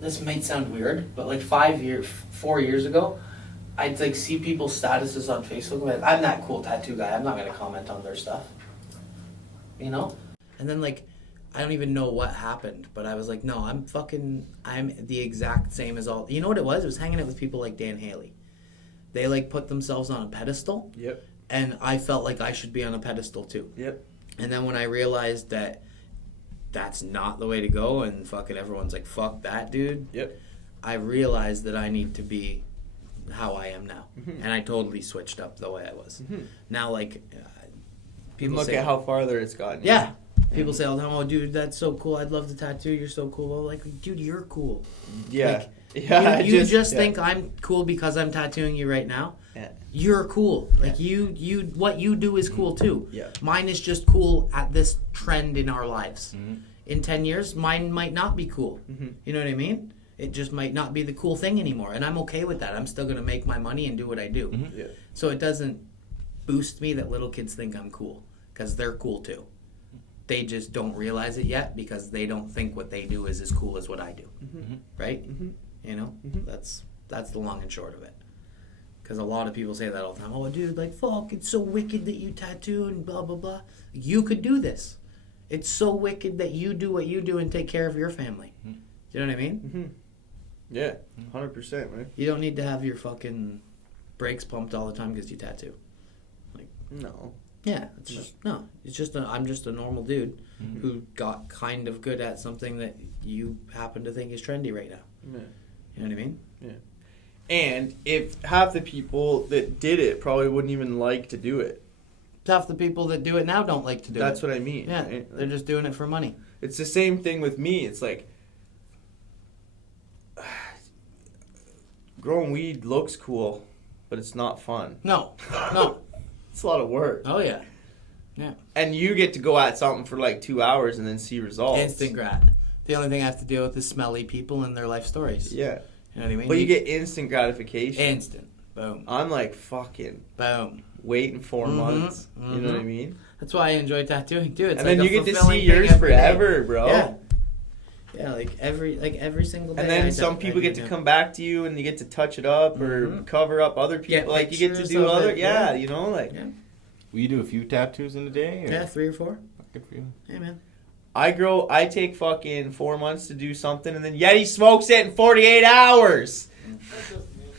This might sound weird, but like 4 years ago, I'd like see people's statuses on Facebook. Like, I'm that cool tattoo guy. I'm not gonna comment on their stuff. You know, and then like. I don't even know what happened, but I was like, no, I'm the exact same as all. You know what it was? It was hanging out with people like Dan Haley. They like put themselves on a pedestal. Yep. And I felt like I should be on a pedestal too. Yep. And then when I realized that that's not the way to go and fucking everyone's like, fuck that dude. Yep. I realized that I need to be how I am now. Mhm. And I totally switched up the way I was. Mhm. Now like People look say, at how farther it's gotten. yeah. People say all the time, oh, dude, that's so cool. I'd love to tattoo. You're so cool. Well, like, dude, you're cool. Yeah. Like, Yeah. You just think I'm cool because I'm tattooing you right now. Yeah. You're cool. Like, you what you do is cool, too. Yeah. Mine is just cool at this trend in our lives. Mm-hmm. In 10 years, mine might not be cool. Mm-hmm. You know what I mean? It just might not be the cool thing anymore. And I'm okay with that. I'm still going to make my money and do what I do. Yeah. So it doesn't boost me that little kids think I'm cool. Because they're cool, too. They just don't realize it yet because they don't think what they do is as cool as what I do, right? Mm-hmm. You know, that's the long and short of it. Because a lot of people say that all the time. Oh, dude, like fuck, it's so wicked that you tattoo and blah blah blah. You could do this. It's so wicked that you do what you do and take care of your family. Do you know what I mean? Mm-hmm. Yeah. 100%, man. You don't need to have your fucking brakes pumped all the time because you tattoo. No. Yeah, it's just It's just I'm just a normal dude who got kind of good at something that you happen to think is trendy right now. Yeah. You know what I mean? Yeah. And if half the people that did it probably wouldn't even like to do it. Half the people that do it now don't like to do That's it. what I mean. Yeah, right? they're just doing it for money. It's the same thing with me. It's like growing weed looks cool, but it's not fun. No. It's a lot of work. Oh yeah. Yeah. And you get to go at something for like 2 hours and then see results. Instant grat. The only thing I have to deal with is smelly people and their life stories. Yeah. You know what I mean? But you get instant gratification. instant. Boom. I'm like fucking Boom. waiting 4 months. You know what I mhm. mean? That's why I enjoy tattooing too. It's And like then a you get to fulfilling see thing yours every day. forever, bro. Yeah. Yeah, like every single day. And then I some do- people I get do, to yeah. come back to you and you get to touch it up or Mhm. cover up other people. Get Like you get to pictures do of other, it, yeah, yeah. you know, like. Yeah. Will you do a few tattoos in a day? Or? Yeah, 3 or 4. Good for you. Hey man. I take fucking 4 months to do something and then Yeti smokes it in 48 hours.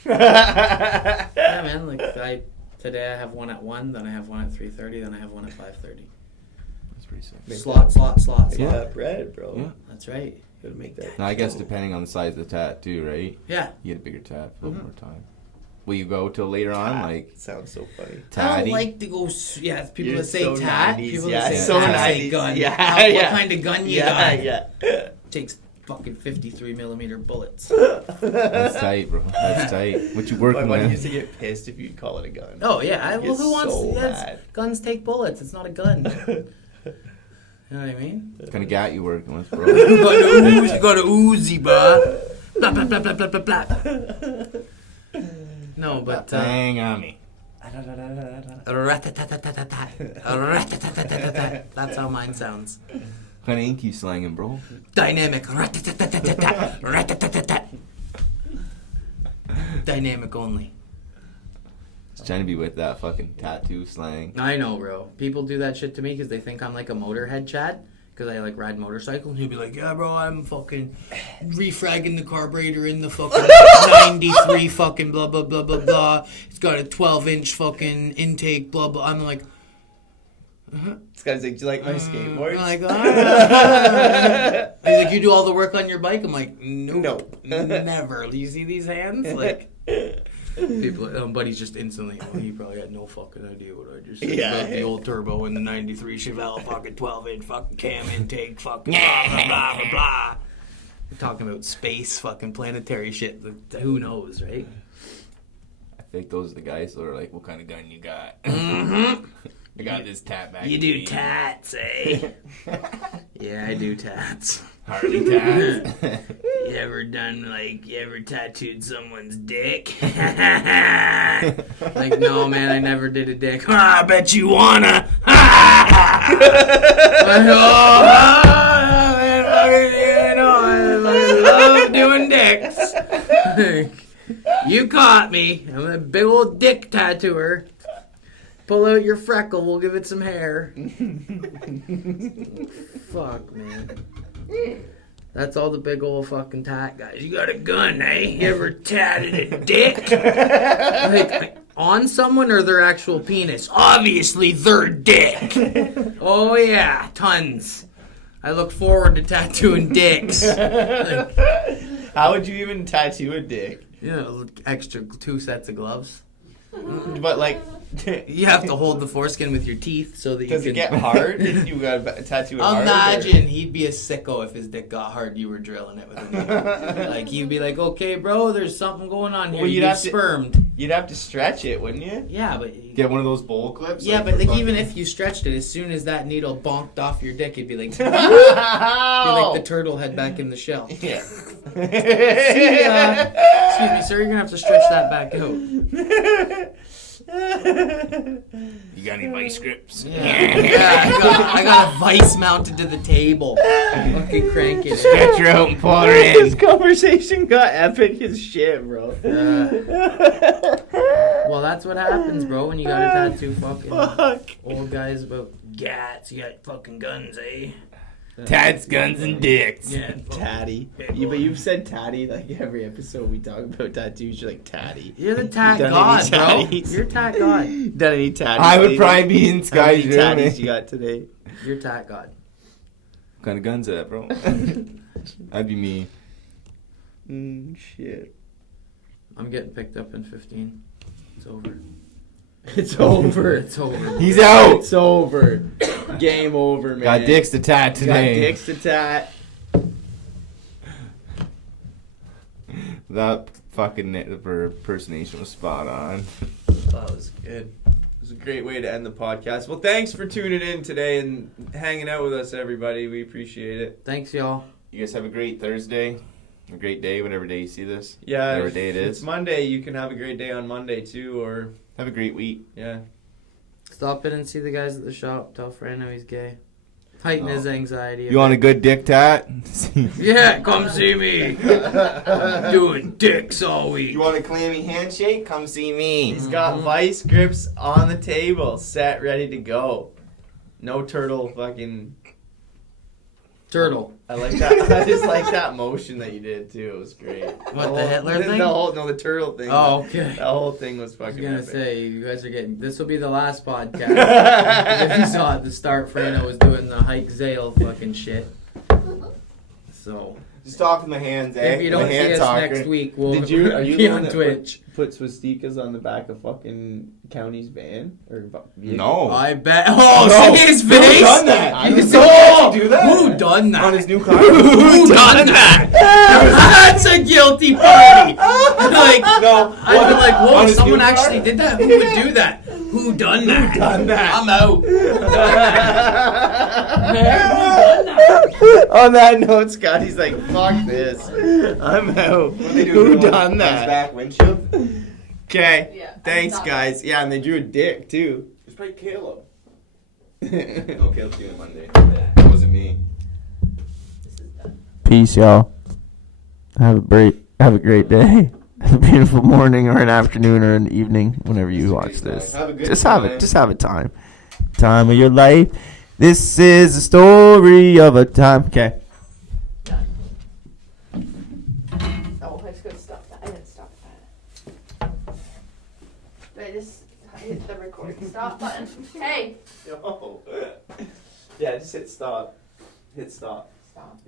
Yeah, man. Like today I have one at 1, then I have one at 3:30, then I have one at 5:30. That's pretty sick. Slot. Yeah, bread, bro. Yeah. That's right. Gotta make that. Now, I guess depending on the size of the tat too, right? Yeah. You get a bigger tat for a little more time. Will you go till later on, like Sounds so funny. I don't tatty? like to go. Yeah, people You're that say so tat. 90s, People yeah, that say so tat say 90s, gun. yeah, What yeah. kind of gun you Yeah, got? yeah. Takes fucking 53 millimeter bullets. That's tight, bro. That's tight. What you My working buddy with? used to get pissed if you'd call it a gun. Oh yeah. Well, Gets who wants? so That's, mad. guns take bullets. It's not a gun. You know what I mean? What kind of gat you working with, bro? You got a Uzi, bro. Blah blah blah blah blah blah blah. No, but. Hang on me. That's how mine sounds. What kind of ink you slanging, bro? Dynamic. Dynamic only. Just trying to be with that fucking tattoo slang. I know, bro. People do that shit to me because they think I'm like a motorhead Chad. Because I like ride motorcycles. And he'll be like, yeah, bro, I'm fucking refragging the carburetor in the fucking 93 fucking blah, blah, blah, blah, blah. It's got a 12-inch fucking intake, blah, blah. I'm like, This guy's like, do you like my skateboards? I'm like, ah. He's like, you do all the work on your bike? I'm like, nope. Never. Do you see these hands? Like, people, buddy's just instantly, oh, he probably had no fucking idea what I just said about the old turbo in the 93 Chevelle fucking 12-inch fucking cam intake fucking blah, blah, blah, blah, blah. We're talking about space fucking planetary shit. Who knows, right? I think those are the guys that are like, what kind of gun you got? Mm-hmm. I got this tat back. You in do me. tats, eh? Yeah, I do tats. Harley tats. You ever tattooed someone's dick? Like, no, man, I never did a dick. I bet you wanna. I love doing dicks. You caught me. I'm a big old dick tattooer. Pull out your freckle. We'll give it some hair. Fuck, man. That's all the big old fucking tat guys. You got a gun, eh? You ever tatted a dick? Like, on someone or their actual penis? Obviously, their dick. Oh, yeah. Tons. I look forward to tattooing dicks. Like, How would you even tattoo a dick? you know, extra 2 sets of gloves. But like, You have to hold the foreskin with your teeth so that you does can... it get hard if you got a tattoo it hard? Imagine he'd be a sicko if his dick got hard. You were drilling it with a needle. Like he'd be like, "Okay, bro, there's something going on here. Well, you'd you'd be have to- spermed." You'd have to stretch it, wouldn't you? Yeah, but Get one of those bowl clips. yeah, like, but for like fucking- even if you stretched it, as soon as that needle bonked off your dick, it'd be like, be like the turtle head back in the shell. Yeah. See ya. Excuse me, sir. You're gonna have to stretch that back out. You got any vice grips? Yeah, I got a vice mounted to the table. Fucking crank it. Stretch her out and pull her This in. conversation got epic as shit, bro. Well, that's what happens, bro, when you got a tattoo fucking Fuck. old guys about gats. You got fucking guns, eh? Tats, guns, and dicks. Yeah. Tatty. But you've said tatty like every episode we talk about tattoos. You're like tatty. You're the tat Done god, any bro. tatties? You're tat god. Done any tatties? I would lately? probably be in How Sky's many room. tatties you got today? You're tat god. What kind of guns that, bro? That'd be me. Shit. I'm getting picked up in 15. It's over. It's over. It's over. He's out. It's over. Game over, man. Got dicks to tat Got today. dicks to tat. That fucking impersonation was spot on. That was good. It was a great way to end the podcast. Well, thanks for tuning in today and hanging out with us, everybody. We appreciate it. Thanks, y'all. You guys have a great Thursday, a great day, whatever day you see this. Yeah, Whatever if day it it's is. Monday, you can have a great day on Monday too, or Have a great week. yeah. Stop in and see the guys at the shop. Tell Frano he's gay. Heighten his anxiety. You want a good dick tat? Yeah, come see me. Doing dicks all week. You want a clammy handshake? Come see me. He's got vice grips on the table, set, ready to go. No turtle fucking... Turtle. I like that. I just like that motion that you did too. It was great. What, the Hitler thing? The turtle thing. Oh, okay. That whole thing was I was fucking gonna epic. say, you guys are getting... This will be the last podcast. If you saw at the start, Frano was doing the Hike Zale fucking shit. So... Just talk with my hands, eh? If you My don't see hand us talker. next week, we'll Are you be the one on that Twitch. Put swastikas on the back of fucking county's van or vehicle? No. I bet. Oh, No. see his Who face? done that? I You don't saw- know. Do that? Who done that? On his new car? Who done that? That's a guilty party. Like, No. I'd be like, On whoa, his someone new car? actually did that? Who would do that? Who done that? Who done that? I'm out. On that note, Scotty's like, fuck this. I'm out. Who done that? Back windshield? Okay. Yeah, I Thanks, thought- guys. Yeah, and they drew a dick, too. It's probably Caleb. No, No, Caleb's doing it Monday. It wasn't me. This is done. Peace, y'all. Have a great day. A beautiful morning or an afternoon or an evening, whenever you watch this. Have a good Just time. have a time. Time of your life. This is the story of a time. Okay. Oh, I just gotta stop that. I didn't stop that. Did I just hit the record stop button? Hey! Yeah, just hit stop. Hit stop. Stop.